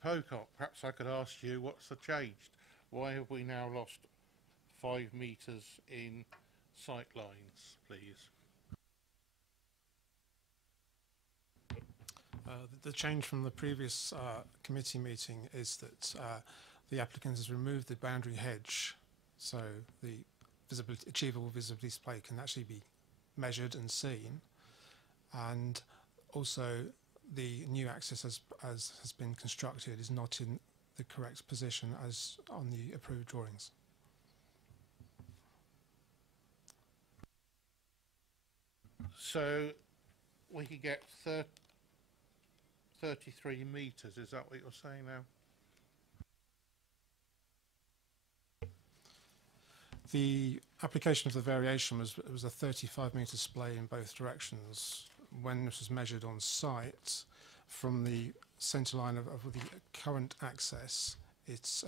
Pocock, perhaps I could ask you what's changed? Why have we now lost 5 metres in sight lines, please? The change from the previous committee meeting is that the applicant has removed the boundary hedge, so the achievable visibility display can actually be measured and seen, and also the new access as has been constructed is not in the correct position as on the approved drawings. So we could get 33 metres, is that what you're saying now? The application of the variation was a 35-metre display in both directions. When this was measured on site, from the centre line of the current access, it's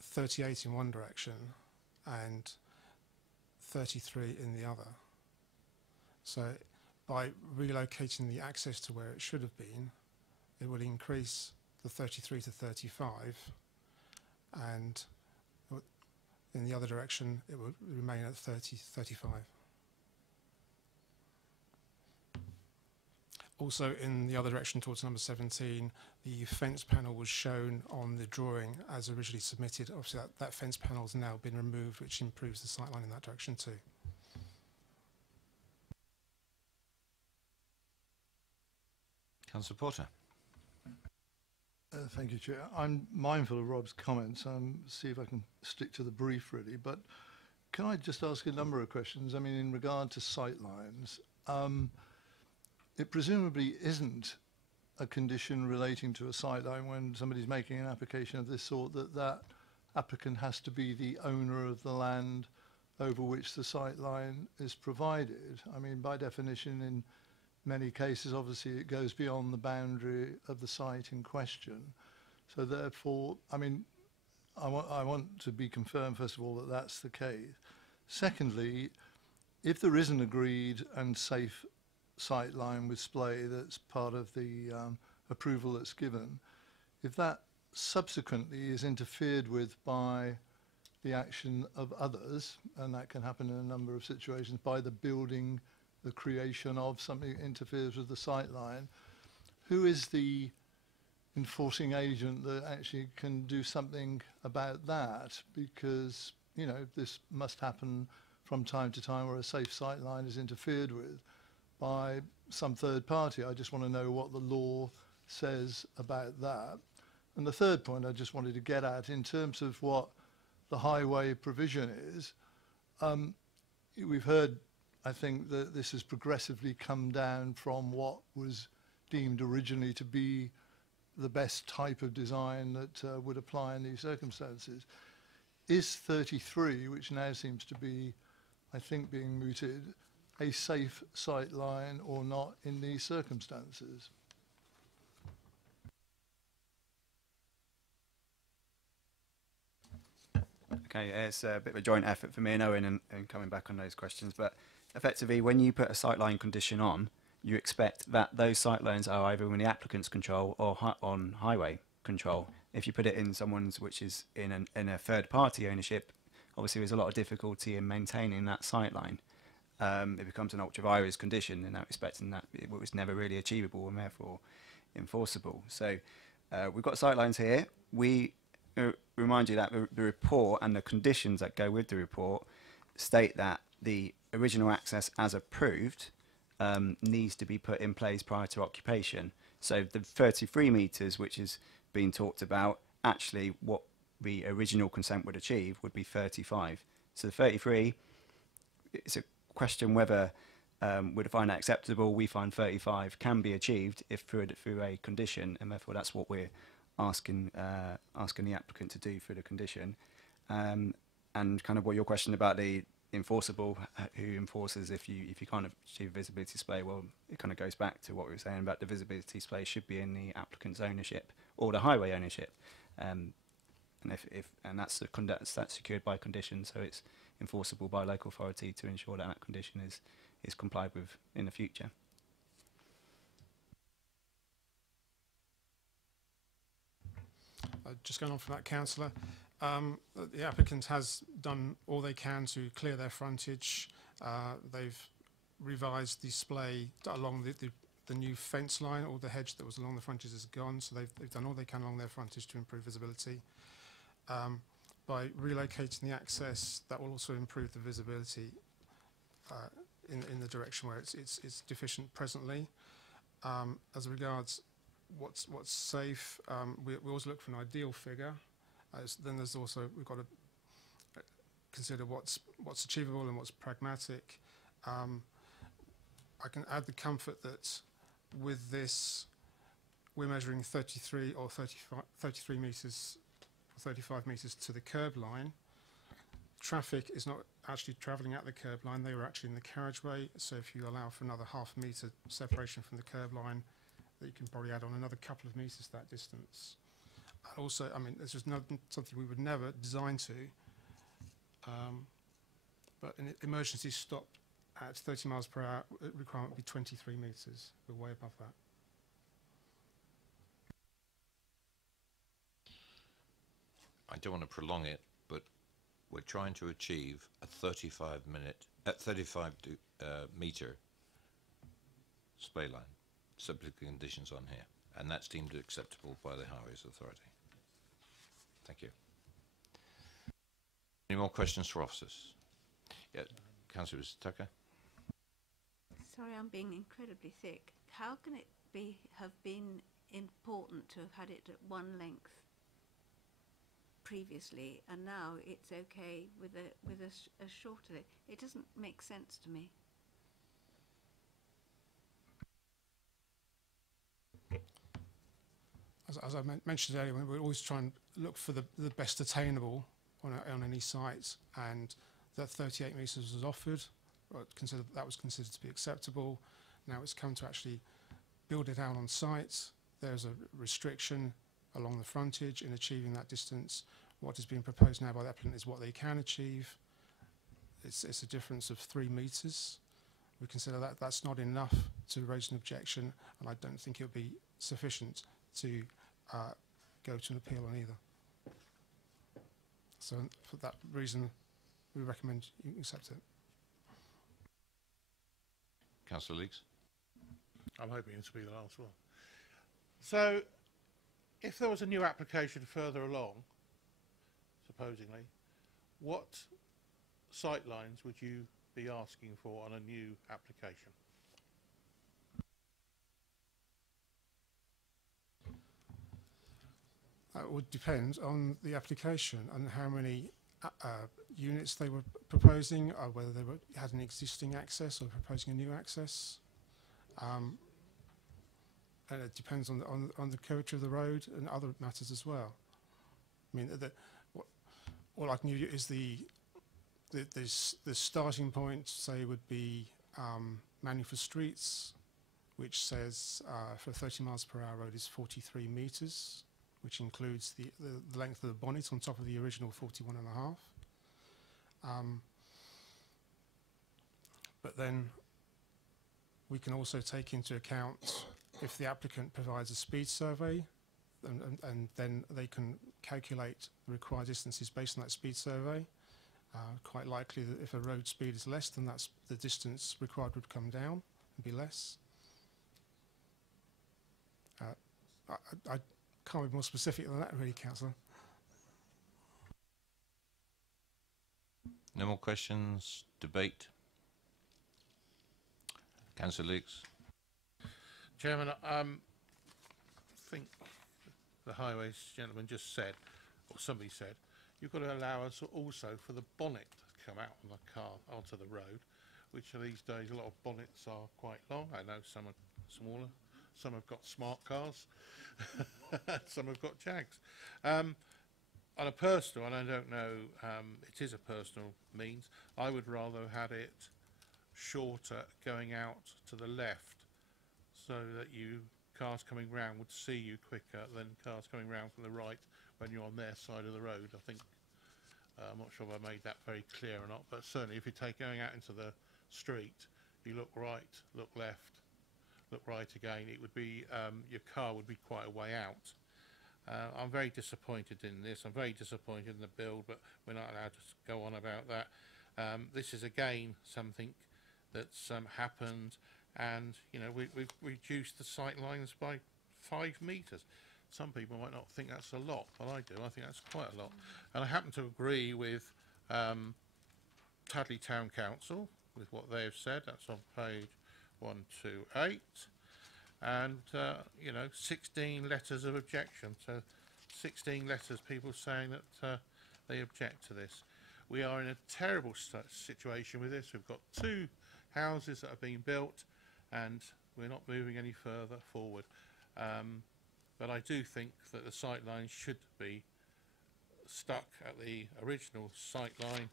38 in one direction and 33 in the other. So by relocating the access to where it should have been, it would increase the 33 to 35, and in the other direction it would remain at 35. Also in the other direction towards number 17, the fence panel was shown on the drawing as originally submitted. Obviously that fence panel has now been removed, which improves the sightline in that direction too. Councillor Porter. Thank you, Chair. I'm mindful of Rob's comments. See if I can stick to the brief, really. But can I just ask a number of questions? I mean, in regard to sightlines, it presumably isn't a condition relating to a sightline when somebody's making an application of this sort that applicant has to be the owner of the land over which the sightline is provided. I mean, by definition, in many cases, obviously, it goes beyond the boundary of the site in question. So therefore, I mean, I want to be confirmed, first of all, that that's the case. Secondly, if there is an agreed and safe sightline with splay that's part of the approval that's given, if that subsequently is interfered with by the action of others, and that can happen in a number of situations, by the building, the creation of something that interferes with the sightline, who is the enforcing agent that actually can do something about that? Because, you know, this must happen from time to time where a safe sightline is interfered with by some third party. I just want to know what the law says about that. And the third point I just wanted to get at, in terms of what the highway provision is, we've heard, I think, that this has progressively come down from what was deemed originally to be the best type of design that would apply in these circumstances. Is 33, which now seems to be, I think, being mooted, a safe sight line or not in these circumstances? Okay, it's a bit of a joint effort for me and Owen and coming back on those questions, but effectively when you put a sightline condition on, you expect that those sightlines are either in the applicant's control or on highway control. If you put it in someone's which is in a third party ownership, obviously there's a lot of difficulty in maintaining that sightline. It becomes an ultra vires condition in that respect, and that it was never really achievable and therefore enforceable. So we've got sightlines here. We remind you that the report and the conditions that go with the report state that the original access as approved needs to be put in place prior to occupation. So the 33 metres, which is being talked about, actually what the original consent would achieve would be 35. So the 33, it's a question whether we'd find that acceptable. We find 35 can be achieved if through a condition, and therefore that's what we're asking the applicant to do through the condition. And kind of what your question about the enforceable, who enforces if you can't achieve a visibility display, well, it kind of goes back to what we were saying about the visibility display should be in the applicant's ownership or the highway ownership, and that's secured by condition, so it's enforceable by local authority to ensure that that condition is complied with in the future. Just going on from that, councillor, the applicant has done all they can to clear their frontage. They've revised display along the new fence line. All the hedge that was along the frontage is gone, so they've done all they can along their frontage to improve visibility. By relocating the access, that will also improve the visibility in the direction where it's deficient presently. As regards what's safe, we always look for an ideal figure. Then there's also, we've got to consider what's achievable and what's pragmatic. I can add the comfort that with this, we're measuring 33 or 33 metres, 35 metres to the curb line. Traffic is not actually travelling at the curb line, they were actually in the carriageway, so if you allow for another half metre separation from the curb line, that you can probably add on another couple of metres to that distance. Also, I mean, this is not something we would never design to, but an emergency stop at 30 miles per hour requirement would be 23 metres. We're way above that. I don't want to prolong it, but we're trying to achieve a 35 metre display line, subject to conditions on here, and that's deemed acceptable by the Highways Authority. Thank you. Any more questions for officers? Yeah, Councillor Tucker. Sorry, I'm being incredibly thick. How can it have been important to have had it at one length previously, and now it's okay with a shorter? It doesn't make sense to me. As I mentioned earlier, we always try and look for the best attainable on any site, and that 38 metres was offered. That was considered to be acceptable. Now it's come to actually build it out on site. There's a restriction along the frontage in achieving that distance. What is being proposed now by the applicant is what they can achieve. It's a difference of 3 metres. We consider that that's not enough to raise an objection, and I don't think it would be sufficient to go to an appeal on either. So for that reason, we recommend you accept it. Councillor Leeks. I'm hoping this will be the last one. So, if there was a new application further along, supposedly, what sight lines would you be asking for on a new application? It would depend on the application and how many units they were proposing, or whether they had an existing access or proposing a new access. And it depends on the curvature of the road and other matters as well. I mean, all I can give you is the starting point, say, would be Manual for Streets, which says for a 30 miles per hour road is 43 metres, which includes the length of the bonnet on top of the original 41.5. But then we can also take into account if the applicant provides a speed survey, and then they can calculate the required distances based on that speed survey. Quite likely that if a road speed is less, then that's the distance required would come down and be less. I can't be more specific than that, really, Councillor. No more questions? Debate? Councillor Leeks? Chairman, I think the highways gentleman just said, or somebody said, you've got to allow us also for the bonnet to come out on the car onto the road, which these days a lot of bonnets are quite long. I know some are smaller, some have got smart cars, some have got Jags. On a personal, and I don't know, it is a personal means, I would rather have had it shorter going out to the left so that cars coming round would see you quicker than cars coming round from the right when you're on their side of the road. I think, I'm not sure if I made that very clear or not, but certainly if you're going out into the street, you look right, look left, look right again, it would be, your car would be quite a way out. I'm very disappointed in this. I'm very disappointed in the bill, but we're not allowed to go on about that. This is again something that's happened, and you know we've reduced the sight lines by 5 metres. Some people might not think that's a lot, but I do. I think that's quite a lot, and I happen to agree with Tadley Town Council with what they have said. That's on page 128. And, you know, 16 letters of objection. So 16 letters, people saying that they object to this. We are in a terrible situation with this. We've got 2 houses that are being built and we're not moving any further forward. But I do think that the sight line should be stuck at the original sight line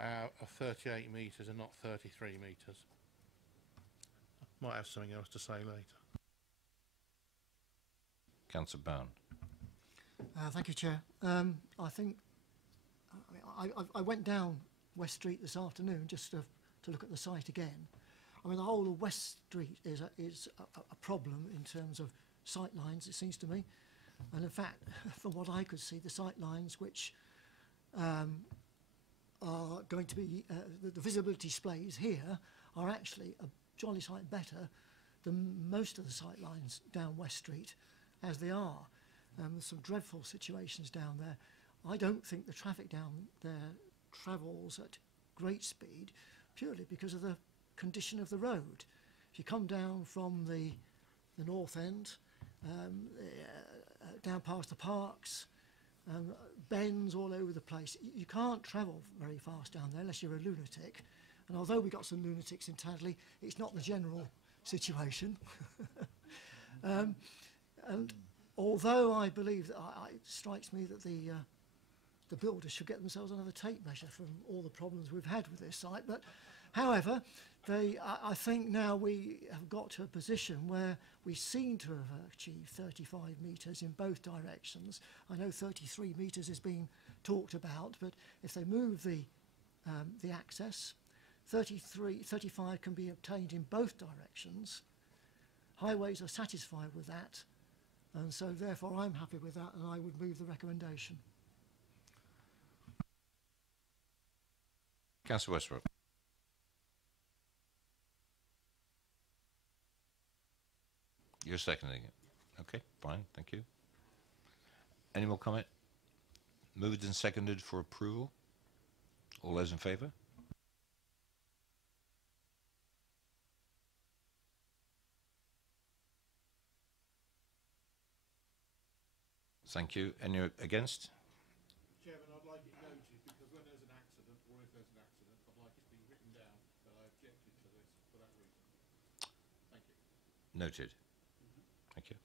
of 38 metres and not 33 metres. Might have something else to say later. Councillor Bowen. Thank you, Chair. I think I went down West Street this afternoon just to look at the site again. I mean, the whole of West Street is a problem in terms of sight lines, it seems to me. And in fact, from what I could see, the sight lines which are going to be, the visibility displays here are actually a jolly sight better than most of the sight lines down West Street as they are. There's some dreadful situations down there. I don't think the traffic down there travels at great speed purely because of the condition of the road. If you come down from the north end, down past the parks, bends all over the place, you can't travel very fast down there unless you're a lunatic. And although we've got some lunatics in Tadley, it's not the general situation. And although I believe that it strikes me that the builders should get themselves another tape measure from all the problems we've had with this site. But however, I think now we have got to a position where we seem to have achieved 35 metres in both directions. I know 33 metres is being talked about, but if they move the access, 35 can be obtained in both directions. Highways are satisfied with that, and so therefore I'm happy with that, and I would move the recommendation. Councillor Westbrook. You're seconding it. Okay, fine, thank you. Any more comment? Moved and seconded for approval. All those in favour? Thank you. Any against? Chairman, I'd like it noted because when there's an accident, or if there's an accident, I'd like it to be written down that I objected to this for that reason. Thank you. Noted. Thank you.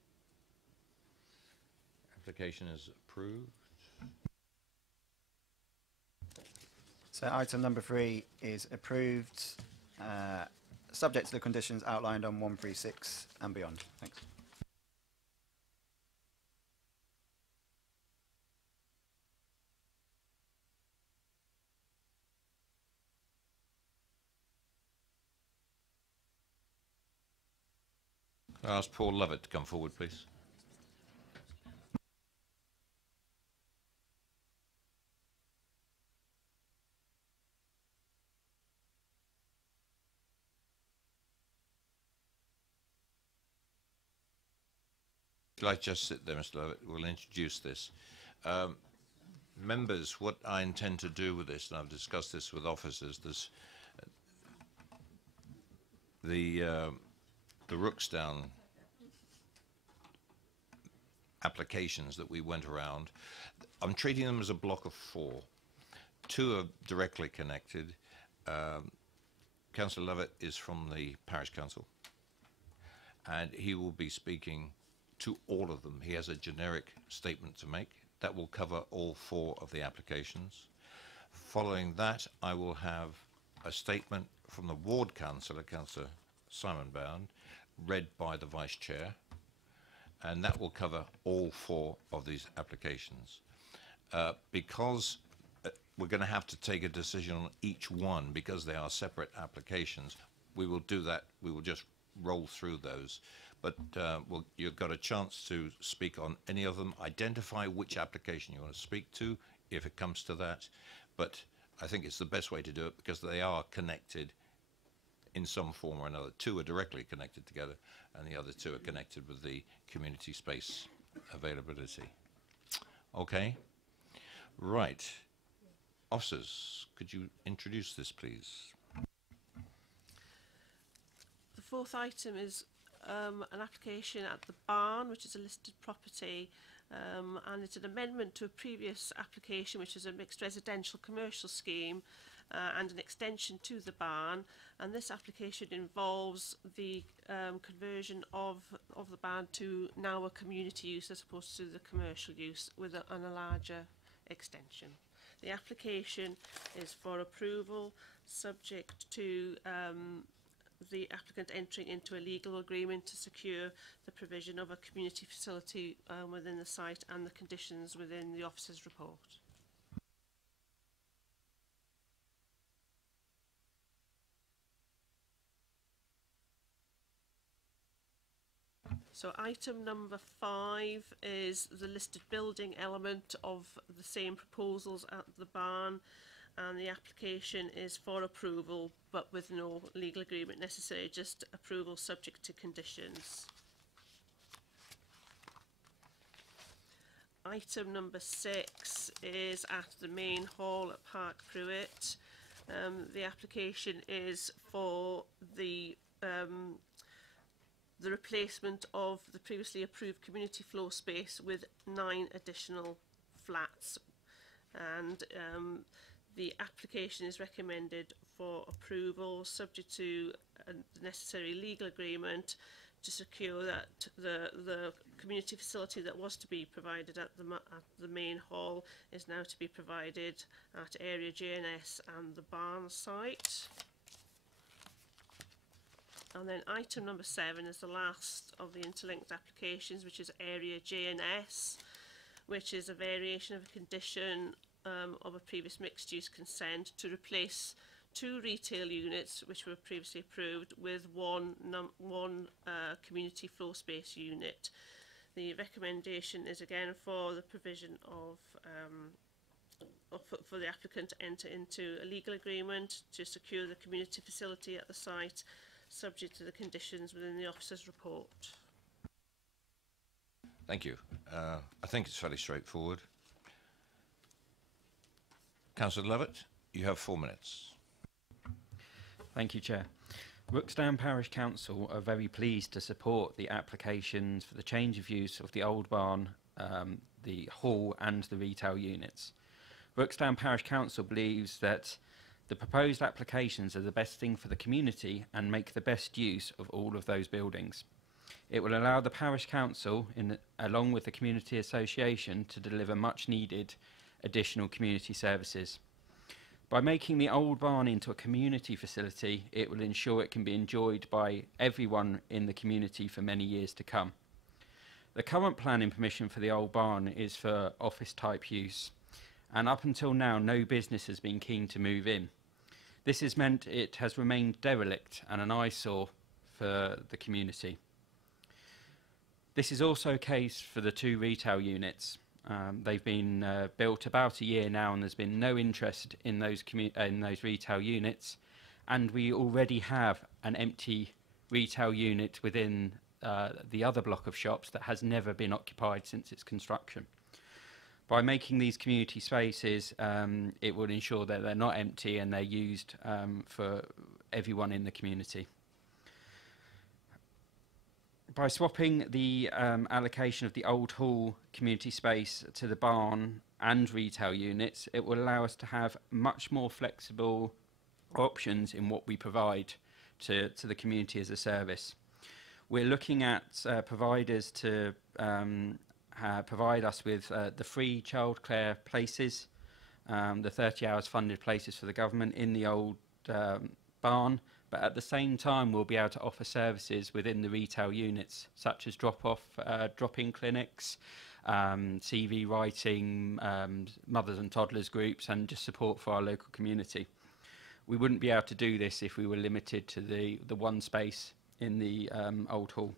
Application is approved. So item number 3 is approved, subject to the conditions outlined on 136 and beyond. Thanks. I'll ask Paul Lovett to come forward, please. Shall I just sit there, Mr. Lovett? We'll introduce this. Members, what I intend to do with this, and I've discussed this with officers, the Rooksdown applications that we went around, I'm treating them as a block of 4. 2 are directly connected. Councillor Lovett is from the Parish Council, and he will be speaking to all of them. He has a generic statement to make that will cover all 4 of the applications. Following that, I will have a statement from the Ward Councillor, Councillor Simon Bound, read by the Vice Chair, and that will cover all 4 of these applications. Because we're going to have to take a decision on each one because they are separate applications, we will do that. We will just roll through those. But you've got a chance to speak on any of them, identify which application you want to speak to if it comes to that. But I think it's the best way to do it because they are connected in some form or another. 2 are directly connected together and the other 2 are connected with the community space availability. Okay? Right. Officers, could you introduce this, please? The 4th item is an application at the barn, which is a listed property, and it's an amendment to a previous application, which is a mixed residential commercial scheme, and an extension to the barn. And this application involves the conversion of the barn to now a community use as opposed to the commercial use with a larger extension. The application is for approval subject to the applicant entering into a legal agreement to secure the provision of a community facility within the site and the conditions within the officer's report. So item number 5 is the listed building element of the same proposals at the barn, and the application is for approval but with no legal agreement necessary, just approval subject to conditions. Item number 6 is at the main hall at Park Pruitt. The application is for the replacement of the previously approved community floor space with 9 additional flats, and the application is recommended for approval subject to the necessary legal agreement to secure that the community facility that was to be provided at the main hall is now to be provided at area JNS and the barn site. And then item number 7 is the last of the interlinked applications, which is area JNS, which is a variation of a condition of a previous mixed-use consent to replace 2 retail units which were previously approved with one community floor space unit. The recommendation is again for the provision of for the applicant to enter into a legal agreement to secure the community facility at the site, subject to the conditions within the officer's report. Thank you. I think it's fairly straightforward. Councillor Lovett, you have 4 minutes. Thank you, Chair. Rooksdown Parish Council are very pleased to support the applications for the change of use of the old barn, the hall and the retail units. Rooksdown Parish Council believes that the proposed applications are the best thing for the community and make the best use of all of those buildings. It will allow the Parish Council, along with the Community Association, to deliver much needed additional community services. By making the old barn into a community facility, it will ensure it can be enjoyed by everyone in the community for many years to come. The current planning permission for the old barn is for office type use, and up until now no business has been keen to move in. This has meant it has remained derelict and an eyesore for the community. This is also a case for the 2 retail units. They've been built about a year now, and there's been no interest in those retail units, and we already have an empty retail unit within the other block of shops that has never been occupied since its construction. By making these community spaces, it would ensure that they're not empty and they're used for everyone in the community. By swapping the allocation of the Old Hall community space to the barn and retail units, it will allow us to have much more flexible options in what we provide to the community as a service. We're looking at providers to provide us with the free childcare places, the 30 hours funded places for the government in the old barn, but at the same time we'll be able to offer services within the retail units, such as drop-in clinics, CV writing, mothers and toddlers groups, and just support for our local community. We wouldn't be able to do this if we were limited to the one space in the Old Hall.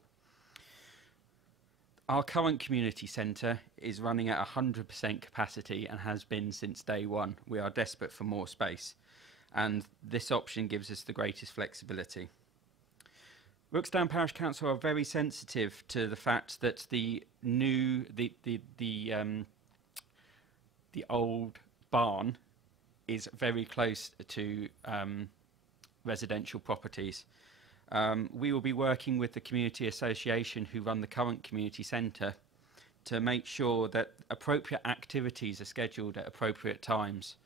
Our current community centre is running at 100% capacity and has been since day one. We are desperate for more space, and this option gives us the greatest flexibility. Rooksdown Parish Council are very sensitive to the fact that the old barn is very close to residential properties. We will be working with the community association who run the current community centre to make sure that appropriate activities are scheduled at appropriate times,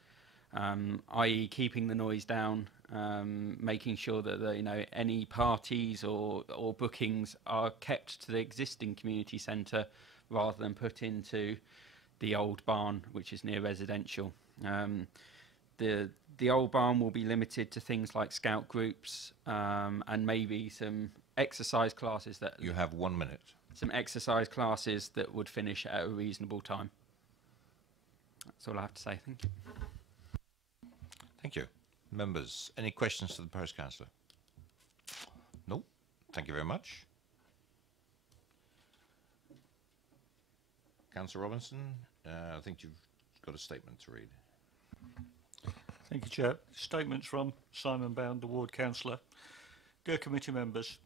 i.e. keeping the noise down, making sure that any parties or bookings are kept to the existing community centre rather than put into the old barn, which is near residential. The old barn will be limited to things like scout groups and maybe some exercise classes that... You have 1 minute. Some exercise classes that would finish at a reasonable time. That's all I have to say. Thank you. Thank you. Members, any questions to the Parish Councillor? No? Thank you very much. Councillor Robinson, I think you've got a statement to read. Thank you, Chair. Statements from Simon Bound, the Ward Councillor. Dear committee members,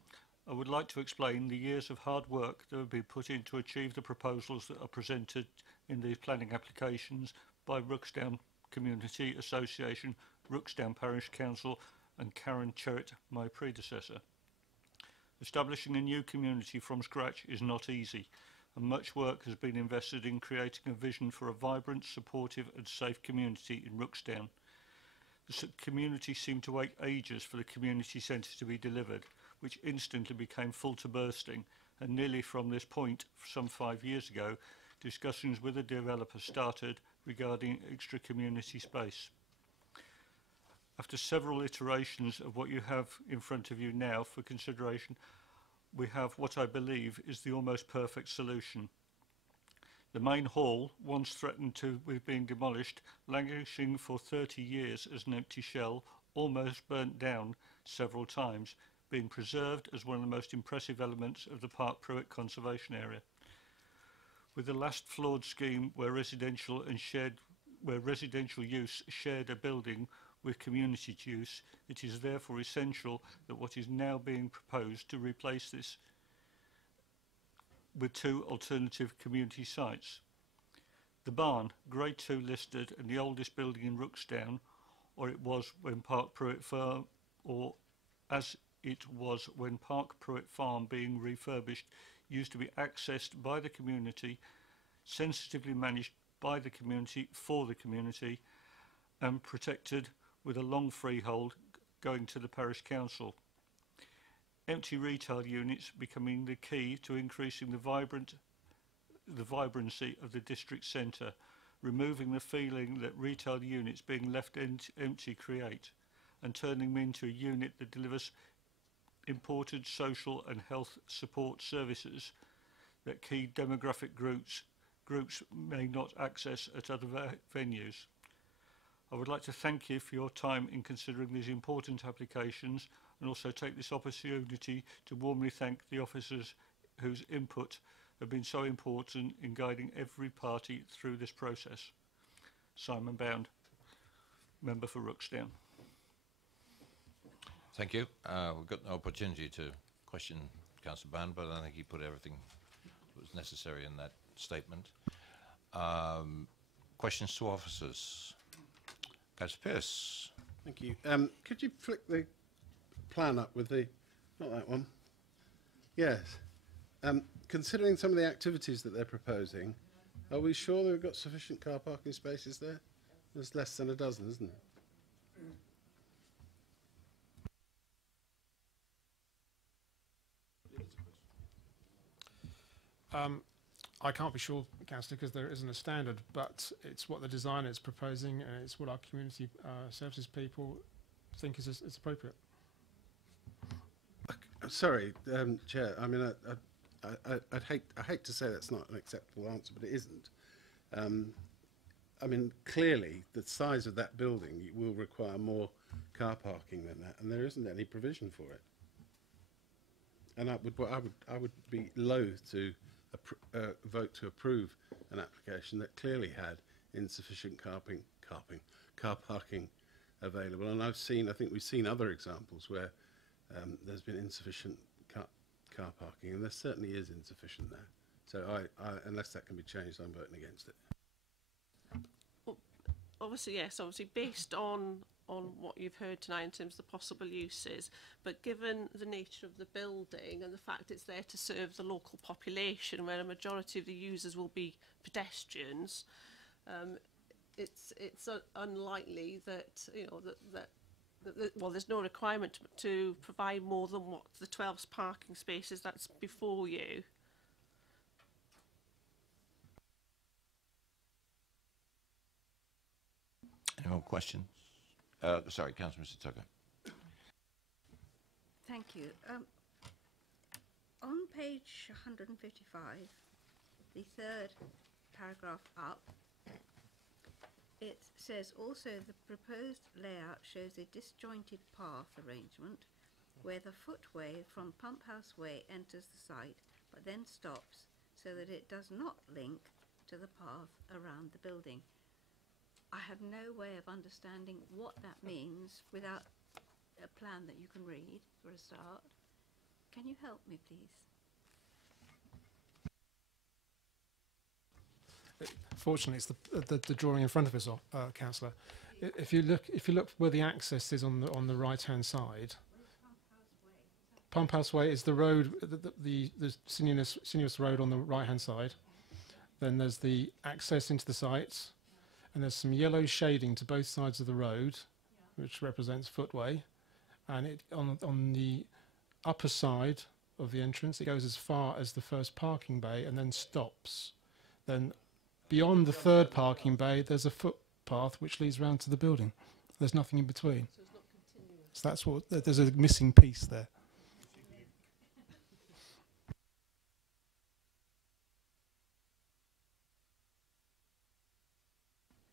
I would like to explain the years of hard work that have been put in to achieve the proposals that are presented in these planning applications by Rooksdown Community Association, Rooksdown Parish Council and Karen Cherritt, my predecessor. Establishing a new community from scratch is not easy, and much work has been invested in creating a vision for a vibrant, supportive and safe community in Rooksdown. The community seemed to wait ages for the community centre to be delivered, which instantly became full to bursting, and nearly from this point, some 5 years ago, discussions with the developer started regarding extra community space. After several iterations of what you have in front of you now for consideration, we have what I believe is the almost perfect solution. The main hall, once threatened with being demolished, languishing for 30 years as an empty shell, almost burnt down several times, being preserved as one of the most impressive elements of the Park Pruitt Conservation Area. With the last flawed scheme where residential use shared a building with community use, it is therefore essential that what is now being proposed to replace this with 2 alternative community sites. The barn, Grade 2 listed and the oldest building in Rooksdown, or it was when Park Pruitt Farm, or as it was when Park Pruitt Farm being refurbished, used to be accessed by the community, sensitively managed by the community for the community, and protected with a long freehold going to the parish council. Empty retail units becoming the key to increasing the vibrancy of the district centre, removing the feeling that retail units being left empty create, and turning them into a unit that delivers important social and health support services that key demographic groups may not access at other venues. I would like to thank you for your time in considering these important applications, and also take this opportunity to warmly thank the officers whose input have been so important in guiding every party through this process. Simon Bound, Member for Rooksdown. Thank you. We've got an opportunity to question Councillor Bound, but I think he put everything that was necessary in that statement. Questions to officers? Councillor Pearce. Thank you. Could you flick the plan up with the, not that one? Yes. Considering some of the activities that they're proposing, are we sure they've got sufficient car parking spaces there? There's less than a dozen, isn't there? I can't be sure, Councillor, because there isn't a standard, but it's what the designer is proposing, and it's what our community services people think is appropriate. Sorry, Chair. I mean, I'd hate to say that's not an acceptable answer, but it isn't. I mean, clearly, the size of that building will require more car parking than that, and there isn't any provision for it. And I would be loath to vote to approve an application that clearly had insufficient car parking available. And I think we've seen other examples where there's been insufficient car parking, and there certainly is insufficient there. So unless that can be changed, I'm voting against it. Well, obviously, yes, obviously based on what you've heard tonight in terms of the possible uses, but given the nature of the building and the fact it's there to serve the local population, where a majority of the users will be pedestrians, it's unlikely that, you know, that well, there's no requirement to provide more than what the 12 parking spaces that's before you. Any more questions? Sorry, Councillor Mr. Tucker. Thank you. On page 155, the third paragraph up, it says also the proposed layout shows a disjointed path arrangement where the footway from Pump House Way enters the site but then stops so that it does not link to the path around the building. I have no way of understanding what that means without a plan that you can read for a start. Can you help me, please? Fortunately, it's the drawing in front of us, Councillor. If you look where the access is on the right hand side, Pump House Way is the road, the sinuous road on the right hand side. Then there's the access into the site, and there's some yellow shading to both sides of the road, which represents footway. And on the upper side of the entrance, it goes as far as the first parking bay and then stops. Then beyond the third parking bay, there's a footpath which leads round to the building. There's nothing in between. So it's not continuous. So that's what, there's a missing piece there.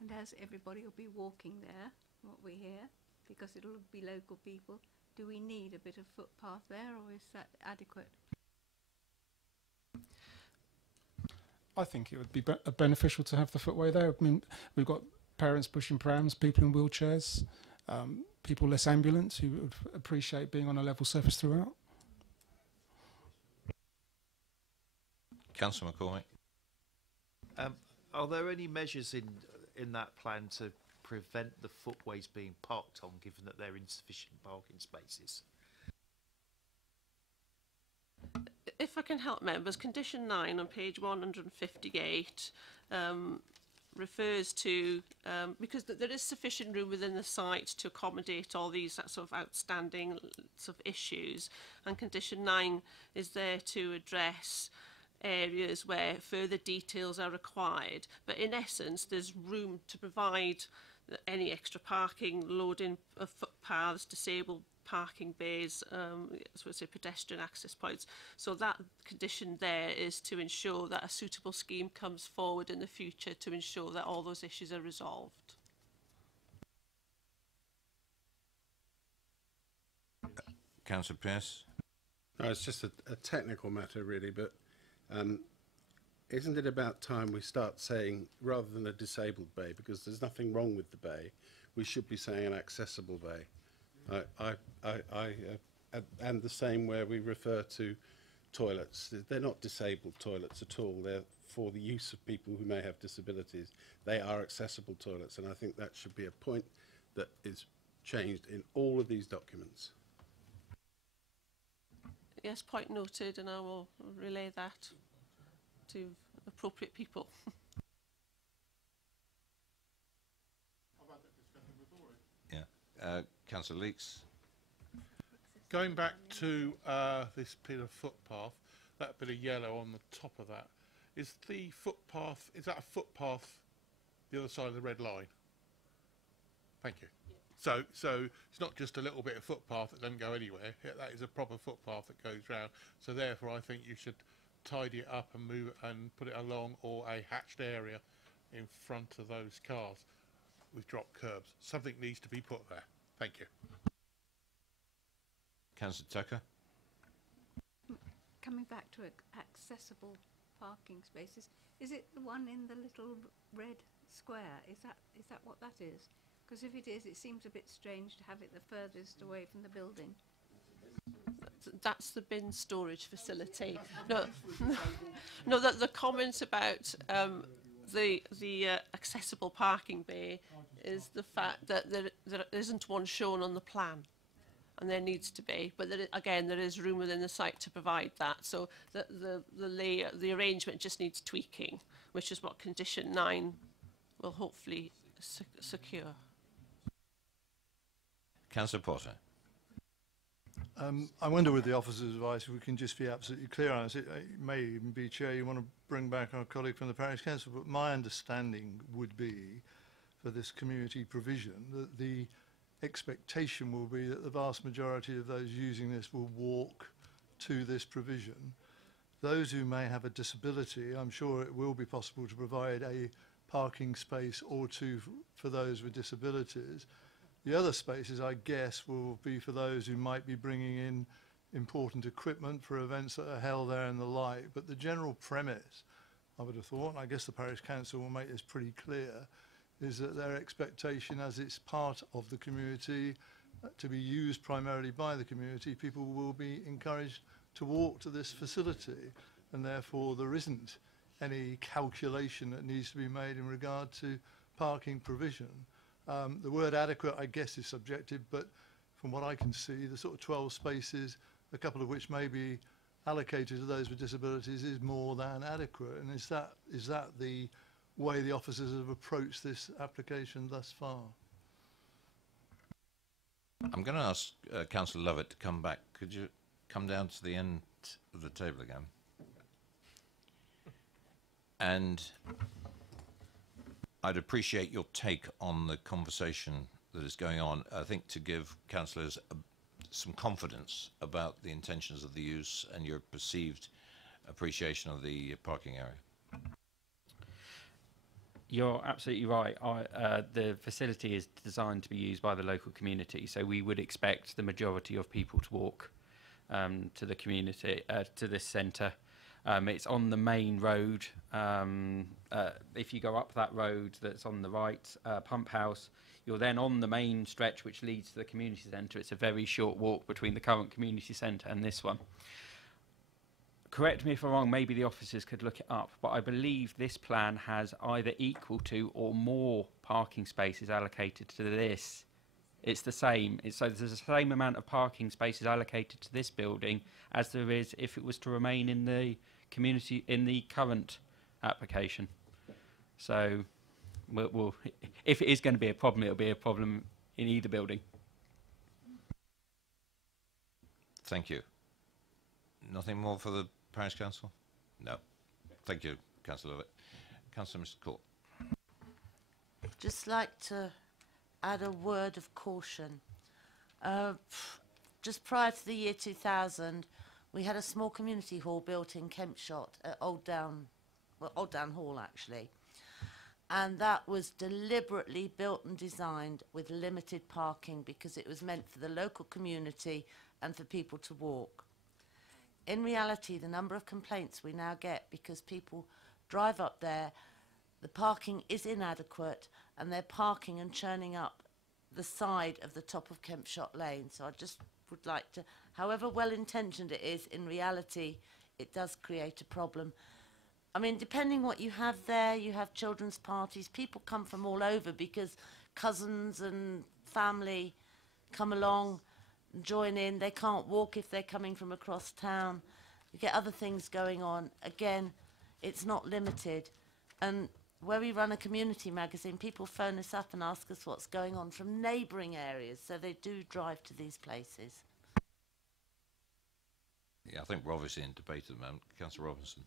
And as everybody will be walking there, what we hear, because it'll be local people, do we need a bit of footpath there, or is that adequate? I think it would be beneficial to have the footway there. I mean, we've got parents pushing prams, people in wheelchairs, people less ambulant who would appreciate being on a level surface throughout. Councillor McCormick. Are there any measures in that plan to prevent the footways being parked on, given that they're insufficient parking spaces? If I can help members, condition 9 on page 158 refers to, because there is sufficient room within the site to accommodate all these sort of outstanding sort of issues, and condition 9 is there to address areas where further details are required. But in essence, there's room to provide any extra parking, loading of footpaths, disabled parking bays, so say pedestrian access points. So that condition there is to ensure that a suitable scheme comes forward in the future to ensure that all those issues are resolved. Councillor Pearce. No, it's just a technical matter really, but isn't it about time we start saying, rather than a disabled bay, because there's nothing wrong with the bay, we should be saying an accessible bay. And the same where we refer to toilets. They're not disabled toilets at all. They're for the use of people who may have disabilities. They are accessible toilets, and I think that should be a point that is changed in all of these documents. Yes, point noted, and I will relay that to appropriate people. Yeah. Councillor Leeks. Going back to this bit of footpath, that bit of yellow on the top of that, is the footpath, is that a footpath the other side of the red line? Thank you. Yeah. So it's not just a little bit of footpath that doesn't go anywhere. Yeah, that is a proper footpath that goes round. So therefore, I think you should tidy it up and move it and put it along, or a hatched area in front of those cars with drop curbs. Something needs to be put there. Thank you. Councillor Tucker. Coming back to accessible parking spaces, is it the one in the little red square? Is that what that is? Because if it is, it seems a bit strange to have it the furthest away from the building. That's the bin storage facility. No, the comment about the accessible parking bay is the fact that there isn't one shown on the plan, and there needs to be. But again, there is room within the site to provide that. So the arrangement just needs tweaking, which is what condition 9 will hopefully secure. Councillor Potter. I wonder with the officer's advice, if we can just be absolutely clear on this. It may even be, Chair, you want to bring back our colleague from the Parish Council, but my understanding would be for this community provision that the expectation will be that the vast majority of those using this will walk to this provision. Those who may have a disability, I'm sure it will be possible to provide a parking space or two for those with disabilities. The other spaces, I guess, will be for those who might be bringing in important equipment for events that are held there and the like. But the general premise, I would have thought, and I guess the Parish Council will make this pretty clear, is that their expectation, as it's part of the community, to be used primarily by the community, people will be encouraged to walk to this facility, and therefore there isn't any calculation that needs to be made in regard to parking provision. The word adequate, I guess, is subjective, but from what I can see, the sort of 12 spaces, a couple of which may be allocated to those with disabilities, is more than adequate. And is that the way the officers have approached this application thus far? I'm going to ask Councillor Lovett to come back. Could you come down to the end of the table again? And I'd appreciate your take on the conversation that is going on, I think, to give councillors some confidence about the intentions of the use and your perceived appreciation of the parking area. You're absolutely right. The facility is designed to be used by the local community, so we would expect the majority of people to walk to the community, to this centre. It's on the main road. If you go up that road that's on the right, Pump House, you're then on the main stretch which leads to the community centre. It's a very short walk between the current community centre and this one. Correct me if I'm wrong, maybe the officers could look it up, but I believe this plan has either equal to or more parking spaces allocated to this. It's the same. So there's the same amount of parking spaces allocated to this building as there is if it was to remain in the community, in the current application. So we'll if it is going to be a problem, it'll be a problem in either building. Thank you. Nothing more for the Parish Council? No. Thank you, Councillor Lovett. Councillor Mr. Court. Just like to add a word of caution. Just prior to the year 2000, we had a small community hall built in Kempshott at Old Down Hall, actually. And that was deliberately built and designed with limited parking because it was meant for the local community and for people to walk. In reality, the number of complaints we now get because people drive up there, the parking is inadequate, and they're parking and churning up the side of the top of Kempshott Lane. So I just would like to, however well-intentioned it is, in reality, it does create a problem. I mean, depending what you have there, you have children's parties. People come from all over because cousins and family come along and join in. They can't walk if they're coming from across town. You get other things going on. Again, it's not limited. And where we run a community magazine, people phone us up and ask us what's going on from neighbouring areas, so they do drive to these places. Yeah, I think we're obviously in debate at the moment. Councillor Robinson.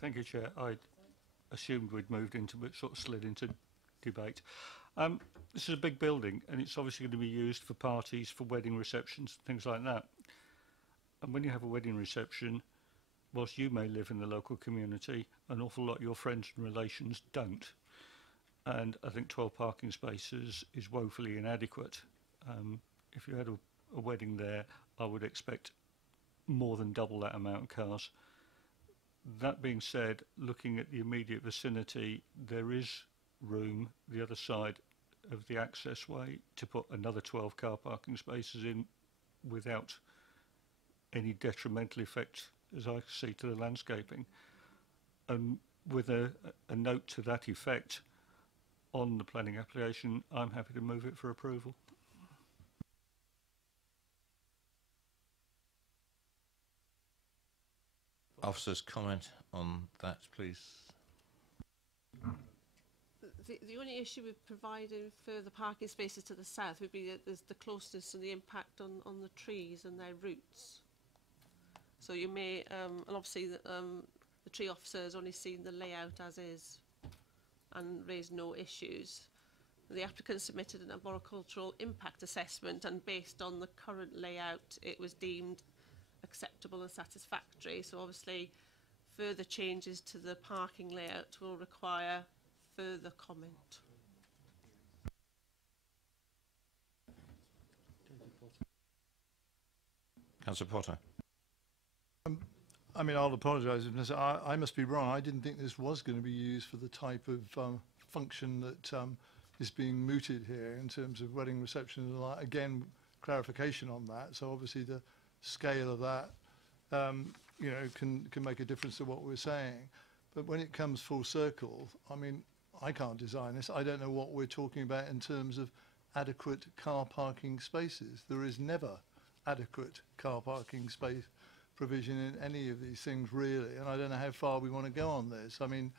Thank you, Chair. I assumed we'd moved into, but sort of slid into debate. This is a big building, and it's obviously going to be used for parties, for wedding receptions, things like that. And when you have a wedding reception, whilst you may live in the local community, an awful lot of your friends and relations don't. And I think 12 parking spaces is woefully inadequate. If you had a wedding there, I would expect more than double that amount of cars. That being said, looking at the immediate vicinity, there is room the other side of the access way to put another 12 car parking spaces in without any detrimental effect, as I see, to the landscaping. And with a note to that effect on the planning application, I'm happy to move it for approval. Officers, comment on that, please. The only issue with providing further parking spaces to the south would be that there's the closeness and the impact on the trees and their roots. So you may, and obviously the tree officer has only seen the layout as is and raised no issues. The applicant submitted an arboricultural impact assessment, and based on the current layout, it was deemed acceptable and satisfactory. So obviously further changes to the parking layout will require further comment. Councillor Potter. I mean, I'll apologise if I must be wrong. I didn't think this was going to be used for the type of function that is being mooted here in terms of wedding receptions and the like. Again, clarification on that. So obviously the scale of that, you know, can make a difference to what we're saying. But when it comes full circle, I mean, I can't design this. I don't know what we're talking about in terms of adequate car parking spaces. There is never adequate car parking space provision in any of these things, really, and I don't know how far we want to go on this. I mean,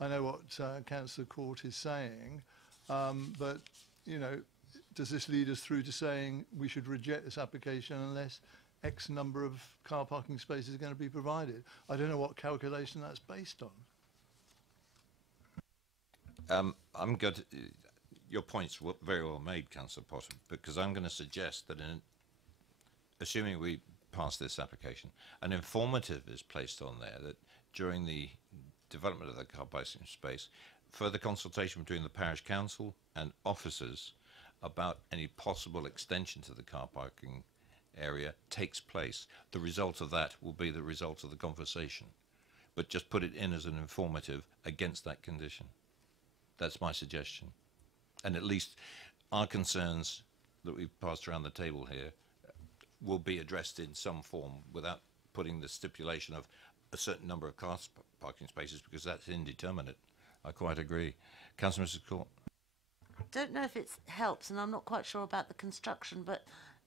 I know what Councillor Court is saying, but, you know, does this lead us through to saying we should reject this application unless X number of car parking spaces are going to be provided? I don't know what calculation that's based on. I'm going to, your point's very well made, Councillor Potter, because I'm going to suggest that assuming we pass this application, an informative is placed on there that during the development of the car parking space, further consultation between the parish council and officers about any possible extension to the car parking area takes place. The result of that will be the result of the conversation, but just put it in as an informative against that condition. That's my suggestion. And at least our concerns that we've passed around the table here will be addressed in some form without putting the stipulation of a certain number of car parking spaces, because that's indeterminate. I quite agree. Councillor Mrs. Court. I don't know if it helps, and I'm not quite sure about the construction, but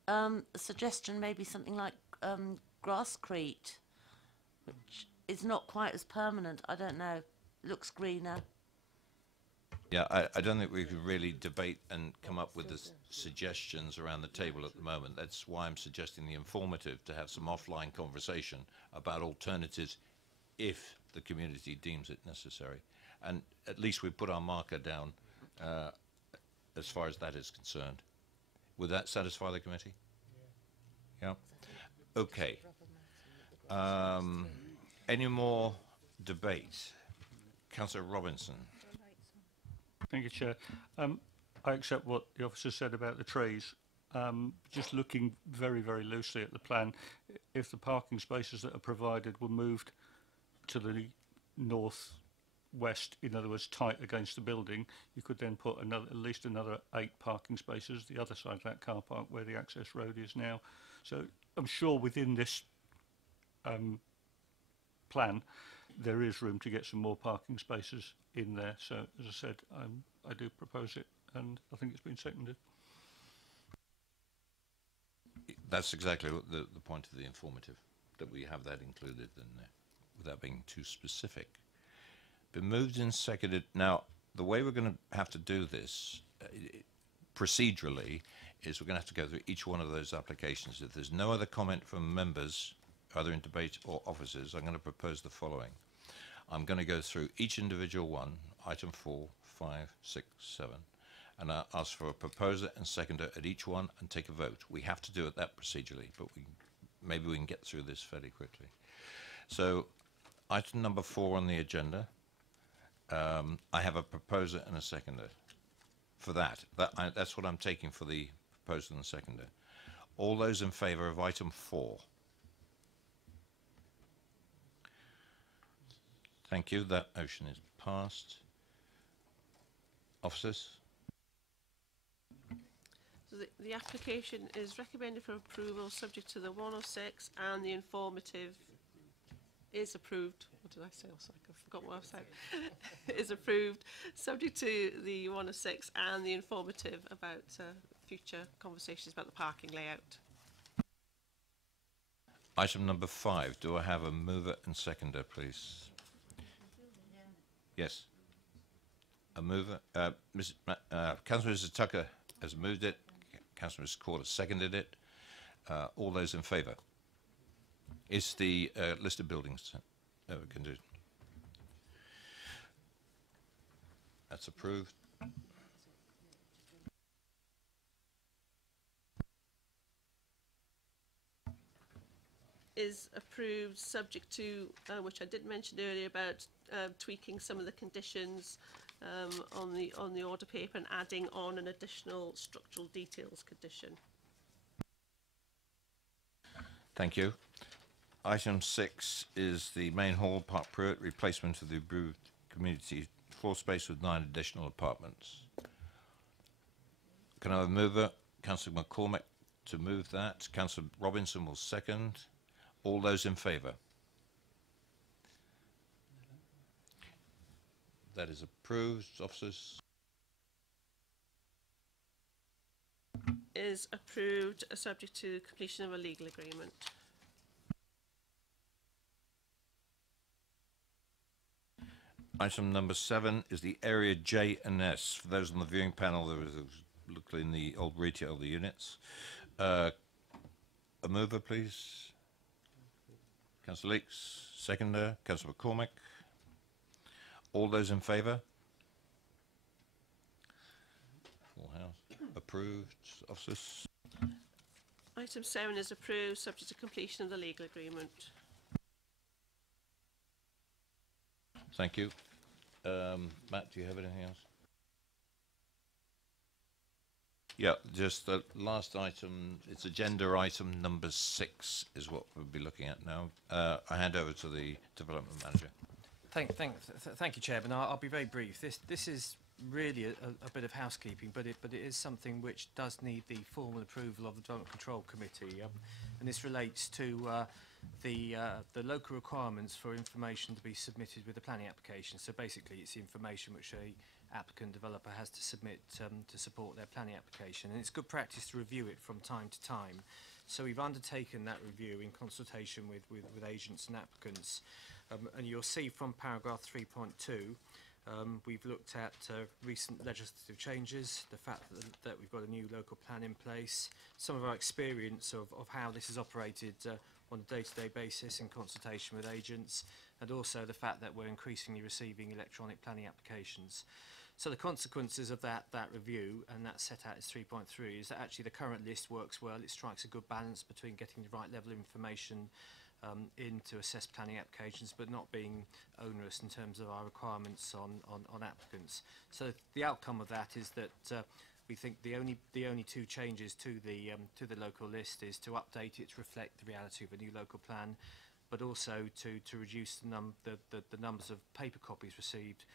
a suggestion may be something like grasscrete, which is not quite as permanent. I don't know. Looks greener. Yeah, I don't think we could really debate and come up with the suggestions around the table at the moment. That's why I'm suggesting the informative, to have some offline conversation about alternatives if the community deems it necessary. And at least we put our marker down as far as that is concerned. Would that satisfy the committee? Yeah. Okay. Any more debate? Councillor Robinson. Thank you, Chair. I accept what the officer said about the trees. Just looking very, very loosely at the plan, if the parking spaces that are provided were moved to the north-west, in other words, tight against the building, you could then put at least another 8 parking spaces the other side of that car park where the access road is now. So I'm sure within this plan, there is room to get some more parking spaces in there. So, as I said, I do propose it, and I think it's been seconded. That's exactly what the point of the informative, that we have that included in there, without being too specific. Been moved and seconded. Now, the way we're going to have to do this procedurally is we're going to have to go through each one of those applications. If there's no other comment from members, either in debate or officers, I'm going to propose the following. I'm going to go through each individual one, item 4, 5, 6, 7, and I'll ask for a proposer and seconder at each one and take a vote. We have to do it that procedurally, but maybe we can get through this fairly quickly. So, item number 4 on the agenda, I have a proposer and a seconder for that. That's what I'm taking for the proposer and the seconder. All those in favour of item 4? Thank you. That motion is passed. Officers? So the application is recommended for approval subject to the 106, and the informative is approved. What did I say? Oh, sorry, I forgot what I've said. Is approved subject to the 106 and the informative about future conversations about the parking layout. Item number 5. Do I have a mover and seconder, please? Yes. A mover. Councillor Mrs. Tucker has moved it. Councillor Mrs. Cord has seconded it. All those in favour? Is the list of buildings can do? That's approved. Is approved subject to, which I did mention earlier, about tweaking some of the conditions on the order paper and adding on an additional structural details condition. Thank you. Item 6 is the main hall, Park Pruitt, replacement of the approved community floor space with 9 additional apartments. Can I have a mover? Councillor McCormick to move that. Councillor Robinson will second. All those in favour? That is approved. Officers? Is approved subject to completion of a legal agreement. Item number 7 is the area J and S. For those on the viewing panel, there was a look in the old retail, the units. A mover, please. Councillor Leeks, seconder. Councillor McCormick. All those in favour? Full house. Approved. Officers? Item 7 is approved subject to completion of the legal agreement. Thank you. Matt, do you have anything else? Yeah, just the last item, it's agenda item number 6 is what we'll be looking at now. I hand over to the development manager. Thank you, Chairman. I'll be very brief. This is really a bit of housekeeping, but it is something which does need the formal approval of the Development Control Committee, and this relates to the local requirements for information to be submitted with the planning application. So basically, it's the information which a applicant developer has to submit to support their planning application, and it's good practice to review it from time to time. So we've undertaken that review in consultation with agents and applicants, and you'll see from paragraph 3.2 we've looked at recent legislative changes, the fact that we've got a new local plan in place, some of our experience of how this is operated on a day-to-day basis in consultation with agents, and also the fact that we're increasingly receiving electronic planning applications. So the consequences of that review, and that's set out as 3.3, is that actually the current list works well. It strikes a good balance between getting the right level of information in to assess planning applications, but not being onerous in terms of our requirements on applicants. So the outcome of that is that we think the only 2 changes to the local list is to update it to reflect the reality of a new local plan, but also to reduce the numbers of paper copies received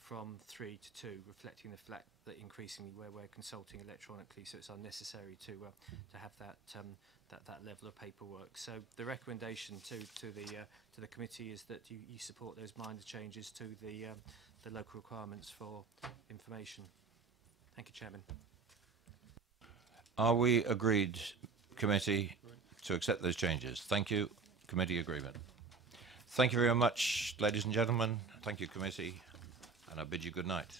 from 3 to 2, reflecting the fact that increasingly we're consulting electronically, so it's unnecessary to have that that level of paperwork. So the recommendation to the committee is that you support those minor changes to the local requirements for information. Thank you, Chairman. Are we agreed, committee, to accept those changes? Thank you. Committee agreement. Thank you very much, ladies and gentlemen. Thank you, committee, and I bid you good night.